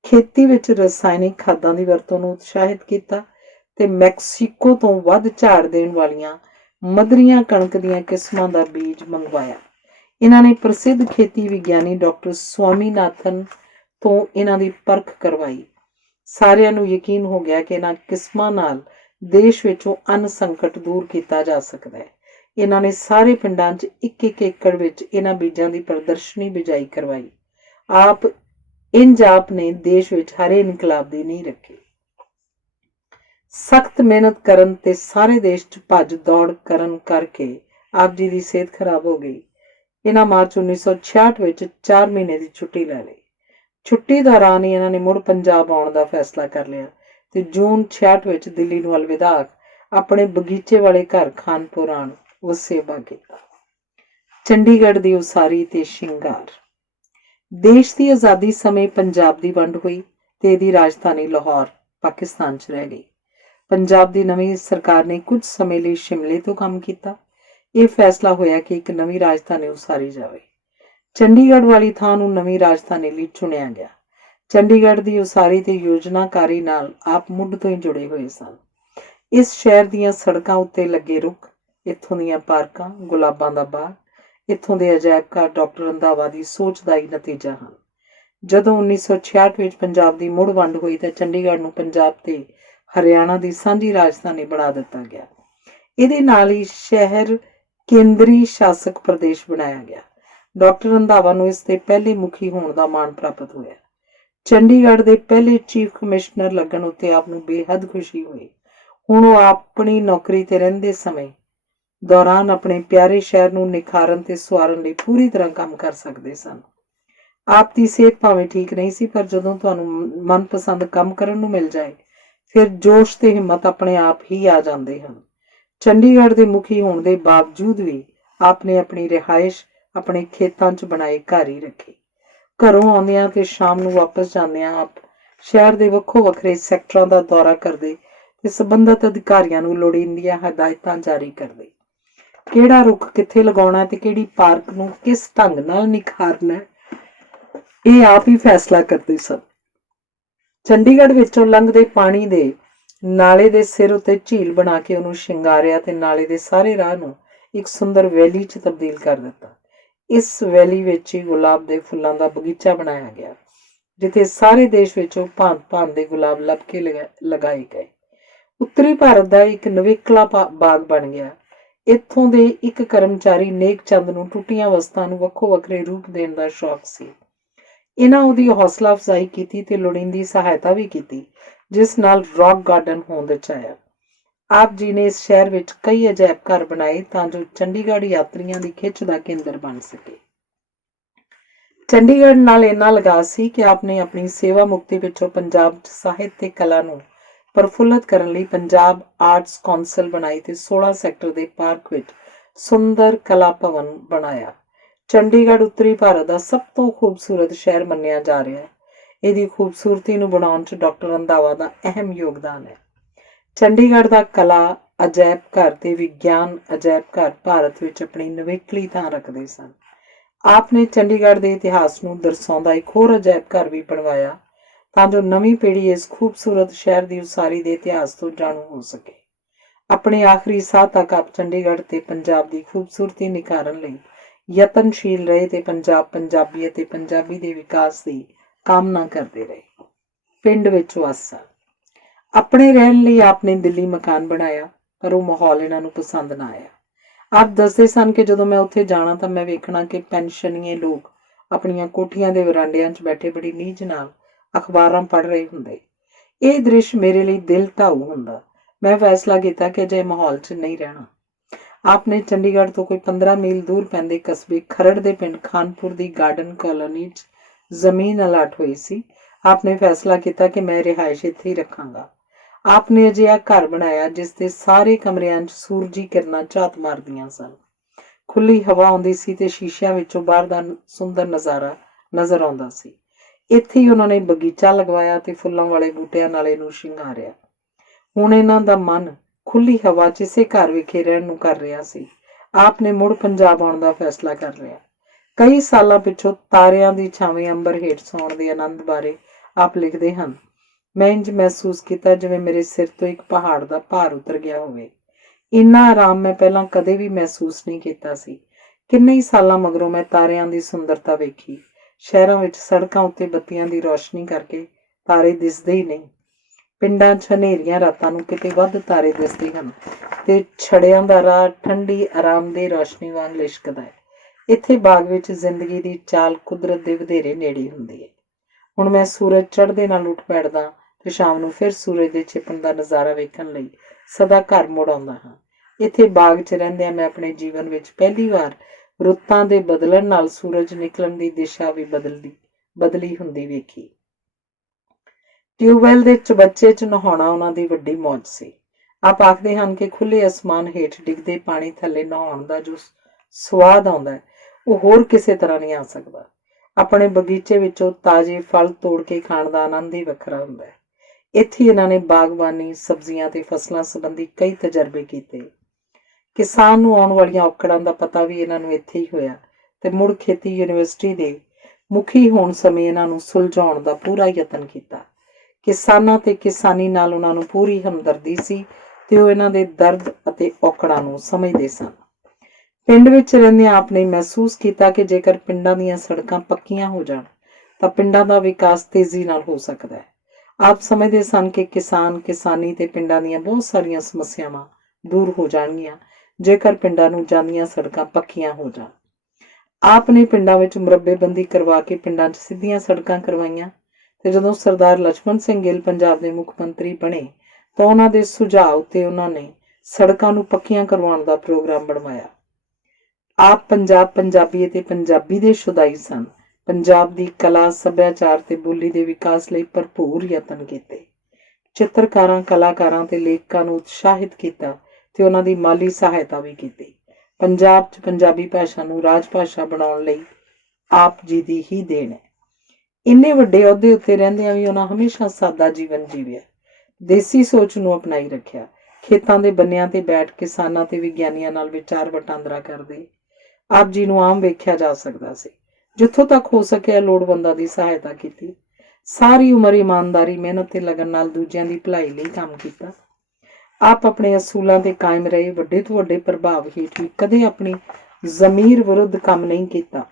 ਖੇਤੀ ਵਿੱਚ ਰਸਾਇਣਿਕ ਖਾਦਾਂ ਦੀ ਵਰਤੋਂ ਨੂੰ ਉਤਸ਼ਾਹਿਤ ਕੀਤਾ ਤੇ ਮੈਕਸੀਕੋ ਤੋਂ ਵੱਧ ਝਾੜ ਦੇਣ ਵਾਲੀਆਂ ਮਧਰੀਆਂ ਕਣਕ ਦੀਆਂ ਕਿਸਮਾਂ ਦਾ ਬੀਜ ਮੰਗਵਾਇਆ। ਇਹਨਾਂ ਨੇ ਪ੍ਰਸਿੱਧ ਖੇਤੀ ਵਿਗਿਆਨੀ ਡਾਕਟਰ ਸਵਾਮੀਨਾਥਨ ਤੋਂ ਇਹਨਾਂ ਦੀ ਪਰਖ ਕਰਵਾਈ। ਸਾਰਿਆਂ ਨੂੰ ਯਕੀਨ ਹੋ ਗਿਆ ਕਿ ਇਹਨਾਂ ਕਿਸਮਾਂ ਨਾਲ ਦੇਸ਼ ਵਿੱਚੋਂ ਅੰਨ ਸੰਕਟ ਦੂਰ ਕੀਤਾ ਜਾ ਸਕਦਾ ਹੈ। ਇਹਨਾਂ ਨੇ ਸਾਰੇ ਪਿੰਡਾਂ 'ਚ ਇੱਕ ਏਕੜ ਵਿੱਚ ਇਹਨਾਂ ਬੀਜਾਂ ਦੀ ਪ੍ਰਦਰਸ਼ਨੀ ਬਿਜਾਈ ਕਰਵਾਈ। ਆਪ ਨੇ ਦੇਸ਼ ਵਿੱਚ ਹਰੇ ਇਨਕਲਾਬ ਦੀ ਨੀਂਹ ਰੱਖੀ। ਸਖਤ ਮਿਹਨਤ ਕਰਨ ਤੇ ਸਾਰੇ ਦੇਸ਼ 'ਚ ਭੱਜ ਦੌੜ ਕਰਨ ਕਰਕੇ ਆਪ ਜੀ ਦੀ ਸਿਹਤ ਖਰਾਬ ਹੋ ਗਈ। ਇਹਨਾਂ ਮਾਰਚ 1966 ਵਿੱਚ 4 ਮਹੀਨੇ ਦੀ ਛੁੱਟੀ ਲੈ ਲਈ। ਛੁੱਟੀ ਦੌਰਾਨ ਹੀ ਇਹਨਾਂ ਨੇ ਮੁੜ ਪੰਜਾਬ ਆਉਣ ਦਾ ਫੈਸਲਾ ਕਰ ਲਿਆ ਤੇ ਜੂਨ 66 ਵਿੱਚ ਦਿੱਲੀ ਨੂੰ ਅਲਵਿਦਾ ਆਪਣੇ ਬਗੀਚੇ ਵਾਲੇ ਘਰ ਖਾਨਪੁਰ ਆਣ ਵਸੇਬਾ ਕੀਤਾ। ਚੰਡੀਗੜ੍ਹ ਦੀ ਉਸਾਰੀ ਤੇ ਸ਼ਿੰਗਾਰ। ਦੇਸ਼ ਦੀ ਆਜ਼ਾਦੀ ਸਮੇਂ ਪੰਜਾਬ ਦੀ ਵੰਡ ਹੋਈ ਤੇ ਇਹਦੀ ਰਾਜਧਾਨੀ ਲਾਹੌਰ ਪਾਕਿਸਤਾਨ 'ਚ ਰਹਿ ਗਈ। ਪੰਜਾਬ ਦੀ ਨਵੀਂ ਸਰਕਾਰ ਨੇ ਕੁਝ ਸਮੇਂ ਲਈ ਸ਼ਿਮਲੇ ਤੋਂ ਕੰਮ ਕੀਤਾ। ਇਹ ਫੈਸਲਾ ਹੋਇਆ ਕਿ ਇੱਕ ਨਵੀਂ ਰਾਜਧਾਨੀ ਉਸਾਰੀ ਜਾਵੇ। ਚੰਡੀਗੜ੍ਹ ਵਾਲੀ ਥਾਂ ਨੂੰ ਨਵੀਂ ਰਾਜਧਾਨੀ ਲਈ ਚੁਣਿਆ ਗਿਆ। ਚੰਡੀਗੜ੍ਹ ਦੀ ਉਸਾਰੀ ਤੇ ਯੋਜਨਾਕਾਰੀ ਨਾਲ ਆਪ ਮੁੱਢ ਤੋਂ ਹੀ ਜੁੜੇ ਹੋਏ ਸਨ। ਇਸ ਸ਼ਹਿਰ ਦੀਆਂ ਸੜਕਾਂ ਉੱਤੇ ਲੱਗੇ ਰੁੱਖ, ਇੱਥੋਂ ਦੀਆਂ ਪਾਰਕਾਂ, ਗੁਲਾਬਾਂ ਦਾ ਬਾਗ, ਇੱਥੋਂ ਦੇ ਅਜਾਇਬ ਘਰ ਡਾਕਟਰ ਰੰਧਾਵਾ ਦੀ ਸੋਚ ਦਾ ਹੀ ਨਤੀਜਾ ਹਨ। ਜਦੋਂ 1966 ਵਿੱਚ ਪੰਜਾਬ ਦੀ ਮੁੜ ਵੰਡ ਹੋਈ ਤਾਂ ਚੰਡੀਗੜ੍ਹ ਨੂੰ ਪੰਜਾਬ ਤੇ ਹਰਿਆਣਾ ਦੀ ਸਾਂਝੀ ਰਾਜਧਾਨੀ ਬਣਾ ਦਿੱਤਾ ਗਿਆ। ਇਹਦੇ ਨਾਲ ਹੀ ਸ਼ਹਿਰ ਕੇਂਦਰੀ ਸ਼ਾਸਕ ਪ੍ਰਦੇਸ਼ ਬਣਾਇਆ ਗਿਆ। ਡਾਕਟਰ ਰੰਧਾਵਾ ਨੂੰ ਇਸ ਦੇ ਪਹਿਲੇ ਮੁਖੀ ਹੋਣ ਦਾ ਮਾਣ ਪ੍ਰਾਪਤ ਹੋਇਆ। ਚੰਡੀਗੜ੍ਹ ਦੇ ਪਹਿਲੇ ਚੀਫ ਕਮਿਸ਼ਨਰ ਲੱਗਣ ਉੱਤੇ ਆਪ ਨੂੰ ਬੇਹੱਦ ਖੁਸ਼ੀ ਹੋਈ। ਹੁਣ ਉਹ ਆਪਣੀ ਨੌਕਰੀ ਤੇ ਰਹਿੰਦੇ ਸਮੇਂ ਦੌਰਾਨ ਆਪਣੇ ਪਿਆਰੇ ਸ਼ਹਿਰ ਨੂੰ ਨਿਖਾਰਨ ਤੇ ਸੁਆਰਨ ਲਈ ਪੂਰੀ ਤਰ੍ਹਾਂ ਕੰਮ ਕਰ ਸਕਦੇ ਸਨ। ਆਪ ਦੀ ਸਿਹਤ ਭਾਵੇਂ ਠੀਕ ਨਹੀਂ ਸੀ, ਪਰ ਜਦੋਂ ਤੁਹਾਨੂੰ ਮਨਪਸੰਦ ਕੰਮ ਕਰਨ ਨੂੰ ਮਿਲ ਜਾਏ ਫਿਰ ਜੋਸ਼ ਤੇ ਹਿੰਮਤ ਆਪਣੇ ਆਪ ਹੀ ਆ ਜਾਂਦੇ ਹਨ। ਚੰਡੀਗੜ੍ਹ ਦੇ ਮੁਖੀ ਹੋਣ ਦੇ ਬਾਵਜੂਦ ਵੀ ਆਪ ਨੇ ਆਪਣੀ ਰਿਹਾਇਸ਼ ਆਪਣੇ ਖੇਤਾਂ 'ਚ ਬਣਾਏ ਘਰ ਹੀ ਰੱਖੀ। ਘਰੋਂ ਆਉਂਦਿਆਂ ਤੇ ਸ਼ਾਮ ਨੂੰ ਵਾਪਸ ਜਾਂਦਿਆਂ ਆਪ ਸ਼ਹਿਰ ਦੇ ਵੱਖੋ ਵੱਖਰੇ ਸੈਕਟਰਾਂ ਦਾ ਦੌਰਾ ਕਰਦੇ ਤੇ ਸੰਬੰਧਿਤ ਅਧਿਕਾਰੀਆਂ ਨੂੰ ਲੋੜੀਂਦੀਆਂ ਹਦਾਇਤਾਂ ਜਾਰੀ ਕਰਦੇ। ਕਿਹੜਾ ਰੁੱਖ ਕਿੱਥੇ ਲਗਾਉਣਾ ਤੇ ਕਿਹੜੀ ਪਾਰਕ ਨੂੰ ਕਿਸ ਢੰਗ ਨਾਲ ਨਿਖਾਰਨਾ, ਇਹ ਆਪ ਹੀ ਫੈਸਲਾ ਕਰਦੇ ਸਨ। ਚੰਡੀਗੜ੍ਹ ਵਿੱਚੋਂ ਲੰਘਦੇ ਪਾਣੀ ਦੇ ਨਾਲੇ ਦੇ ਸਿਰ ਉੱਤੇ ਝੀਲ ਬਣਾ ਕੇ ਉਹਨੂੰ ਸ਼ਿੰਗਾਰਿਆ ਤੇ ਨਾਲੇ ਦੇ ਸਾਰੇ ਰਾਹ ਨੂੰ ਇੱਕ ਸੁੰਦਰ ਵੈਲੀ 'ਚ ਤਬਦੀਲ ਕਰ ਦਿੱਤਾ। ਇਸ ਵੈਲੀ ਵਿੱਚ ਹੀ ਗੁਲਾਬ ਦੇ ਫੁੱਲਾਂ ਦਾ ਬਗੀਚਾ ਬਣਾਇਆ ਗਿਆ, ਜਿੱਥੇ ਸਾਰੇ ਦੇਸ਼ ਵਿੱਚੋਂ ਭਾਂਤ-ਭਾਂਤ ਦੇ ਗੁਲਾਬ ਲੱਭ ਕੇ ਲਗਾਏ ਗਏ। ਉੱਤਰੀ ਭਾਰਤ ਦਾ ਇੱਕ ਨਵੇਕਲਾ ਬਾਗ ਬਣ ਗਿਆ। ਇੱਥੋਂ ਦੇ ਇੱਕ ਕਰਮਚਾਰੀ ਨੇਕ ਚੰਦ ਨੂੰ ਟੁੱਟੀਆਂ ਵਸਤਾਂ ਨੂੰ ਵੱਖੋ ਵੱਖਰੇ ਰੂਪ ਦੇਣ ਦਾ ਸ਼ੌਕ ਸੀ। ਇਹਨਾਂ ਉਹਦੀ ਹੌਸਲਾ ਅਫਜ਼ਾਈ ਕੀਤੀ ਤੇ ਲੋੜੀਂਦੀ ਸਹਾਇਤਾ ਵੀ ਕੀਤੀ, ਜਿਸ ਨਾਲ ਰੌਕ ਗਾਰਡਨ ਹੋਂਦ ਵਿੱਚ ਆਇਆ। ਆਪ ਜੀ ਨੇ ਇਸ ਸ਼ਹਿਰ ਵਿੱਚ ਕਈ ਅਜਾਇਬ ਘਰ ਬਣਾਏ ਤਾਂ ਜੋ ਚੰਡੀਗੜ੍ਹ ਯਾਤਰੀਆਂ ਦੀ ਖਿੱਚ ਦਾ ਕੇਂਦਰ ਬਣ ਸਕੇ। ਚੰਡੀਗੜ੍ਹ ਨਾਲ ਇੰਨਾ ਲਗਾਅ ਸੀ ਕਿ ਆਪ ਨੇ ਆਪਣੀ ਸੇਵਾ ਮੁਕਤੀ ਪਿੱਛੋਂ ਪੰਜਾਬ 'ਚ ਸਾਹਿਤ ਤੇ ਕਲਾ ਨੂੰ ਪ੍ਰਫੁੱਲਤ ਕਰਨ ਲਈ ਪੰਜਾਬ ਆਰਟਸ ਕੌਂਸਲ ਬਣਾਈ ਤੇ 16 ਸੈਕਟਰ ਦੇ ਪਾਰਕ ਵਿੱਚ ਸੁੰਦਰ ਕਲਾ ਭਵਨ ਬਣਾਇਆ। ਚੰਡੀਗੜ੍ਹ ਉੱਤਰੀ ਭਾਰਤ ਦਾ ਸਭ ਤੋਂ ਖੂਬਸੂਰਤ ਸ਼ਹਿਰ ਮੰਨਿਆ ਜਾ ਰਿਹਾ ਹੈ। ਇਹਦੀ ਖੂਬਸੂਰਤੀ ਨੂੰ ਬਣਾਉਣ 'ਚ ਡਾਕਟਰ ਰੰਧਾਵਾ ਦਾ ਅਹਿਮ ਯੋਗਦਾਨ ਹੈ। ਚੰਡੀਗੜ੍ਹ ਦਾ ਕਲਾ ਅਜਾਇਬ ਘਰ ਤੇ ਵਿਗਿਆਨ ਅਜਾਇਬ ਘਰ ਭਾਰਤ ਵਿੱਚ ਆਪਣੀ ਨਵੇਕਲੀ ਥਾਂ ਰੱਖਦੇ ਸਨ। ਆਪ ਨੇ ਚੰਡੀਗੜ੍ਹ ਦੇ ਇਤਿਹਾਸ ਨੂੰ ਦਰਸਾਉਂਦਾ ਇੱਕ ਹੋਰ ਅਜਾਇਬ ਘਰ ਵੀ ਬਣਵਾਇਆ ਤਾਂ ਜੋ ਨਵੀਂ ਪੀੜ੍ਹੀ ਇਸ ਖੂਬਸੂਰਤ ਸ਼ਹਿਰ ਦੀ ਉਸਾਰੀ ਦੇ ਇਤਿਹਾਸ ਤੋਂ ਜਾਣੂ ਹੋ ਸਕੇ। ਆਪਣੇ ਆਖਰੀ ਸਾਹ ਤੱਕ ਆਪ ਚੰਡੀਗੜ੍ਹ ਤੇ ਪੰਜਾਬ ਦੀ ਖੂਬਸੂਰਤੀ ਨਿਖਾਰਨ ਲਈ ਯਤਨਸ਼ੀਲ ਰਹੇ ਤੇ ਪੰਜਾਬ, ਪੰਜਾਬੀ ਅਤੇ ਪੰਜਾਬੀ ਦੇ ਵਿਕਾਸ ਦੀ ਕਾਮਨਾ ਕਰਦੇ ਰਹੇ। ਪਿੰਡ ਵਿੱਚ ਵਾਸਾ। ਆਪਣੇ ਰਹਿਣ ਲਈ ਆਪ ਨੇ ਦਿੱਲੀ ਮਕਾਨ ਬਣਾਇਆ, ਪਰ ਉਹ ਮਾਹੌਲ ਇਹਨਾਂ ਨੂੰ ਪਸੰਦ ਨਾ ਆਇਆ। ਆਪ ਦੱਸਦੇ ਸਨ ਕਿ ਜਦੋਂ ਮੈਂ ਉੱਥੇ ਜਾਣਾ ਤਾਂ ਮੈਂ ਵੇਖਣਾ ਕਿ ਪੈਨਸ਼ਨੀਏ ਲੋਕ ਆਪਣੀਆਂ ਕੋਠੀਆਂ ਦੇ ਵਰਾਂਡਿਆਂ 'ਚ ਬੈਠੇ ਬੜੀ ਨੀਝ ਨਾਲ ਅਖਬਾਰਾਂ ਪੜ੍ਹ ਰਹੇ ਹੁੰਦੇ। ਇਹ ਦ੍ਰਿਸ਼ ਮੇਰੇ ਲਈ ਦਿਲ ਢਾਊ ਹੁੰਦਾ। ਮੈਂ ਫੈਸਲਾ ਕੀਤਾ ਕਿ ਅਜਿਹੇ ਮਾਹੌਲ 'ਚ ਨਹੀਂ ਰਹਿਣਾ। ਆਪ ਨੇ ਚੰਡੀਗੜ੍ਹ ਤੋਂ ਕੋਈ 15 ਮੀਲ ਦੂਰ ਪੈਂਦੇ ਕਸਬੇ ਖਰੜ ਦੇ ਪਿੰਡ ਖਾਨਪੁਰ ਦੀ ਗਾਰਡਨ ਕਾਲੋਨੀ 'ਚ ਜ਼ਮੀਨ ਅਲਾਟ ਹੋਈ ਸੀ आपने फैसला किया कि मैं रिहाइश इत्थे ही रखांगा। आपने अजिहा घर बनाया जिस दे सारे कमरिਆਂ 'ਚ सूरजी किरणां ਝਾਤ ਮਾਰਦੀਆਂ ਸਨ। खुली हवा आउंदी सी ते शीशिਆਂ ਵਿੱਚੋਂ ਬਾਹਰ ਦਾ ਸੁੰਦਰ ਨਜ਼ਾਰਾ ਨਜ਼ਰ ਆਉਂਦਾ ਸੀ। ਇੱਥੇ ਹੀ ਉਹਨਾਂ ਨੇ ਬਗੀਚਾ ਲਗਵਾਇਆ ਤੇ ਫੁੱਲਾਂ ਵਾਲੇ ਬੂਟਿਆਂ ਨਾਲ ਇਹਨੂੰ ਸ਼ਿੰਗਾਰਿਆ। ਹੁਣ ਇਹਨਾਂ ਦਾ ਮਨ ਖੁੱਲੀ ਹਵਾ 'ਚ ਇਸੇ ਘਰ ਵਿਖੇ ਰਹਿਣ ਨੂੰ ਕਰ ਰਿਹਾ ਸੀ। ਆਪ ਨੇ ਮੁੜ ਪੰਜਾਬ ਆਉਣ ਦਾ ਫੈਸਲਾ ਕਰ ਲਿਆ। ਕਈ ਸਾਲਾਂ ਪਿੱਛੋਂ ਤਾਰਿਆਂ ਦੀ ਛਾਵੇਂ ਅੰਬਰ ਹੇਠ ਸੌਣ ਦੇ ਆਨੰਦ ਬਾਰੇ ਆਪ ਲਿਖਦੇ ਹਨ। ਮੈਂ ਇੰਝ ਮਹਿਸੂਸ ਕੀਤਾ ਜਿਵੇਂ ਮੇਰੇ ਸਿਰ ਤੋਂ ਇੱਕ ਪਹਾੜ ਦਾ ਭਾਰ ਉਤਰ ਗਿਆ ਹੋਵੇ। ਇੰਨਾ ਆਰਾਮ ਮੈਂ ਪਹਿਲਾਂ ਕਦੇ ਵੀ ਮਹਿਸੂਸ ਨਹੀਂ ਕੀਤਾ ਸੀ। ਕਿੰਨੇ ਹੀ ਸਾਲਾਂ ਮਗਰੋਂ ਮੈਂ ਤਾਰਿਆਂ ਦੀ ਸੁੰਦਰਤਾ ਵੇਖੀ। ਸ਼ਹਿਰਾਂ ਵਿੱਚ ਸੜਕਾਂ ਉੱਤੇ ਬੱਤੀਆਂ ਦੀ ਰੌਸ਼ਨੀ ਕਰਕੇ ਤਾਰੇ ਦਿਸਦੇ ਹੀ ਨਹੀਂ। ਪਿੰਡਾਂ 'ਚ ਹਨੇਰੀਆਂ ਰਾਤਾਂ ਨੂੰ ਕਿਤੇ ਵੱਧ ਤਾਰੇ ਦਿਸਦੇ ਹਨ ਤੇ ਛੜਿਆਂ ਦਾ ਰਾਹ ਠੰਡੀ ਆਰਾਮਦੇਹ ਰੌਸ਼ਨੀ ਵਾਂਗ ਲਿਸ਼ਕਦਾ ਹੈ। ਇੱਥੇ ਬਾਗ ਵਿੱਚ ਜ਼ਿੰਦਗੀ ਦੀ ਚਾਲ ਕੁਦਰਤ ਦੇ ਵਧੇਰੇ ਨੇੜੇ ਹੁੰਦੀ ਹੈ। ਹੁਣ ਮੈਂ ਸੂਰਜ ਚੜ੍ਹਦੇ ਨਾਲ ਉੱਠ ਬੈਠਦਾ ਤੇ ਸ਼ਾਮ ਨੂੰ ਫਿਰ ਸੂਰਜ ਦੇ ਛਿਪਣ ਦਾ ਨਜ਼ਾਰਾ ਵੇਖਣ ਲਈ ਸਦਾ ਘਰ ਮੁੜ ਆਉਂਦਾ ਹਾਂ। ਇੱਥੇ ਬਾਗ 'ਚ ਰਹਿੰਦਿਆਂ ਮੈਂ ਆਪਣੇ ਜੀਵਨ ਵਿੱਚ ਪਹਿਲੀ ਵਾਰ ਰੁੱਤਾਂ ਦੇ ਬਦਲਣ ਨਾਲ ਸੂਰਜ ਨਿਕਲਣ ਦੀ ਦਿਸ਼ਾ ਵੀ ਬਦਲੀ ਹੁੰਦੀ ਵੇਖੀ। ਟਿਊਬਵੈੱਲ ਦੇ ਚਬੱਚੇ 'ਚ ਨਹਾਉਣਾ ਉਹਨਾਂ ਦੀ ਵੱਡੀ ਮੌਜ ਸੀ। ਆਪ ਆਖਦੇ ਹਨ ਕਿ ਖੁੱਲ੍ਹੇ ਅਸਮਾਨ ਹੇਠ ਡਿੱਗਦੇ ਪਾਣੀ ਥੱਲੇ ਨਹਾਉਣ ਦਾ ਜੋ ਸਵਾਦ ਆਉਂਦਾ ਹੈ ਉਹ ਹੋਰ ਕਿਸੇ ਤਰ੍ਹਾਂ ਨਹੀਂ ਆ ਸਕਦਾ। ਆਪਣੇ ਬਗੀਚੇ ਵਿੱਚੋਂ ਤਾਜ਼ੇ ਫਲ ਤੋੜ ਕੇ ਖਾਣ ਦਾ ਆਨੰਦ ਹੀ ਵੱਖਰਾ ਹੁੰਦਾ ਹੈ। ਇੱਥੇ ਇਹਨਾਂ ਨੇ ਬਾਗਬਾਨੀ, ਸਬਜ਼ੀਆਂ ਤੇ ਫਸਲਾਂ ਸੰਬੰਧੀ ਕਈ ਤਜਰਬੇ ਕੀਤੇ। ਕਿਸਾਨ ਨੂੰ ਆਉਣ ਵਾਲੀਆਂ ਔਕੜਾਂ ਦਾ ਪਤਾ ਵੀ ਇਹਨਾਂ ਨੂੰ ਇੱਥੇ ਹੀ ਹੋਇਆ ਤੇ ਮੁੜ ਖੇਤੀ ਯੂਨੀਵਰਸਿਟੀ ਦੇ ਮੁਖੀ ਹੋਣ ਸਮੇਂ ਇਹਨਾਂ ਨੂੰ ਸੁਲਝਾਉਣ ਦਾ ਪੂਰਾ ਯਤਨ ਕੀਤਾ। ਕਿਸਾਨਾਂ ਤੇ ਕਿਸਾਨੀ ਨਾਲ ਉਹਨਾਂ ਨੂੰ ਪੂਰੀ ਹਮਦਰਦੀ ਸੀ ਤੇ ਉਹ ਇਹਨਾਂ ਦੇ ਦਰਦ ਅਤੇ ਔਕੜਾਂ ਨੂੰ ਸਮਝਦੇ ਸਨ। ਪਿੰਡ ਵਿੱਚ ਰਹਿੰਦਿਆਂ ਆਪ ਨੇ ਮਹਿਸੂਸ ਕੀਤਾ ਕਿ ਜੇਕਰ ਪਿੰਡਾਂ ਦੀਆਂ ਸੜਕਾਂ ਪੱਕੀਆਂ ਹੋ ਜਾਣ ਤਾਂ ਪਿੰਡਾਂ ਦਾ ਵਿਕਾਸ ਤੇਜ਼ੀ ਨਾਲ ਹੋ ਸਕਦਾ ਹੈ। ਆਪ ਸਮਝਦੇ ਸਨ ਕਿ ਕਿਸਾਨੀ ਤੇ ਪਿੰਡਾਂ ਦੀਆਂ ਬਹੁਤ ਸਾਰੀਆਂ ਸਮੱਸਿਆਵਾਂ ਦੂਰ ਹੋ ਜਾਣਗੀਆਂ ਜੇਕਰ ਪਿੰਡਾਂ ਨੂੰ ਜਾਂਦੀਆਂ ਸੜਕਾਂ ਪੱਕੀਆਂ ਹੋ ਜਾਣ। ਆਪ ਨੇ ਪਿੰਡਾਂ ਵਿੱਚ ਮੁਰੱਬੇਬੰਦੀ ਕਰਵਾ ਕੇ ਪਿੰਡਾਂ 'ਚ ਸਿੱਧੀਆਂ ਸੜਕਾਂ ਕਰਵਾਈਆਂ ਤੇ ਜਦੋਂ ਸਰਦਾਰ ਲਛਮਣ ਸਿੰਘ ਗਿੱਲ ਪੰਜਾਬ ਦੇ ਮੁੱਖ ਮੰਤਰੀ ਬਣੇ ਤਾਂ ਉਹਨਾਂ ਦੇ ਸੁਝਾਅ ਉੱਤੇ ਉਹਨਾਂ ਨੇ ਸੜਕਾਂ ਨੂੰ ਪੱਕੀਆਂ ਕਰਵਾਉਣ ਦਾ ਪ੍ਰੋਗਰਾਮ ਬਣਵਾਇਆ। ਆਪ ਪੰਜਾਬੀ ਅਤੇ ਪੰਜਾਬੀ ਦੇ ਸ਼ੁਦਾਈ ਸਨ। ਪੰਜਾਬ ਦੀ ਕਲਾ, ਸੱਭਿਆਚਾਰ ਤੇ ਬੋਲੀ ਦੇ ਵਿਕਾਸ ਲਈ ਭਰਪੂਰ ਯਤਨ ਕੀਤੇ। ਚਿੱਤਰਕਾਰਾਂ, ਕਲਾਕਾਰਾਂ ਤੇ ਲੇਖਕਾਂ ਨੂੰ ਉਤਸ਼ਾਹਿਤ ਕੀਤਾ ਤੇ ਉਹਨਾਂ ਦੀ ਮਾਲੀ ਸਹਾਇਤਾ ਵੀ ਕੀਤੀ। ਪੰਜਾਬ 'ਚ ਪੰਜਾਬੀ ਭਾਸ਼ਾ ਨੂੰ ਰਾਜ ਭਾਸ਼ਾ ਬਣਾਉਣ ਲਈ ਆਪ ਜੀ ਦੀ ਹੀ ਦੇਣ ਹੈ। ਇੰਨੇ ਵੱਡੇ ਅਹੁਦੇ ਉੱਤੇ ਰਹਿੰਦਿਆਂ ਵੀ ਉਹਨਾਂ ਹਮੇਸ਼ਾ ਸਾਦਾ ਜੀਵਨ ਜੀਵਿਆ, ਦੇਸੀ ਸੋਚ ਨੂੰ ਅਪਣਾਈ ਰੱਖਿਆ। ਖੇਤਾਂ ਦੇ ਬੰਨਿਆਂ ਤੇ ਬੈਠ ਕਿਸਾਨਾਂ ਤੇ ਵਿਗਿਆਨੀਆਂ ਨਾਲ ਵਿਚਾਰ ਵਟਾਂਦਰਾ ਕਰਦੇ ਆਪ ਜੀ ਨੂੰ ਆਮ ਵੇਖਿਆ ਜਾ ਸਕਦਾ ਸੀ। ਜਿੱਥੋਂ ਤੱਕ ਹੋ ਸਕਿਆ ਲੋੜਵੰਦਾਂ ਦੀ ਸਹਾਇਤਾ ਕੀਤੀ। ਸਾਰੀ ਉਮਰ ਇਮਾਨਦਾਰੀ, ਮਿਹਨਤ ਤੇ ਲਗਨ ਨਾਲ ਦੂਜਿਆਂ ਦੀ ਭਲਾਈ ਲਈ ਕੰਮ ਕੀਤਾ। ਆਪ ਆਪਣੇ ਅਸੂਲਾਂ ਤੇ ਕਾਇਮ ਰਹੇ। ਵੱਡੇ ਤੋਂ ਵੱਡੇ ਪ੍ਰਭਾਵ ਹੇਠ ਵੀ ਕਦੇ ਆਪਣੀ ਜ਼ਮੀਰ ਵਿਰੁੱਧ ਕੰਮ ਨਹੀਂ ਕੀਤਾ।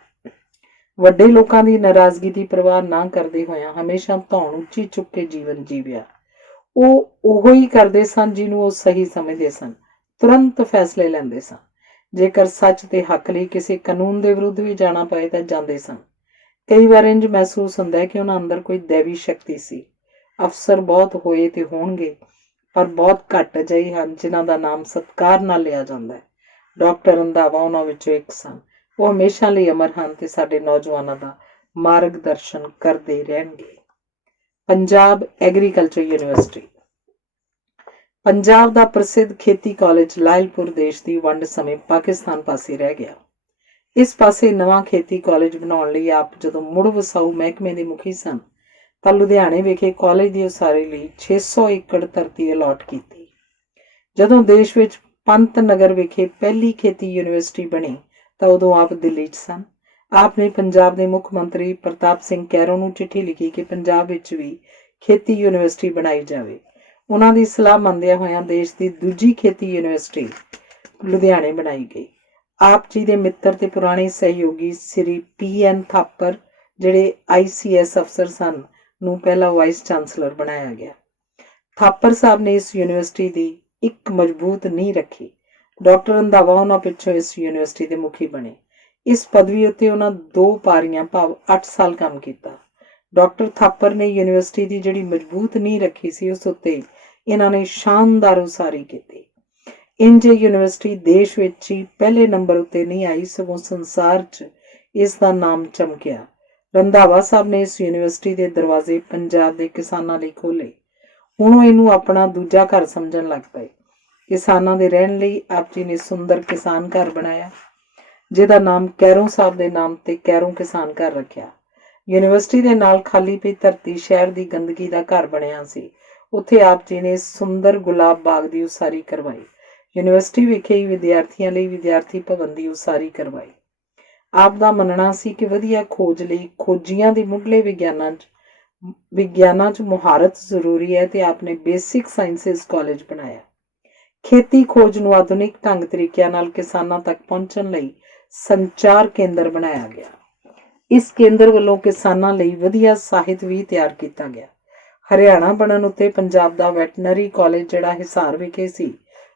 ਵੱਡੇ ਲੋਕਾਂ ਦੀ ਨਾਰਾਜ਼ਗੀ ਦੀ ਪਰਵਾਹ ਨਾ ਕਰਦੇ ਹੋਇਆਂ ਹਮੇਸ਼ਾ ਧੌਣ ਉੱਚੀ ਚੁੱਕ ਕੇ ਜੀਵਨ ਜੀਵਿਆ। ਉਹ ਉਹੋ ਹੀ ਕਰਦੇ ਸਨ ਜਿਹਨੂੰ ਉਹ ਸਹੀ ਸਮਝਦੇ ਸਨ। ਤੁਰੰਤ ਫੈਸਲੇ ਲੈਂਦੇ ਸਨ। ਜੇਕਰ ਸੱਚ ਤੇ ਹੱਕ ਲਈ ਕਿਸੇ ਕਾਨੂੰਨ ਦੇ ਵਿਰੁੱਧ ਵੀ ਜਾਣਾ ਪਏ ਤਾਂ ਜਾਂਦੇ ਸਨ। ਕਈ ਵਾਰ ਇੰਝ ਮਹਿਸੂਸ ਹੁੰਦਾ ਹੈ ਕਿ ਉਹਨਾਂ ਅੰਦਰ ਕੋਈ ਦੈਵੀ ਸ਼ਕਤੀ ਸੀ। ਅਫਸਰ ਬਹੁਤ ਹੋਏ ਤੇ ਹੋਣਗੇ ਪਰ ਬਹੁਤ ਘੱਟ ਅਜਿਹੇ ਹਨ ਜਿਨ੍ਹਾਂ ਦਾ ਨਾਮ ਸਤਿਕਾਰ ਨਾਲ ਲਿਆ ਜਾਂਦਾ ਹੈ। ਡਾਕਟਰ ਰੰਧਾਵਾ ਉਹਨਾਂ ਵਿੱਚੋਂ ਇੱਕ ਸਨ। ਉਹ ਹਮੇਸ਼ਾ ਲਈ ਅਮਰ ਹਨ ਤੇ ਸਾਡੇ ਨੌਜਵਾਨਾਂ ਦਾ ਮਾਰਗਦਰਸ਼ਨ ਕਰਦੇ ਰਹਿਣਗੇ। Punjab agriculture university. ਪੰਜਾਬ ਦਾ ਪ੍ਰਸਿੱਧ ਖੇਤੀ ਕਾਲਜ ਲਾਇਲਪੁਰ ਦੇਸ਼ ਦੀ ਵੰਡ ਸਮੇਂ ਪਾਕਿਸਤਾਨ ਪਾਸੇ ਰਹਿ ਗਿਆ। ਇਸ ਪਾਸੇ ਨਵਾਂ ਖੇਤੀ ਕਾਲਜ ਬਣਾਉਣ ਲਈ ਆਪ ਜਦੋਂ ਮੁੜ ਵਸਾਊ ਮਹਿਕਮੇ ਦੇ ਮੁਖੀ ਸਨ ਤਾਂ ਲੁਧਿਆਣੇ ਵਿਖੇ ਕਾਲਜ ਦੀ ਉਸਾਰੀ ਲਈ 600 ਏਕੜ ਧਰਤੀ ਅਲਾਟ ਕੀਤੀ। ਜਦੋਂ ਦੇਸ਼ ਵਿੱਚ ਪੰਤ ਨਗਰ ਵਿਖੇ ਪਹਿਲੀ ਖੇਤੀ ਯੂਨੀਵਰਸਿਟੀ ਬਣੀ ਤਾਂ ਉਦੋਂ ਆਪ ਦਿੱਲੀ 'ਚ ਸਨ। ਆਪ ਨੇ ਪੰਜਾਬ ਦੇ ਮੁੱਖ ਮੰਤਰੀ ਪ੍ਰਤਾਪ ਸਿੰਘ ਕੈਰੋਂ ਨੂੰ ਚਿੱਠੀ ਲਿਖੀ ਕਿ ਪੰਜਾਬ ਵਿੱਚ ਵੀ ਖੇਤੀ ਯੂਨੀਵਰਸਿਟੀ ਬਣਾਈ ਜਾਵੇ। ਉਹਨਾਂ ਦੀ ਸਲਾਹ ਮੰਨਦਿਆਂ ਹੋਇਆਂ ਦੇਸ਼ ਦੀ ਦੂਜੀ ਖੇਤੀ ਯੂਨੀਵਰਸਿਟੀ ਲੁਧਿਆਣੇ ਬਣਾਈ ਗਈ। ਆਪ ਜੀ ਦੇ ਮਿੱਤਰ ਤੇ ਪੁਰਾਣੇ ਸਹਿਯੋਗੀ ਸ੍ਰੀ PN ਥਾਪਰ, ਜਿਹੜੇ ICS ਅਫਸਰ ਸਨ, ਨੂੰ ਪਹਿਲਾ ਵਾਈਸ ਚਾਂਸਲਰ ਬਣਾਇਆ ਗਿਆ। ਥਾਪਰ ਸਾਹਿਬ ਨੇ ਇਸ ਯੂਨੀਵਰਸਿਟੀ ਦੀ ਇੱਕ ਮਜ਼ਬੂਤ ਨੀਂਹ ਰੱਖੀ। ਡਾਕਟਰ ਰੰਧਾਵਾ ਉਹਨਾਂ ਪਿੱਛੋਂ ਇਸ ਯੂਨੀਵਰਸਿਟੀ ਦੇ ਮੁਖੀ ਬਣੇ। ਇਸ ਪਦਵੀ ਉੱਤੇ ਉਹਨਾਂ 2 ਪਾਰੀਆਂ ਭਾਵ 8 ਸਾਲ ਕੰਮ ਕੀਤਾ। ਡਾਕਟਰ ਥਾਪਰ ਨੇ ਯੂਨੀਵਰਸਿਟੀ ਦੀ ਜਿਹੜੀ ਮਜ਼ਬੂਤ ਨੀਂਹ ਰੱਖੀ ਸੀ ਉਸ ਉੱਤੇ ਇਹਨਾਂ ਨੇ ਸ਼ਾਨਦਾਰ ਉਸਾਰੀ ਕੀਤੀ। ਇੰਝ ਯੂਨੀਵਰਸਿਟੀ ਦੇਸ਼ ਵਿੱਚ ਹੀ ਪਹਿਲੇ ਨੰਬਰ ਉੱਤੇ ਨਹੀਂ ਆਈ, ਸਗੋਂ ਸੰਸਾਰ 'ਚ ਇਸ ਦਾ ਨਾਮ ਚਮਕਿਆ। ਰੰਧਾਵਾ ਸਾਹਿਬ ਨੇ ਇਸ ਯੂਨੀਵਰਸਿਟੀ ਦੇ ਦਰਵਾਜ਼ੇ ਪੰਜਾਬ ਦੇ ਕਿਸਾਨਾਂ ਲਈ ਖੋਲ੍ਹੇ। ਹੁਣ ਉਹ ਇਹਨੂੰ ਆਪਣਾ ਦੂਜਾ ਘਰ ਸਮਝਣ ਲੱਗ ਪਏ। ਕਿਸਾਨਾਂ ਦੇ ਰਹਿਣ ਲਈ ਆਪ ਜੀ ਨੇ ਸੁੰਦਰ ਕਿਸਾਨ ਘਰ ਬਣਾਇਆ, ਜਿਹਦਾ ਨਾਮ ਕੈਰੋਂ ਸਾਹਿਬ ਦੇ ਨਾਮ ਤੇ ਕੈਰੋਂ ਕਿਸਾਨ ਘਰ ਰੱਖਿਆ। ਯੂਨੀਵਰਸਿਟੀ ਦੇ ਨਾਲ ਖਾਲੀ ਪਈ ਧਰਤੀ ਸ਼ਹਿਰ ਦੀ ਗੰਦਗੀ ਦਾ ਘਰ ਬਣਿਆ ਸੀ। ਉੱਥੇ ਆਪ ਜੀ ਨੇ ਸੁੰਦਰ ਗੁਲਾਬ ਬਾਗ ਦੀ ਉਸਾਰੀ ਕਰਵਾਈ। ਯੂਨੀਵਰਸਿਟੀ ਵਿਖੇ ਹੀ ਵਿਦਿਆਰਥੀਆਂ ਲਈ ਵਿਦਿਆਰਥੀ ਭਵਨ ਦੀ ਉਸਾਰੀ ਕਰਵਾਈ। ਆਪ ਦਾ ਮੰਨਣਾ ਸੀ ਕਿ ਵਧੀਆ ਖੋਜ ਲਈ ਖੋਜੀਆਂ ਦੀ ਮੁੱਢਲੇ ਵਿਗਿਆਨਾਂ 'ਚ ਮੁਹਾਰਤ ਜ਼ਰੂਰੀ ਹੈ ਤੇ ਆਪ ਨੇ ਬੇਸਿਕ ਸਾਇੰਸਿਸ ਕਾਲਜ ਬਣਾਇਆ। ਖੇਤੀ ਖੋਜ ਨੂੰ ਆਧੁਨਿਕ ਢੰਗ ਤਰੀਕਿਆਂ ਨਾਲ ਕਿਸਾਨਾਂ ਤੱਕ ਪਹੁੰਚਣ ਲਈ ਸੰਚਾਰ ਕੇਂਦਰ ਬਣਾਇਆ ਗਿਆ। ਇਸ ਕੇਂਦਰ ਵੱਲੋਂ ਕਿਸਾਨਾਂ ਲਈ ਵਧੀਆ ਸਾਹਿਤ ਵੀ ਤਿਆਰ ਕੀਤਾ ਗਿਆ। ਹਰਿਆਣਾ ਬਣਨ ਉੱਤੇ ਪੰਜਾਬ ਦਾ ਵੈਟਨਰੀ ਕਾਲਜ ਜਿਹੜਾ ਹਿਸਾਰ ਵਿਖੇ ਸੀ,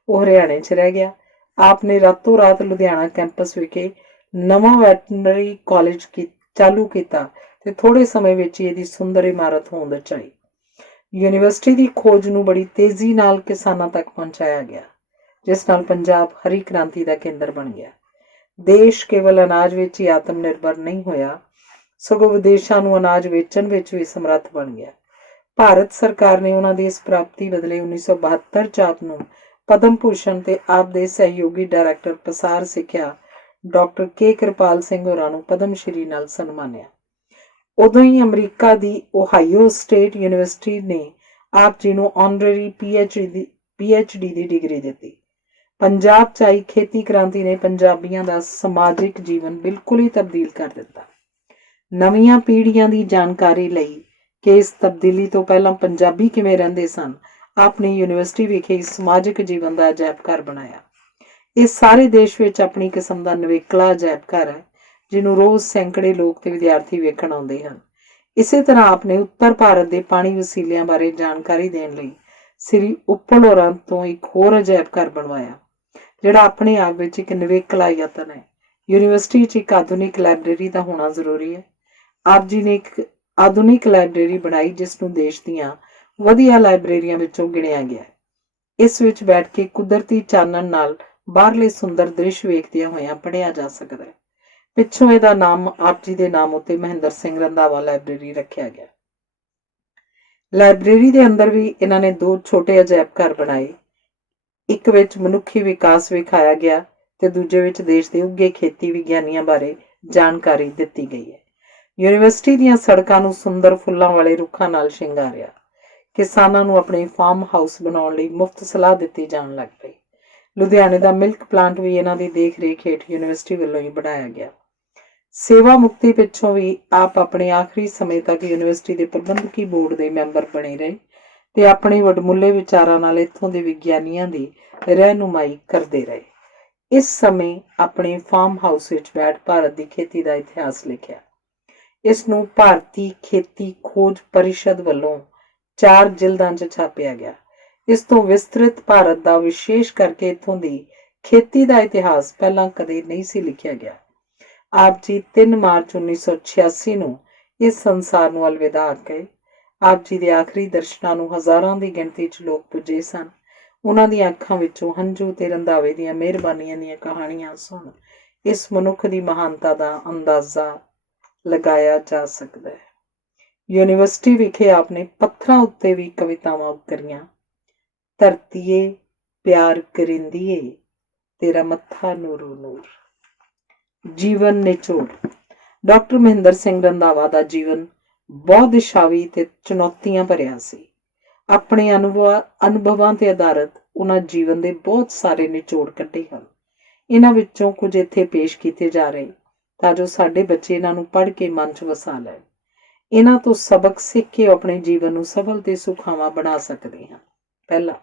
ਉਹ ਹਰਿਆਣੇ 'ਚ ਰਹਿ ਗਿਆ। ਆਪ ਨੇ ਰਾਤੋਂ ਰਾਤ ਲੁਧਿਆਣਾ ਕੈਂਪਸ ਵਿਖੇ ਨਵਾਂ ਵੈਟਨਰੀ ਕਾਲਜ ਚਾਲੂ ਕੀਤਾ ਤੇ ਥੋੜੇ ਸਮੇਂ ਵਿੱਚ ਹੀ ਇਹਦੀ ਸੁੰਦਰ ਇਮਾਰਤ ਹੋਂਦ 'ਚ ਆਈ। ਯੂਨੀਵਰਸਿਟੀ ਦੀ ਖੋਜ ਨੂੰ ਬੜੀ ਤੇਜ਼ੀ ਨਾਲ ਕਿਸਾਨਾਂ ਤੱਕ ਪਹੁੰਚਾਇਆ ਗਿਆ, ਜਿਸ ਨਾਲ ਪੰਜਾਬ ਹਰੀ ਕ੍ਰਾਂਤੀ ਦਾ ਕੇਂਦਰ ਬਣ ਗਿਆ। ਦੇਸ਼ ਕੇਵਲ ਅਨਾਜ ਵਿੱਚ ਹੀ ਆਤਮ ਨਿਰਭਰ ਨਹੀਂ ਹੋਇਆ, ਸਗੋਂ ਵਿਦੇਸ਼ਾਂ ਨੂੰ ਅਨਾਜ ਵੇਚਣ ਵਿੱਚ ਵੀ ਸਮਰੱਥ ਬਣ ਗਿਆ। ਭਾਰਤ ਸਰਕਾਰ ਨੇ ਉਹਨਾਂ ਦੀ ਇਸ ਪ੍ਰਾਪਤੀ ਬਦਲੇ 1972 'ਚ ਆਪ ਨੂੰ ਪਦਮ ਭੂਸ਼ਣ ਤੇ ਆਪ ਦੇ ਸਹਿਯੋਗੀ ਡਾਇਰੈਕਟਰ ਪਸਾਰ ਸਿੱਖਿਆ ਡਾਕਟਰ ਕੇ ਕਿਰਪਾਲ ਸਿੰਘ ਹੋਰਾਂ ਨੂੰ ਪਦਮ ਸ਼੍ਰੀ ਨਾਲ ਸਨਮਾਨਿਆ। ਉਦੋਂ ਹੀ ਅਮਰੀਕਾ ਦੀ ਓਹਾਈਓ ਸਟੇਟ ਯੂਨੀਵਰਸਿਟੀ ਨੇ ਆਪ ਜੀ ਨੂੰ ਆਨਰੇਰੀ PhD ਦੀ ਡਿਗਰੀ ਦਿੱਤੀ। ਪੰਜਾਬ 'ਚ ਆਈ ਖੇਤੀ ਕ੍ਰਾਂਤੀ ਨੇ ਪੰਜਾਬੀਆਂ ਦਾ ਸਮਾਜਿਕ ਜੀਵਨ ਬਿਲਕੁਲ ਹੀ ਤਬਦੀਲ ਕਰ ਦਿੱਤਾ। ਨਵੀਆਂ ਪੀੜ੍ਹੀਆਂ ਦੀ ਜਾਣਕਾਰੀ ਲਈ ਕਿ ਇਸ ਤਬਦੀਲੀ ਤੋਂ ਪਹਿਲਾਂ ਪੰਜਾਬੀ ਕਿਵੇਂ ਰਹਿੰਦੇ ਸਨ, ਆਪਣੀ ਯੂਨੀਵਰਸਿਟੀ ਵਿਖੇ ਸਮਾਜਿਕ ਜੀਵਨ ਦਾ ਅਜਾਇਬ ਘਰ ਬਣਾਇਆ। ਇਹ ਸਾਰੇ ਦੇਸ਼ ਵਿੱਚ ਆਪਣੀ ਕਿਸਮ ਦਾ ਨਿਵੇਕਲਾ ਅਜਾਇਬ ਘਰ ਹੈ, ਜਿਹਨੂੰ ਰੋਜ਼ ਸੈਂਕੜੇ ਲੋਕ ਤੇ ਵਿਦਿਆਰਥੀ ਵੇਖਣ ਆਉਂਦੇ ਹਨ। ਇਸੇ ਤਰ੍ਹਾਂ ਆਪਣੇ ਉੱਤਰ ਭਾਰਤ ਦੇ ਪਾਣੀ ਵਸੀਲਿਆਂ ਬਾਰੇ ਜਾਣਕਾਰੀ ਦੇਣ ਲਈ ਸ੍ਰੀ ਉੱਪਲ ਹੋਰਾਂ ਤੋਂ ਇੱਕ ਹੋਰ ਅਜਾਇਬ ਘਰ ਬਣਵਾਇਆ, ਜਿਹੜਾ ਆਪਣੇ ਆਪ ਵਿੱਚ ਇੱਕ ਨਿਵੇਕਲਾ ਯਤਨ ਹੈ। ਯੂਨੀਵਰਸਿਟੀ 'ਚ ਇੱਕ ਆਧੁਨਿਕ ਲਾਇਬ੍ਰੇਰੀ ਦਾ ਹੋਣਾ ਜ਼ਰੂਰੀ ਹੈ। ਆਪ ਜੀ ਨੇ ਇੱਕ ਆਧੁਨਿਕ ਲਾਇਬ੍ਰੇਰੀ ਬਣਾਈ, ਜਿਸ ਨੂੰ ਦੇਸ਼ ਦੀਆਂ ਵਧੀਆ ਲਾਇਬ੍ਰੇਰੀਆਂ ਵਿੱਚੋਂ ਗਿਣਿਆ ਗਿਆ। ਇਸ ਵਿੱਚ ਬੈਠ ਕੇ ਕੁਦਰਤੀ ਚਾਨਣ ਨਾਲ ਬਾਹਰਲੇ ਸੁੰਦਰ ਦ੍ਰਿਸ਼ ਵੇਖਦਿਆਂ ਹੋਇਆਂ ਪੜ੍ਹਿਆ ਜਾ ਸਕਦਾ ਹੈ। ਪਿੱਛੋਂ ਇਹਦਾ ਨਾਮ ਆਪ ਜੀ ਦੇ ਨਾਮ ਉੱਤੇ ਮਹਿੰਦਰ ਸਿੰਘ ਰੰਧਾਵਾ ਲਾਇਬ੍ਰੇਰੀ ਰੱਖਿਆ ਗਿਆ। ਲਾਇਬ੍ਰੇਰੀ ਦੇ ਅੰਦਰ ਵੀ ਇਹਨਾਂ ਨੇ 2 ਛੋਟੇ ਅਜਾਇਬ ਘਰ ਬਣਾਏ। ਇੱਕ ਵਿੱਚ ਮਨੁੱਖੀ ਵਿਕਾਸ ਵਿਖਾਇਆ ਗਿਆ ਤੇ ਦੂਜੇ ਵਿੱਚ ਦੇਸ਼ ਦੇ ਉੱਘੇ ਖੇਤੀ ਵਿਗਿਆਨੀਆਂ ਬਾਰੇ ਜਾਣਕਾਰੀ ਦਿੱਤੀ ਗਈ ਹੈ। ਯੂਨੀਵਰਸਿਟੀ ਦੀਆਂ ਸੜਕਾਂ ਨੂੰ ਸੁੰਦਰ ਫੁੱਲਾਂ ਵਾਲੇ ਰੁੱਖਾਂ ਨਾਲ ਸ਼ਿੰਗਾਰਿਆ। ਕਿਸਾਨਾਂ ਨੂੰ ਆਪਣੇ ਫਾਰਮ ਹਾਊਸ ਬਣਾਉਣ ਲਈ ਮੁਫਤ ਸਲਾਹ ਦਿੱਤੀ ਜਾਣ ਲੱਗ ਪਈ। ਲੁਧਿਆਣੇ ਦਾ ਮਿਲਕ ਪਲਾਂਟ ਵੀ ਇਹਨਾਂ ਦੀ ਦੇਖ ਰੇਖ ਹੇਠ ਯੂਨੀਵਰਸਿਟੀ ਵੱਲੋਂ ਹੀ ਬਣਾਇਆ ਗਿਆ। ਸੇਵਾ ਮੁਕਤੀ ਪਿੱਛੋਂ ਵੀ ਆਪ ਆਪਣੇ ਆਖਰੀ ਸਮੇਂ ਤੱਕ ਯੂਨੀਵਰਸਿਟੀ ਦੇ ਪ੍ਰਬੰਧਕੀ ਬੋਰਡ ਦੇ ਮੈਂਬਰ ਬਣੇ ਰਹੇ ਤੇ ਆਪਣੇ ਵਡਮੁੱਲੇ ਵਿਚਾਰਾਂ ਨਾਲ ਇੱਥੋਂ ਦੇ ਵਿਗਿਆਨੀਆਂ ਦੀ ਰਹਿਨੁਮਾਈ ਕਰਦੇ ਰਹੇ। ਇਸ ਸਮੇਂ ਆਪਣੇ ਫਾਰਮ ਹਾਊਸ ਵਿੱਚ ਬੈਠ ਭਾਰਤ ਦੀ ਖੇਤੀ ਦਾ ਇਤਿਹਾਸ ਲਿਖਿਆ। ਇਸ ਨੂੰ ਭਾਰਤੀ ਖੇਤੀ ਖੋਜ ਪਰਿਸ਼ਦ ਵੱਲੋਂ 4 ਜਿਲਦਾਂ 'ਚ ਛਾਪਿਆ ਗਿਆ। ਇਸ ਤੋਂ ਵਿਸਤ੍ਰਿਤ ਭਾਰਤ ਦਾ, ਵਿਸ਼ੇਸ਼ ਕਰਕੇ ਇੱਥੋਂ ਦੀ ਖੇਤੀ ਦਾ ਇਤਿਹਾਸ ਪਹਿਲਾਂ ਕਦੇ ਨਹੀਂ ਸੀ ਲਿਖਿਆ ਗਿਆ। ਆਪ ਜੀ 3 ਮਾਰਚ 1986 ਨੂੰ ਇਸ ਸੰਸਾਰ ਨੂੰ ਅਲਵਿਦਾ ਆਖ ਗਏ। ਆਪ ਜੀ ਦੇ ਆਖਰੀ ਦਰਸ਼ਨਾਂ ਨੂੰ ਹਜ਼ਾਰਾਂ ਦੀ ਗਿਣਤੀ 'ਚ ਲੋਕ ਪੁੱਜੇ ਸਨ। ਉਹਨਾਂ ਦੀਆਂ ਅੱਖਾਂ ਵਿੱਚੋਂ ਹੰਝੂ ਤੇ ਰੰਧਾਵੇ ਦੀਆਂ ਮਿਹਰਬਾਨੀਆਂ ਦੀਆਂ ਕਹਾਣੀਆਂ ਸੁਣ ਇਸ ਮਨੁੱਖ ਦੀ ਮਹਾਨਤਾ ਦਾ ਅੰਦਾਜ਼ਾ ਲਗਾਇਆ ਜਾ ਸਕਦਾ ਹੈ। ਯੂਨੀਵਰਸਿਟੀ ਵਿਖੇ ਆਪ ਨੇ ਪੱਥਰਾਂ ਉੱਤੇ ਵੀ ਕਵਿਤਾਵਾਂ ਉਕਰੀਆਂ। ਧਰਤੀਏ ਪਿਆਰ ਕਰਿੰਦੀਏ, ਤੇਰਾ ਮੱਥਾ ਨੂਰੋ ਨੂਰ। ਜੀਵਨ ਨਿਚੋੜ। ਡਾਕਟਰ ਮਹਿੰਦਰ ਸਿੰਘ ਰੰਧਾਵਾ ਦਾ ਜੀਵਨ ਬਹੁਤ ਦਿਸ਼ਾਵੀ ਤੇ ਚੁਣੌਤੀਆਂ ਭਰਿਆ ਸੀ। ਆਪਣੇ ਅਨੁਭਵਾਂ ਤੇ ਆਧਾਰਿਤ ਉਹਨਾਂ ਜੀਵਨ ਦੇ ਬਹੁਤ ਸਾਰੇ ਨਿਚੋੜ ਕੱਢੇ ਹਨ। ਇਹਨਾਂ ਵਿੱਚੋਂ ਕੁਝ ਇੱਥੇ ਪੇਸ਼ ਕੀਤੇ ਜਾ ਰਹੇ ਤਾਂ ਜੋ ਸਾਡੇ ਬੱਚੇ ਇਹਨਾਂ ਨੂੰ ਪੜ੍ਹ ਕੇ ਮਨ 'ਚ ਵਸਾ ਲੈਣ। ਇਹਨਾਂ ਤੋਂ ਸਬਕ ਸਿੱਖ ਕੇ ਆਪਣੇ ਜੀਵਨ ਨੂੰ ਸਫਲ ਤੇ ਸੁਖਾਵਾਂ ਬਣਾ ਸਕਦੇ ਹਾਂ। ਪਹਿਲਾ,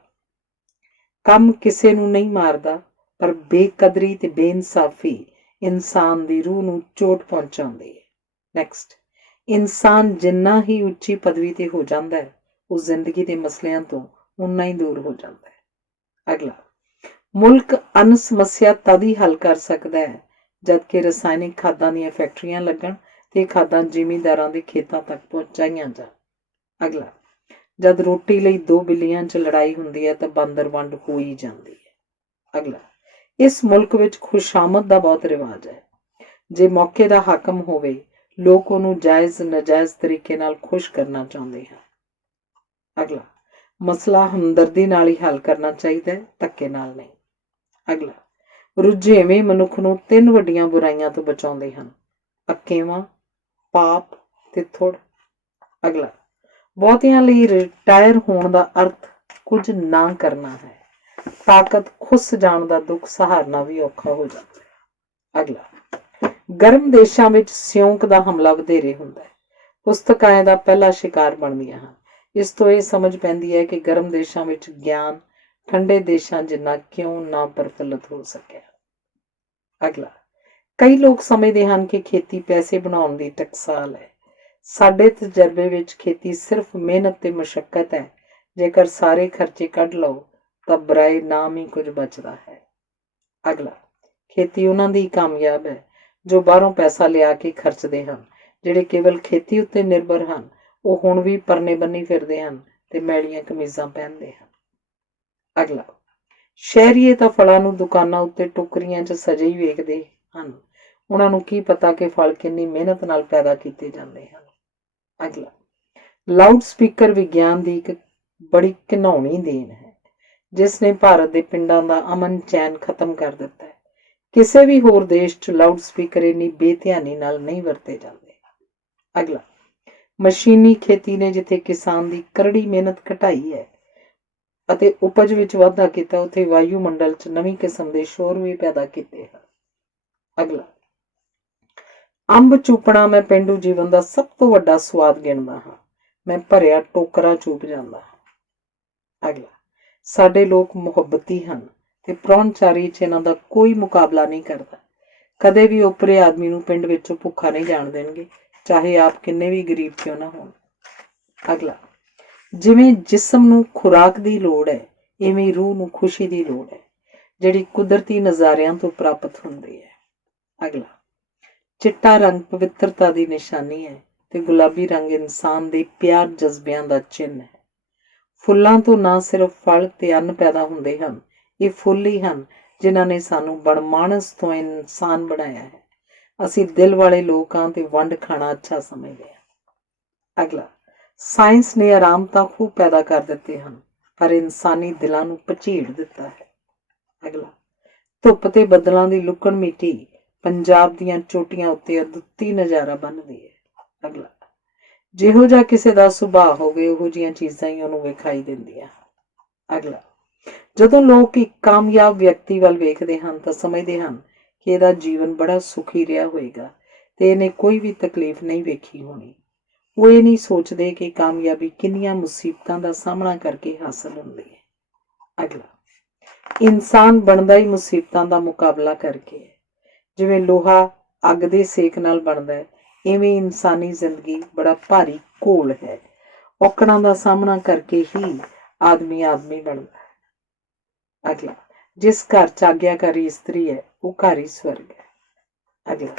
ਕੰਮ ਕਿਸੇ ਨੂੰ ਨਹੀਂ ਮਾਰਦਾ, ਪਰ ਬੇਕਦਰੀ ਤੇ ਬੇਇਨਸਾਫੀ ਇਨਸਾਨ ਦੀ ਰੂਹ ਨੂੰ ਚੋਟ ਪਹੁੰਚਾਉਂਦੀ ਹੈ। ਨੈਕਸਟ, ਇਨਸਾਨ ਜਿੰਨਾ ਹੀ ਉੱਚੀ ਪਦਵੀ ਤੇ ਹੋ ਜਾਂਦਾ ਹੈ, ਉਹ ਜ਼ਿੰਦਗੀ ਦੇ ਮਸਲਿਆਂ ਤੋਂ ਉਨਾ ਹੀ ਦੂਰ ਹੋ ਜਾਂਦਾ ਹੈ। ਅਗਲਾ, ਮੁਲਕ ਅੰਨ ਸਮੱਸਿਆ ਤਦ ਹੀ ਹੱਲ ਕਰ ਸਕਦਾ ਹੈ ਜਦਕਿ ਰਸਾਇਣਿਕ ਖਾਦਾਂ ਦੀਆਂ ਫੈਕਟਰੀਆਂ ਲੱਗਣ ਤੇ ਖਾਦਾਂ ਜ਼ਿਮੀਂਦਾਰਾਂ ਦੇ ਖੇਤਾਂ ਤੱਕ ਪਹੁੰਚਾਈਆਂ ਜਾਣ। ਅਗਲਾ, ਜਦ ਰੋਟੀ ਲਈ 2 ਬਿੱਲੀਆਂ 'ਚ ਲੜਾਈ ਹੁੰਦੀ ਹੈ ਤਾਂ ਬਾਂਦਰ ਵੰਡ ਹੋ ਹੀ ਜਾਂਦੀ ਹੈ। ਅਗਲਾ, ਇਸ ਮੁਲਕ ਵਿੱਚ ਖੁਸ਼ਾਮਦ ਦਾ ਬਹੁਤ ਰਿਵਾਜ ਹੈ। ਜੇ ਮੌਕੇ ਦਾ ਹਾਕਮ ਹੋਵੇ, ਲੋਕ ਉਹਨੂੰ ਜਾਇਜ਼ ਨਾਜਾਇਜ਼ ਤਰੀਕੇ ਨਾਲ ਖੁਸ਼ ਕਰਨਾ ਚਾਹੁੰਦੇ ਹਨ। ਅਗਲਾ, ਮਸਲਾ ਹਮਦਰਦੀ ਨਾਲ ਹੀ ਹੱਲ ਕਰਨਾ ਚਾਹੀਦਾ ਹੈ, ਧੱਕੇ ਨਾਲ ਨਹੀਂ। ਅਗਲਾ, ਰੁਝੇਵੇਂ ਮਨੁੱਖ ਨੂੰ 3 ਵੱਡੀਆਂ ਬੁਰਾਈਆਂ ਤੋਂ ਬਚਾਉਂਦੇ ਹਨ: ਅਕੇਵਾਂ, ਪਾਪ ਤੇ ਥੁੜ। ਅਗਲਾ, ਬਹੁਤਿਆਂ ਲਈ ਰਿਟਾਇਰ ਹੋਣ ਦਾ ਅਰਥ ਕੁਝ ਨਾ ਕਰਨਾ ਹੈ। ਤਾਕਤ ਖੁੱਸ ਜਾਣ ਦਾ ਦੁੱਖ ਸਹਾਰਨਾ ਵੀ ਔਖਾ ਹੋ ਜਾਂਦਾ ਹੈ। ਅਗਲਾ, ਗਰਮ ਦੇਸ਼ਾਂ ਵਿੱਚ ਸਿਉਂਕ ਦਾ ਹਮਲਾ ਵਧੇਰੇ ਹੁੰਦਾ ਹੈ। ਪੁਸਤਕਾਂ ਦਾ ਪਹਿਲਾ ਸ਼ਿਕਾਰ ਬਣਦੀਆਂ ਹਨ। ਇਸ ਤੋਂ ਇਹ ਸਮਝ ਪੈਂਦੀ ਹੈ ਕਿ ਗਰਮ ਦੇਸ਼ਾਂ ਵਿੱਚ ਗਿਆਨ ਠੰਡੇ ਦੇਸ਼ਾਂ ਜਿੰਨਾ ਕਿਉਂ ਨਾ ਪ੍ਰਫੁੱਲਤ ਹੋ ਸਕਿਆ। ਅਗਲਾ, ਕਈ ਲੋਕ ਸਮਝਦੇ ਹਨ ਕਿ ਖੇਤੀ ਪੈਸੇ ਬਣਾਉਣ ਦੀ ਟਕਸਾਲ ਹੈ। ਸਾਡੇ ਤਜਰਬੇ ਵਿੱਚ ਖੇਤੀ ਸਿਰਫ ਮਿਹਨਤ ਤੇ ਮੁਸ਼ੱਕਤ ਹੈ। ਜੇਕਰ ਸਾਰੇ ਖਰਚੇ ਕੱਢ ਲਓ ਤਾਂ ਬਰਾਏ ਨਾਮ ਹੀ ਕੁਝ ਬਚਦਾ ਹੈ। ਅਗਲਾ, ਖੇਤੀ ਉਹਨਾਂ ਦੀ ਕਾਮਯਾਬ ਹੈ ਜੋ ਬਾਹਰੋਂ ਪੈਸਾ ਲਿਆ ਕੇ ਖਰਚਦੇ ਹਨ। ਜਿਹੜੇ ਕੇਵਲ ਖੇਤੀ ਉੱਤੇ ਨਿਰਭਰ ਹਨ ਉਹ ਹੁਣ ਵੀ ਪਰਨੇ ਬੰਨੀ ਫਿਰਦੇ ਹਨ ਤੇ ਮੈਲੀਆਂ ਕਮੀਜ਼ਾਂ ਪਹਿਨਦੇ ਹਨ। ਅਗਲਾ, ਸ਼ਹਿਰੀਏ ਤਾਂ ਫਲਾਂ ਨੂੰ ਦੁਕਾਨਾਂ ਉੱਤੇ ਟੋਕਰੀਆਂ 'ਚ ਸਜੇ ਹੀ ਵੇਖਦੇ ਹਨ। ਉਹਨਾਂ ਨੂੰ ਕੀ ਪਤਾ ਕਿ ਫਲ ਕਿੰਨੀ ਮਿਹਨਤ ਨਾਲ ਪੈਦਾ ਕੀਤੇ ਜਾਂਦੇ ਹਨ। ਅਗਲਾ, ਲਾਊਡ ਸਪੀਕਰ ਵਿਗਿਆਨ ਦੀ ਇੱਕ ਬੜੀ ਘਿਨਾਉਣੀ ਦੇਣ ਹੈ ਜਿਸ ਨੇ ਭਾਰਤ ਦੇ ਪਿੰਡਾਂ ਦਾ ਅਮਨ ਚੈਨ ਖਤਮ ਕਰ ਦਿੱਤਾ ਹੈ। ਕਿਸੇ ਵੀ ਹੋਰ ਦੇਸ਼ 'ਚ ਲਾਊਡ ਸਪੀਕਰ ਇੰਨੀ ਬੇਧਿਆਨੀ ਨਾਲ ਨਹੀਂ ਵਰਤੇ ਜਾਂਦੇ। ਅਗਲਾ, ਮਸ਼ੀਨੀ ਖੇਤੀ ਨੇ ਜਿੱਥੇ ਕਿਸਾਨ ਦੀ ਕਰੜੀ ਮਿਹਨਤ ਘਟਾਈ ਹੈ ਅਤੇ ਉਪਜ ਵਿੱਚ ਵਾਧਾ ਕੀਤਾ, ਉੱਥੇ ਵਾਯੂਮੰਡਲ 'ਚ ਨਵੀਂ ਕਿਸਮ ਦੇ ਸ਼ੋਰ ਵੀ ਪੈਦਾ ਕੀਤੇ ਹਨ। ਅਗਲਾ, ਅੰਬ ਚੂਪਣਾ ਮੈਂ ਪੇਂਡੂ ਜੀਵਨ ਦਾ ਸਭ ਤੋਂ ਵੱਡਾ ਸਵਾਦ ਗਿਣਦਾ ਹਾਂ। ਮੈਂ ਭਰਿਆ ਟੋਕਰਾ ਚੂਪ ਜਾਂਦਾ ਹਾਂ। ਅਗਲਾ, ਸਾਡੇ ਲੋਕ ਮੁਹੱਬਤੀ ਹਨ ਤੇ ਪ੍ਰਾਹੁਣਚਾਰੀ 'ਚ ਇਹਨਾਂ ਦਾ ਕੋਈ ਮੁਕਾਬਲਾ ਨਹੀਂ ਕਰਦਾ। ਕਦੇ ਵੀ ਓਪਰੇ ਆਦਮੀ ਨੂੰ ਪਿੰਡ ਵਿੱਚੋਂ ਭੁੱਖਾ ਨਹੀਂ ਜਾਣ ਦੇਣਗੇ, ਚਾਹੇ ਆਪ ਕਿੰਨੇ ਵੀ ਗਰੀਬ ਕਿਉਂ ਨਾ ਹੋਣ। ਅਗਲਾ, ਜਿਵੇਂ ਜਿਸਮ ਨੂੰ ਖੁਰਾਕ ਦੀ ਲੋੜ ਹੈ, ਇਵੇਂ ਰੂਹ ਨੂੰ ਖੁਸ਼ੀ ਦੀ ਲੋੜ ਹੈ ਜਿਹੜੀ ਕੁਦਰਤੀ ਨਜ਼ਾਰਿਆਂ ਤੋਂ ਪ੍ਰਾਪਤ ਹੁੰਦੀ ਹੈ। ਅਗਲਾ, ਚਿੱਟਾ ਰੰਗ ਪਵਿੱਤਰਤਾ ਦੀ ਨਿਸ਼ਾਨੀ ਹੈ ਤੇ ਗੁਲਾਬੀ ਰੰਗ ਇਨਸਾਨ ਦੇ ਪਿਆਰ ਜਜ਼ਬਿਆਂ ਦਾ ਚਿੰਨ੍ਹ ਹੈ। ਫੁੱਲਾਂ ਤੋਂ ਨਾ ਸਿਰਫ ਫਲ ਤੇ ਅੰਨ ਪੈਦਾ ਹੁੰਦੇ ਹਨ, ਇਹ ਫੁੱਲ ਹੀ ਹਨ ਜਿਨ੍ਹਾਂ ਨੇ ਸਾਨੂੰ ਬਣਮਾਨਸ ਤੋਂ ਇਨਸਾਨ ਬਣਾਇਆ ਹੈ। ਅਸੀਂ ਦਿਲ ਵਾਲੇ ਲੋਕ ਹਾਂ ਤੇ ਵੰਡ ਖਾਣਾ ਅੱਛਾ ਸਮਝਦੇ ਹਾਂ। ਅਗਲਾ, ਸਾਇੰਸ ਨੇ ਆਰਾਮ ਤਾਂ ਖੂਬ ਪੈਦਾ ਕਰ ਦਿੱਤੇ ਹਨ ਪਰ ਇਨਸਾਨੀ ਦਿਲਾਂ ਨੂੰ ਪਚੀੜ ਦਿੱਤਾ ਹੈ। ਅਗਲਾ, ਧੁੱਪ ਤੇ ਬੱਦਲਾਂ ਦੀ ਲੁਕਣ ਮੀਟੀ ਪੰਜਾਬ ਦੀਆਂ ਚੋਟੀਆਂ ਉੱਤੇ ਅਦੁੱਤੀ ਨਜ਼ਾਰਾ ਬੰਨ੍ਹਦੀ ਹੈ। ਅਗਲਾ, ਜਿਹੋ ਜਿਹਾ ਕਿਸੇ ਦਾ ਸੁਭਾਅ ਹੋਵੇ ਉਹੋ ਜਿਹੀਆਂ ਚੀਜ਼ਾਂ ਹੀ ਉਹਨੂੰ ਵਿਖਾਈ ਦਿੰਦੀਆਂ। ਅਗਲਾ, ਜਦੋਂ ਲੋਕ ਇੱਕ ਕਾਮਯਾਬ ਵਿਅਕਤੀ ਵੱਲ ਵੇਖਦੇ ਹਨ ਤਾਂ ਸਮਝਦੇ ਹਨ ਕਿ ਇਹਦਾ ਜੀਵਨ ਬੜਾ ਸੁਖੀ ਰਿਹਾ ਹੋਏਗਾ ਤੇ ਇਹਨੇ ਕੋਈ ਵੀ ਤਕਲੀਫ ਨਹੀਂ ਵੇਖੀ ਹੋਣੀ। ਉਹ ਇਹ ਨਹੀਂ ਸੋਚਦੇ ਕਿ ਕਾਮਯਾਬੀ ਕਿੰਨੀਆਂ ਮੁਸੀਬਤਾਂ ਦਾ ਸਾਹਮਣਾ ਕਰਕੇ ਹਾਸਲ ਹੁੰਦੀ ਹੈ। ਅਗਲਾ, ਇਨਸਾਨ ਬਣਦਾ ਹੀ ਮੁਸੀਬਤਾਂ ਦਾ ਮੁਕਾਬਲਾ ਕਰਕੇ ਹੈ। ਜਿਵੇਂ ਲੋਹਾ ਅੱਗ ਦੇ ਸੇਕ ਨਾਲ ਬਣਦਾ ਹੈ, ਇਵੇਂ ਇਨਸਾਨੀ ਜ਼ਿੰਦਗੀ ਬੜਾ ਭਾਰੀ ਘੋਲ ਹੈ। ਔਕੜਾਂ ਦਾ ਸਾਹਮਣਾ ਕਰਕੇ ਹੀ ਆਦਮੀ ਬਣਦਾ ਹੈ। ਅਗਲਾ, ਜਿਸ ਘਰ 'ਚ ਆਗਿਆਕਾਰੀ ਇਸਤਰੀ ਹੈ ਉਹ ਘਰ ਹੀ ਸਵਰਗ ਹੈ। ਅਗਲਾ,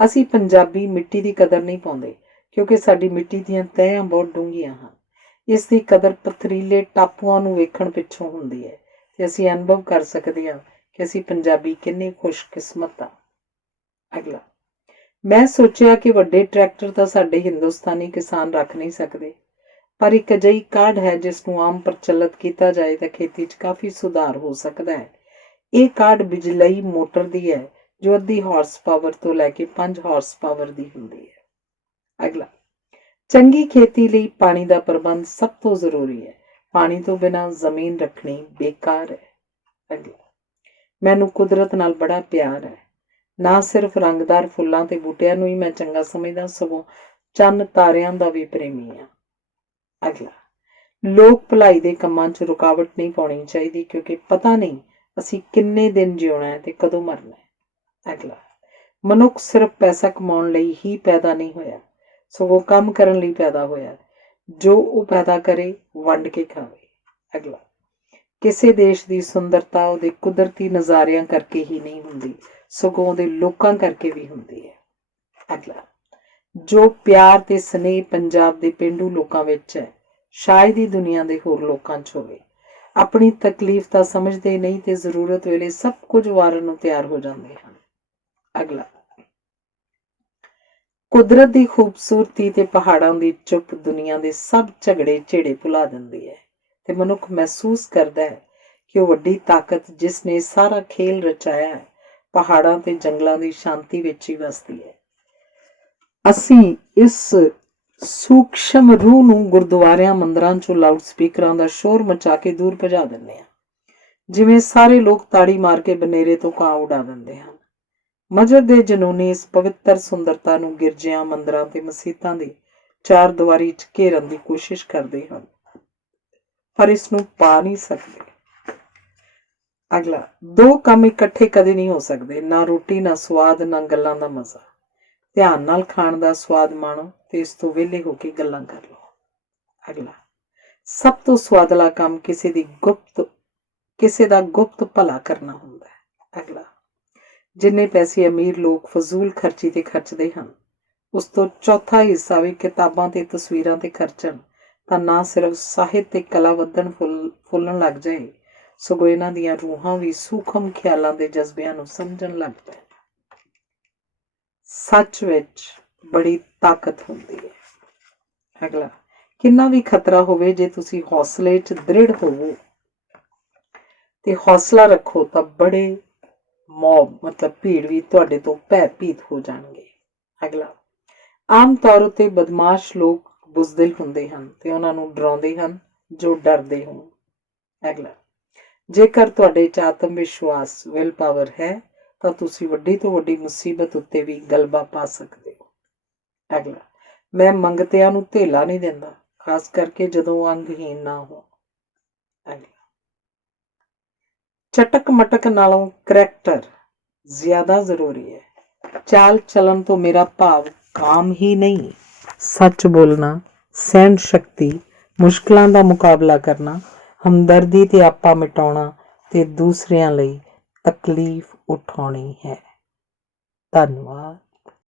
ਅਸੀਂ ਪੰਜਾਬੀ ਮਿੱਟੀ ਦੀ ਕਦਰ ਨਹੀਂ ਪਾਉਂਦੇ ਕਿਉਂਕਿ ਸਾਡੀ ਮਿੱਟੀ ਦੀਆਂ ਤਹਿਆਂ ਬਹੁਤ ਡੂੰਘੀਆਂ ਹਨ। ਇਸ ਦੀ ਕਦਰ ਪਥਰੀਲੇ ਟਾਪੂਆਂ ਨੂੰ ਵੇਖਣ ਪਿੱਛੋਂ ਹੁੰਦੀ ਹੈ ਤੇ ਅਸੀਂ ਅਨੁਭਵ ਕਰ ਸਕਦੇ ਹਾਂ ਕਿ ਅਸੀਂ ਪੰਜਾਬੀ ਕਿੰਨੇ ਖੁਸ਼ਕਿਸਮਤ ਹਾਂ। ਅਗਲਾ, ਮੈਂ ਸੋਚਿਆ ਕਿ ਵੱਡੇ ਟਰੈਕਟਰ ਤਾਂ ਸਾਡੇ ਹਿੰਦੁਸਤਾਨੀ ਕਿਸਾਨ ਰੱਖ ਨਹੀਂ ਸਕਦੇ, ਪਰ ਇੱਕ ਅਜਿਹੀ ਕਾਢ ਹੈ ਜਿਸ ਨੂੰ ਆਮ ਪ੍ਰਚਲਿਤ ਕੀਤਾ ਜਾਏ ਤਾਂ ਖੇਤੀ 'ਚ ਕਾਫੀ ਸੁਧਾਰ ਹੋ ਸਕਦਾ ਹੈ। ਇਹ ਕਾਢ ਬਿਜਲਈ ਮੋਟਰ ਦੀ ਹੈ ਜੋ ਅੱਧੀ ਹਾਰਸ ਪਾਵਰ ਤੋਂ ਲੈ ਕੇ 5 ਹਾਰਸ ਪਾਵਰ ਦੀ ਹੁੰਦੀ ਹੈ। ਅਗਲਾ, ਚੰਗੀ ਖੇਤੀ ਲਈ ਪਾਣੀ ਦਾ ਪ੍ਰਬੰਧ ਸਭ ਤੋਂ ਜ਼ਰੂਰੀ ਹੈ। ਪਾਣੀ ਤੋਂ ਬਿਨਾਂ ਜ਼ਮੀਨ ਰੱਖਣੀ ਬੇਕਾਰ ਹੈ। ਅਗਲਾ, ਮੈਨੂੰ ਕੁਦਰਤ ਨਾਲ ਬੜਾ ਪਿਆਰ ਹੈ। ਨਾ ਸਿਰਫ ਰੰਗਦਾਰ ਫੁੱਲਾਂ ਤੇ ਬੂਟਿਆਂ ਨੂੰ ਹੀ ਮੈਂ ਚੰਗਾ ਸਮਝਦਾ, ਸਗੋਂ ਚੰਨ ਤਾਰਿਆਂ ਦਾ ਵੀ ਪ੍ਰੇਮੀ ਹਾਂ। ਅਗਲਾ, ਲੋਕ ਭਲਾਈ ਦੇ ਕੰਮਾਂ 'ਚ ਰੁਕਾਵਟ ਨਹੀਂ ਪਾਉਣੀ ਚਾਹੀਦੀ ਕਿਉਂਕਿ ਪਤਾ ਨਹੀਂ ਅਸੀਂ ਕਿੰਨੇ ਦਿਨ ਜਿਉਣਾ ਹੈ ਤੇ ਕਦੋਂ ਮਰਨਾ ਹੈ। ਅਗਲਾ, ਮਨੁੱਖ ਸਿਰਫ ਪੈਸਾ ਕਮਾਉਣ ਲਈ ਹੀ ਪੈਦਾ ਨਹੀਂ ਹੋਇਆ, ਸਗੋਂ ਕੰਮ ਕਰਨ ਲਈ ਪੈਦਾ ਹੋਇਆ। ਜੋ ਉਹ ਪੈਦਾ ਕਰੇ ਵੰਡ ਕੇ ਖਾਵੇ। ਅਗਲਾ, ਕਿਸੇ ਦੇਸ਼ ਦੀ ਸੁੰਦਰਤਾ ਉਹਦੇ ਕੁਦਰਤੀ ਨਜ਼ਾਰਿਆਂ ਕਰਕੇ ਹੀ ਨਹੀਂ ਹੁੰਦੀ, ਸਗੋਂ ਉਹਦੇ ਲੋਕਾਂ ਕਰਕੇ ਵੀ ਹੁੰਦੀ ਹੈ। ਅਗਲਾ, ਜੋ ਪਿਆਰ ਤੇ ਸਨੇਹ ਪੰਜਾਬ ਦੇ ਪੇਂਡੂ ਲੋਕਾਂ ਵਿੱਚ ਹੈ ਸ਼ਾਇਦ ਹੀ ਦੁਨੀਆ ਦੇ ਹੋਰ ਲੋਕਾਂ 'ਚ ਹੋਵੇ। ਆਪਣੀ ਤਕਲੀਫ ਤਾਂ ਸਮਝਦੇ ਨਹੀਂ ਤੇ ਜ਼ਰੂਰਤ ਵੇਲੇ ਸਭ ਕੁਝ ਵਾਰਨ ਨੂੰ ਤਿਆਰ ਹੋ ਜਾਂਦੇ ਹਨ। ਅਗਲਾ, ਕੁਦਰਤ ਦੀ ਖੂਬਸੂਰਤੀ ਤੇ ਪਹਾੜਾਂ ਦੀ ਚੁੱਪ ਦੁਨੀਆ ਦੇ ਸਭ ਝਗੜੇ ਝੇੜੇ ਭੁਲਾ ਦਿੰਦੀ ਹੈ ਤੇ ਮਨੁੱਖ ਮਹਿਸੂਸ ਕਰਦਾ ਹੈ ਕਿ ਉਹ ਵੱਡੀ ਤਾਕਤ ਜਿਸ ਨੇ ਸਾਰਾ ਖੇਲ ਰਚਾਇਆ ਹੈ ਪਹਾੜਾਂ ਤੇ ਜੰਗਲਾਂ ਦੀ ਸ਼ਾਂਤੀ ਵਿੱਚ ਹੀ ਵਸਦੀ ਹੈ। ਅਸੀਂ ਇਸ ਸੂਖਸ਼ਮ ਰੂਹ ਨੂੰ ਗੁਰਦੁਆਰਿਆਂ ਮੰਦਰਾਂ ਚੋਂ ਲਾਊਡ ਸਪੀਕਰਾਂ ਦਾ ਸ਼ੋਰ ਮਚਾ ਕੇ ਦੂਰ ਭਜਾ ਦਿੰਦੇ ਹਾਂ, ਜਿਵੇਂ ਸਾਰੇ ਲੋਕ ਤਾੜੀ ਮਾਰ ਕੇ ਬਨੇਰੇ ਤੋਂ ਕਾਂ ਉਡਾ ਦਿੰਦੇ ਹਨ। ਮਜਦ ਦੇ ਜਨੂਨੀ ਇਸ ਪਵਿੱਤਰ ਸੁੰਦਰਤਾ ਨੂੰ ਗਿਰਜਿਆਂ ਮੰਦਰਾਂ ਤੇ ਮਸੀਤਾਂ ਦੀ ਚਾਰ ਦੀਵਾਰੀ 'ਚ ਘੇਰਨ ਦੀ ਕੋਸ਼ਿਸ਼ ਕਰਦੇ ਹਨ, ਪਰ ਇਸ ਨੂੰ ਪਾ ਨਹੀਂ ਸਕਦੇ। ਅਗਲਾ, ਦੋ ਕੰਮ ਇਕੱਠੇ ਕਦੇ ਨਹੀਂ ਹੋ ਸਕਦੇ, ਨਾ ਰੋਟੀ ਨਾ ਸਵਾਦ ਨਾ ਗੱਲਾਂ ਦਾ ਮਜ਼ਾ। ਧਿਆਨ ਨਾਲ ਖਾਣ ਦਾ ਸਵਾਦ ਮਾਣੋ ਤੇ ਇਸ ਤੋਂ ਵਿਹਲੇ ਹੋ ਕੇ ਗੱਲਾਂ ਕਰ ਲਓ। ਅਗਲਾ, ਸਭ ਤੋਂ ਸਵਾਦਲਾ ਕੰਮ ਕਿਸੇ ਦਾ ਗੁਪਤ ਭਲਾ ਕਰਨਾ ਹੁੰਦਾ ਹੈ। ਅਗਲਾ, ਜਿੰਨੇ ਪੈਸੇ ਅਮੀਰ ਲੋਕ ਫਜ਼ੂਲ ਖਰਚੀ ਤੇ ਖਰਚਦੇ ਹਨ, ਉਸ ਤੋਂ ਚੌਥਾ ਹਿੱਸਾ ਵੀ ਕਿਤਾਬਾਂ ਤੇ ਤਸਵੀਰਾਂ ਤੇ ਖਰਚਣ ਤਾਂ ਨਾ ਸਿਰਫ ਸਾਹਿਤ ਤੇ ਕਲਾ ਵਧਣ ਫੁੱਲਣ ਲੱਗ ਜਾਏ, ਸਗੋਂ ਇਹਨਾਂ ਦੀਆਂ ਰੂਹਾਂ ਵੀ ਸੂਖਮ ਖਿਆਲਾਂ ਦੇ ਜਜ਼ਬਿਆਂ ਨੂੰ ਸਮਝਣ ਲੱਗ ਪੈਣ। ਸੱਚ ਵਿੱਚ ਬੜੀ ਤਾਕਤ ਹੁੰਦੀ ਹੈ। ਅਗਲਾ, ਕਿੰਨਾ ਵੀ ਖਤਰਾ ਹੋਵੇ, ਜੇ ਤੁਸੀਂ ਹੌਸਲੇ 'ਚ ਦ੍ਰਿੜ ਹੋਵੋ ਤੇ ਹੌਸਲਾ ਰੱਖੋ ਤਾਂ ਬੜੇ ਭੀੜ ਵੀ ਤੁਹਾਡੇ ਤੋਂ ਭੈਭੀਤ ਹੋ ਜਾਣਗੇ। ਅਗਲਾ, ਆਮ ਤੌਰ ਉੱਤੇ ਬਦਮਾਸ਼ ਲੋਕ ਬੁਜ਼ਦਿਲ ਹੁੰਦੇ ਹਨ ਤੇ ਉਹਨਾਂ ਨੂੰ ਡਰਾਉਂਦੇ ਹਨ ਜੋ ਡਰਦੇ ਹੋਣ। ਅਗਲਾ, ਜੇਕਰ ਤੁਹਾਡੇ 'ਚ ਆਤਮ ਵਿਸ਼ਵਾਸ ਵਿਲ ਪਾਵਰ ਹੈ ਤਾਂ ਤੁਸੀਂ ਵੱਡੀ ਤੋਂ ਵੱਡੀ ਮੁਸੀਬਤ ਉੱਤੇ ਵੀ ਗਲਬਾ ਪਾ ਸਕਦੇ ਹੋ। ਅਗਲਾ, ਮੈਂ ਮੰਗਤਿਆਂ ਨੂੰ ਧੇਲਾ ਨਹੀਂ ਦਿੰਦਾ, ਖਾਸ ਕਰਕੇ ਜਦੋਂ ਉਹ ਅੰਗਹੀਨ ਨਾ ਹੋ। ਅਗਲਾ, ਚਟਕ ਮਟਕ ਨਾਲੋਂ ਕਰੈਕਟਰ ਜ਼ਿਆਦਾ ਜ਼ਰੂਰੀ ਹੈ। ਚਾਲ ਚਲਨ ਤੋਂ ਮੇਰਾ ਭਾਵ ਕਾਮ ਹੀ ਨਹੀਂ, ਸੱਚ ਬੋਲਣਾ, ਸਹਿਣ ਸ਼ਕਤੀ, ਮੁਸ਼ਕਲਾਂ ਦਾ ਮੁਕਾਬਲਾ ਕਰਨਾ, ਹਮਦਰਦੀ ਤੇ ਆਪਾ ਮਿਟਾਉਣਾ ਤੇ ਦੂਸਰਿਆਂ ਲਈ ਤਕਲੀਫ ਉਠਾਉਣੀ ਹੈ। ਧੰਨਵਾਦ।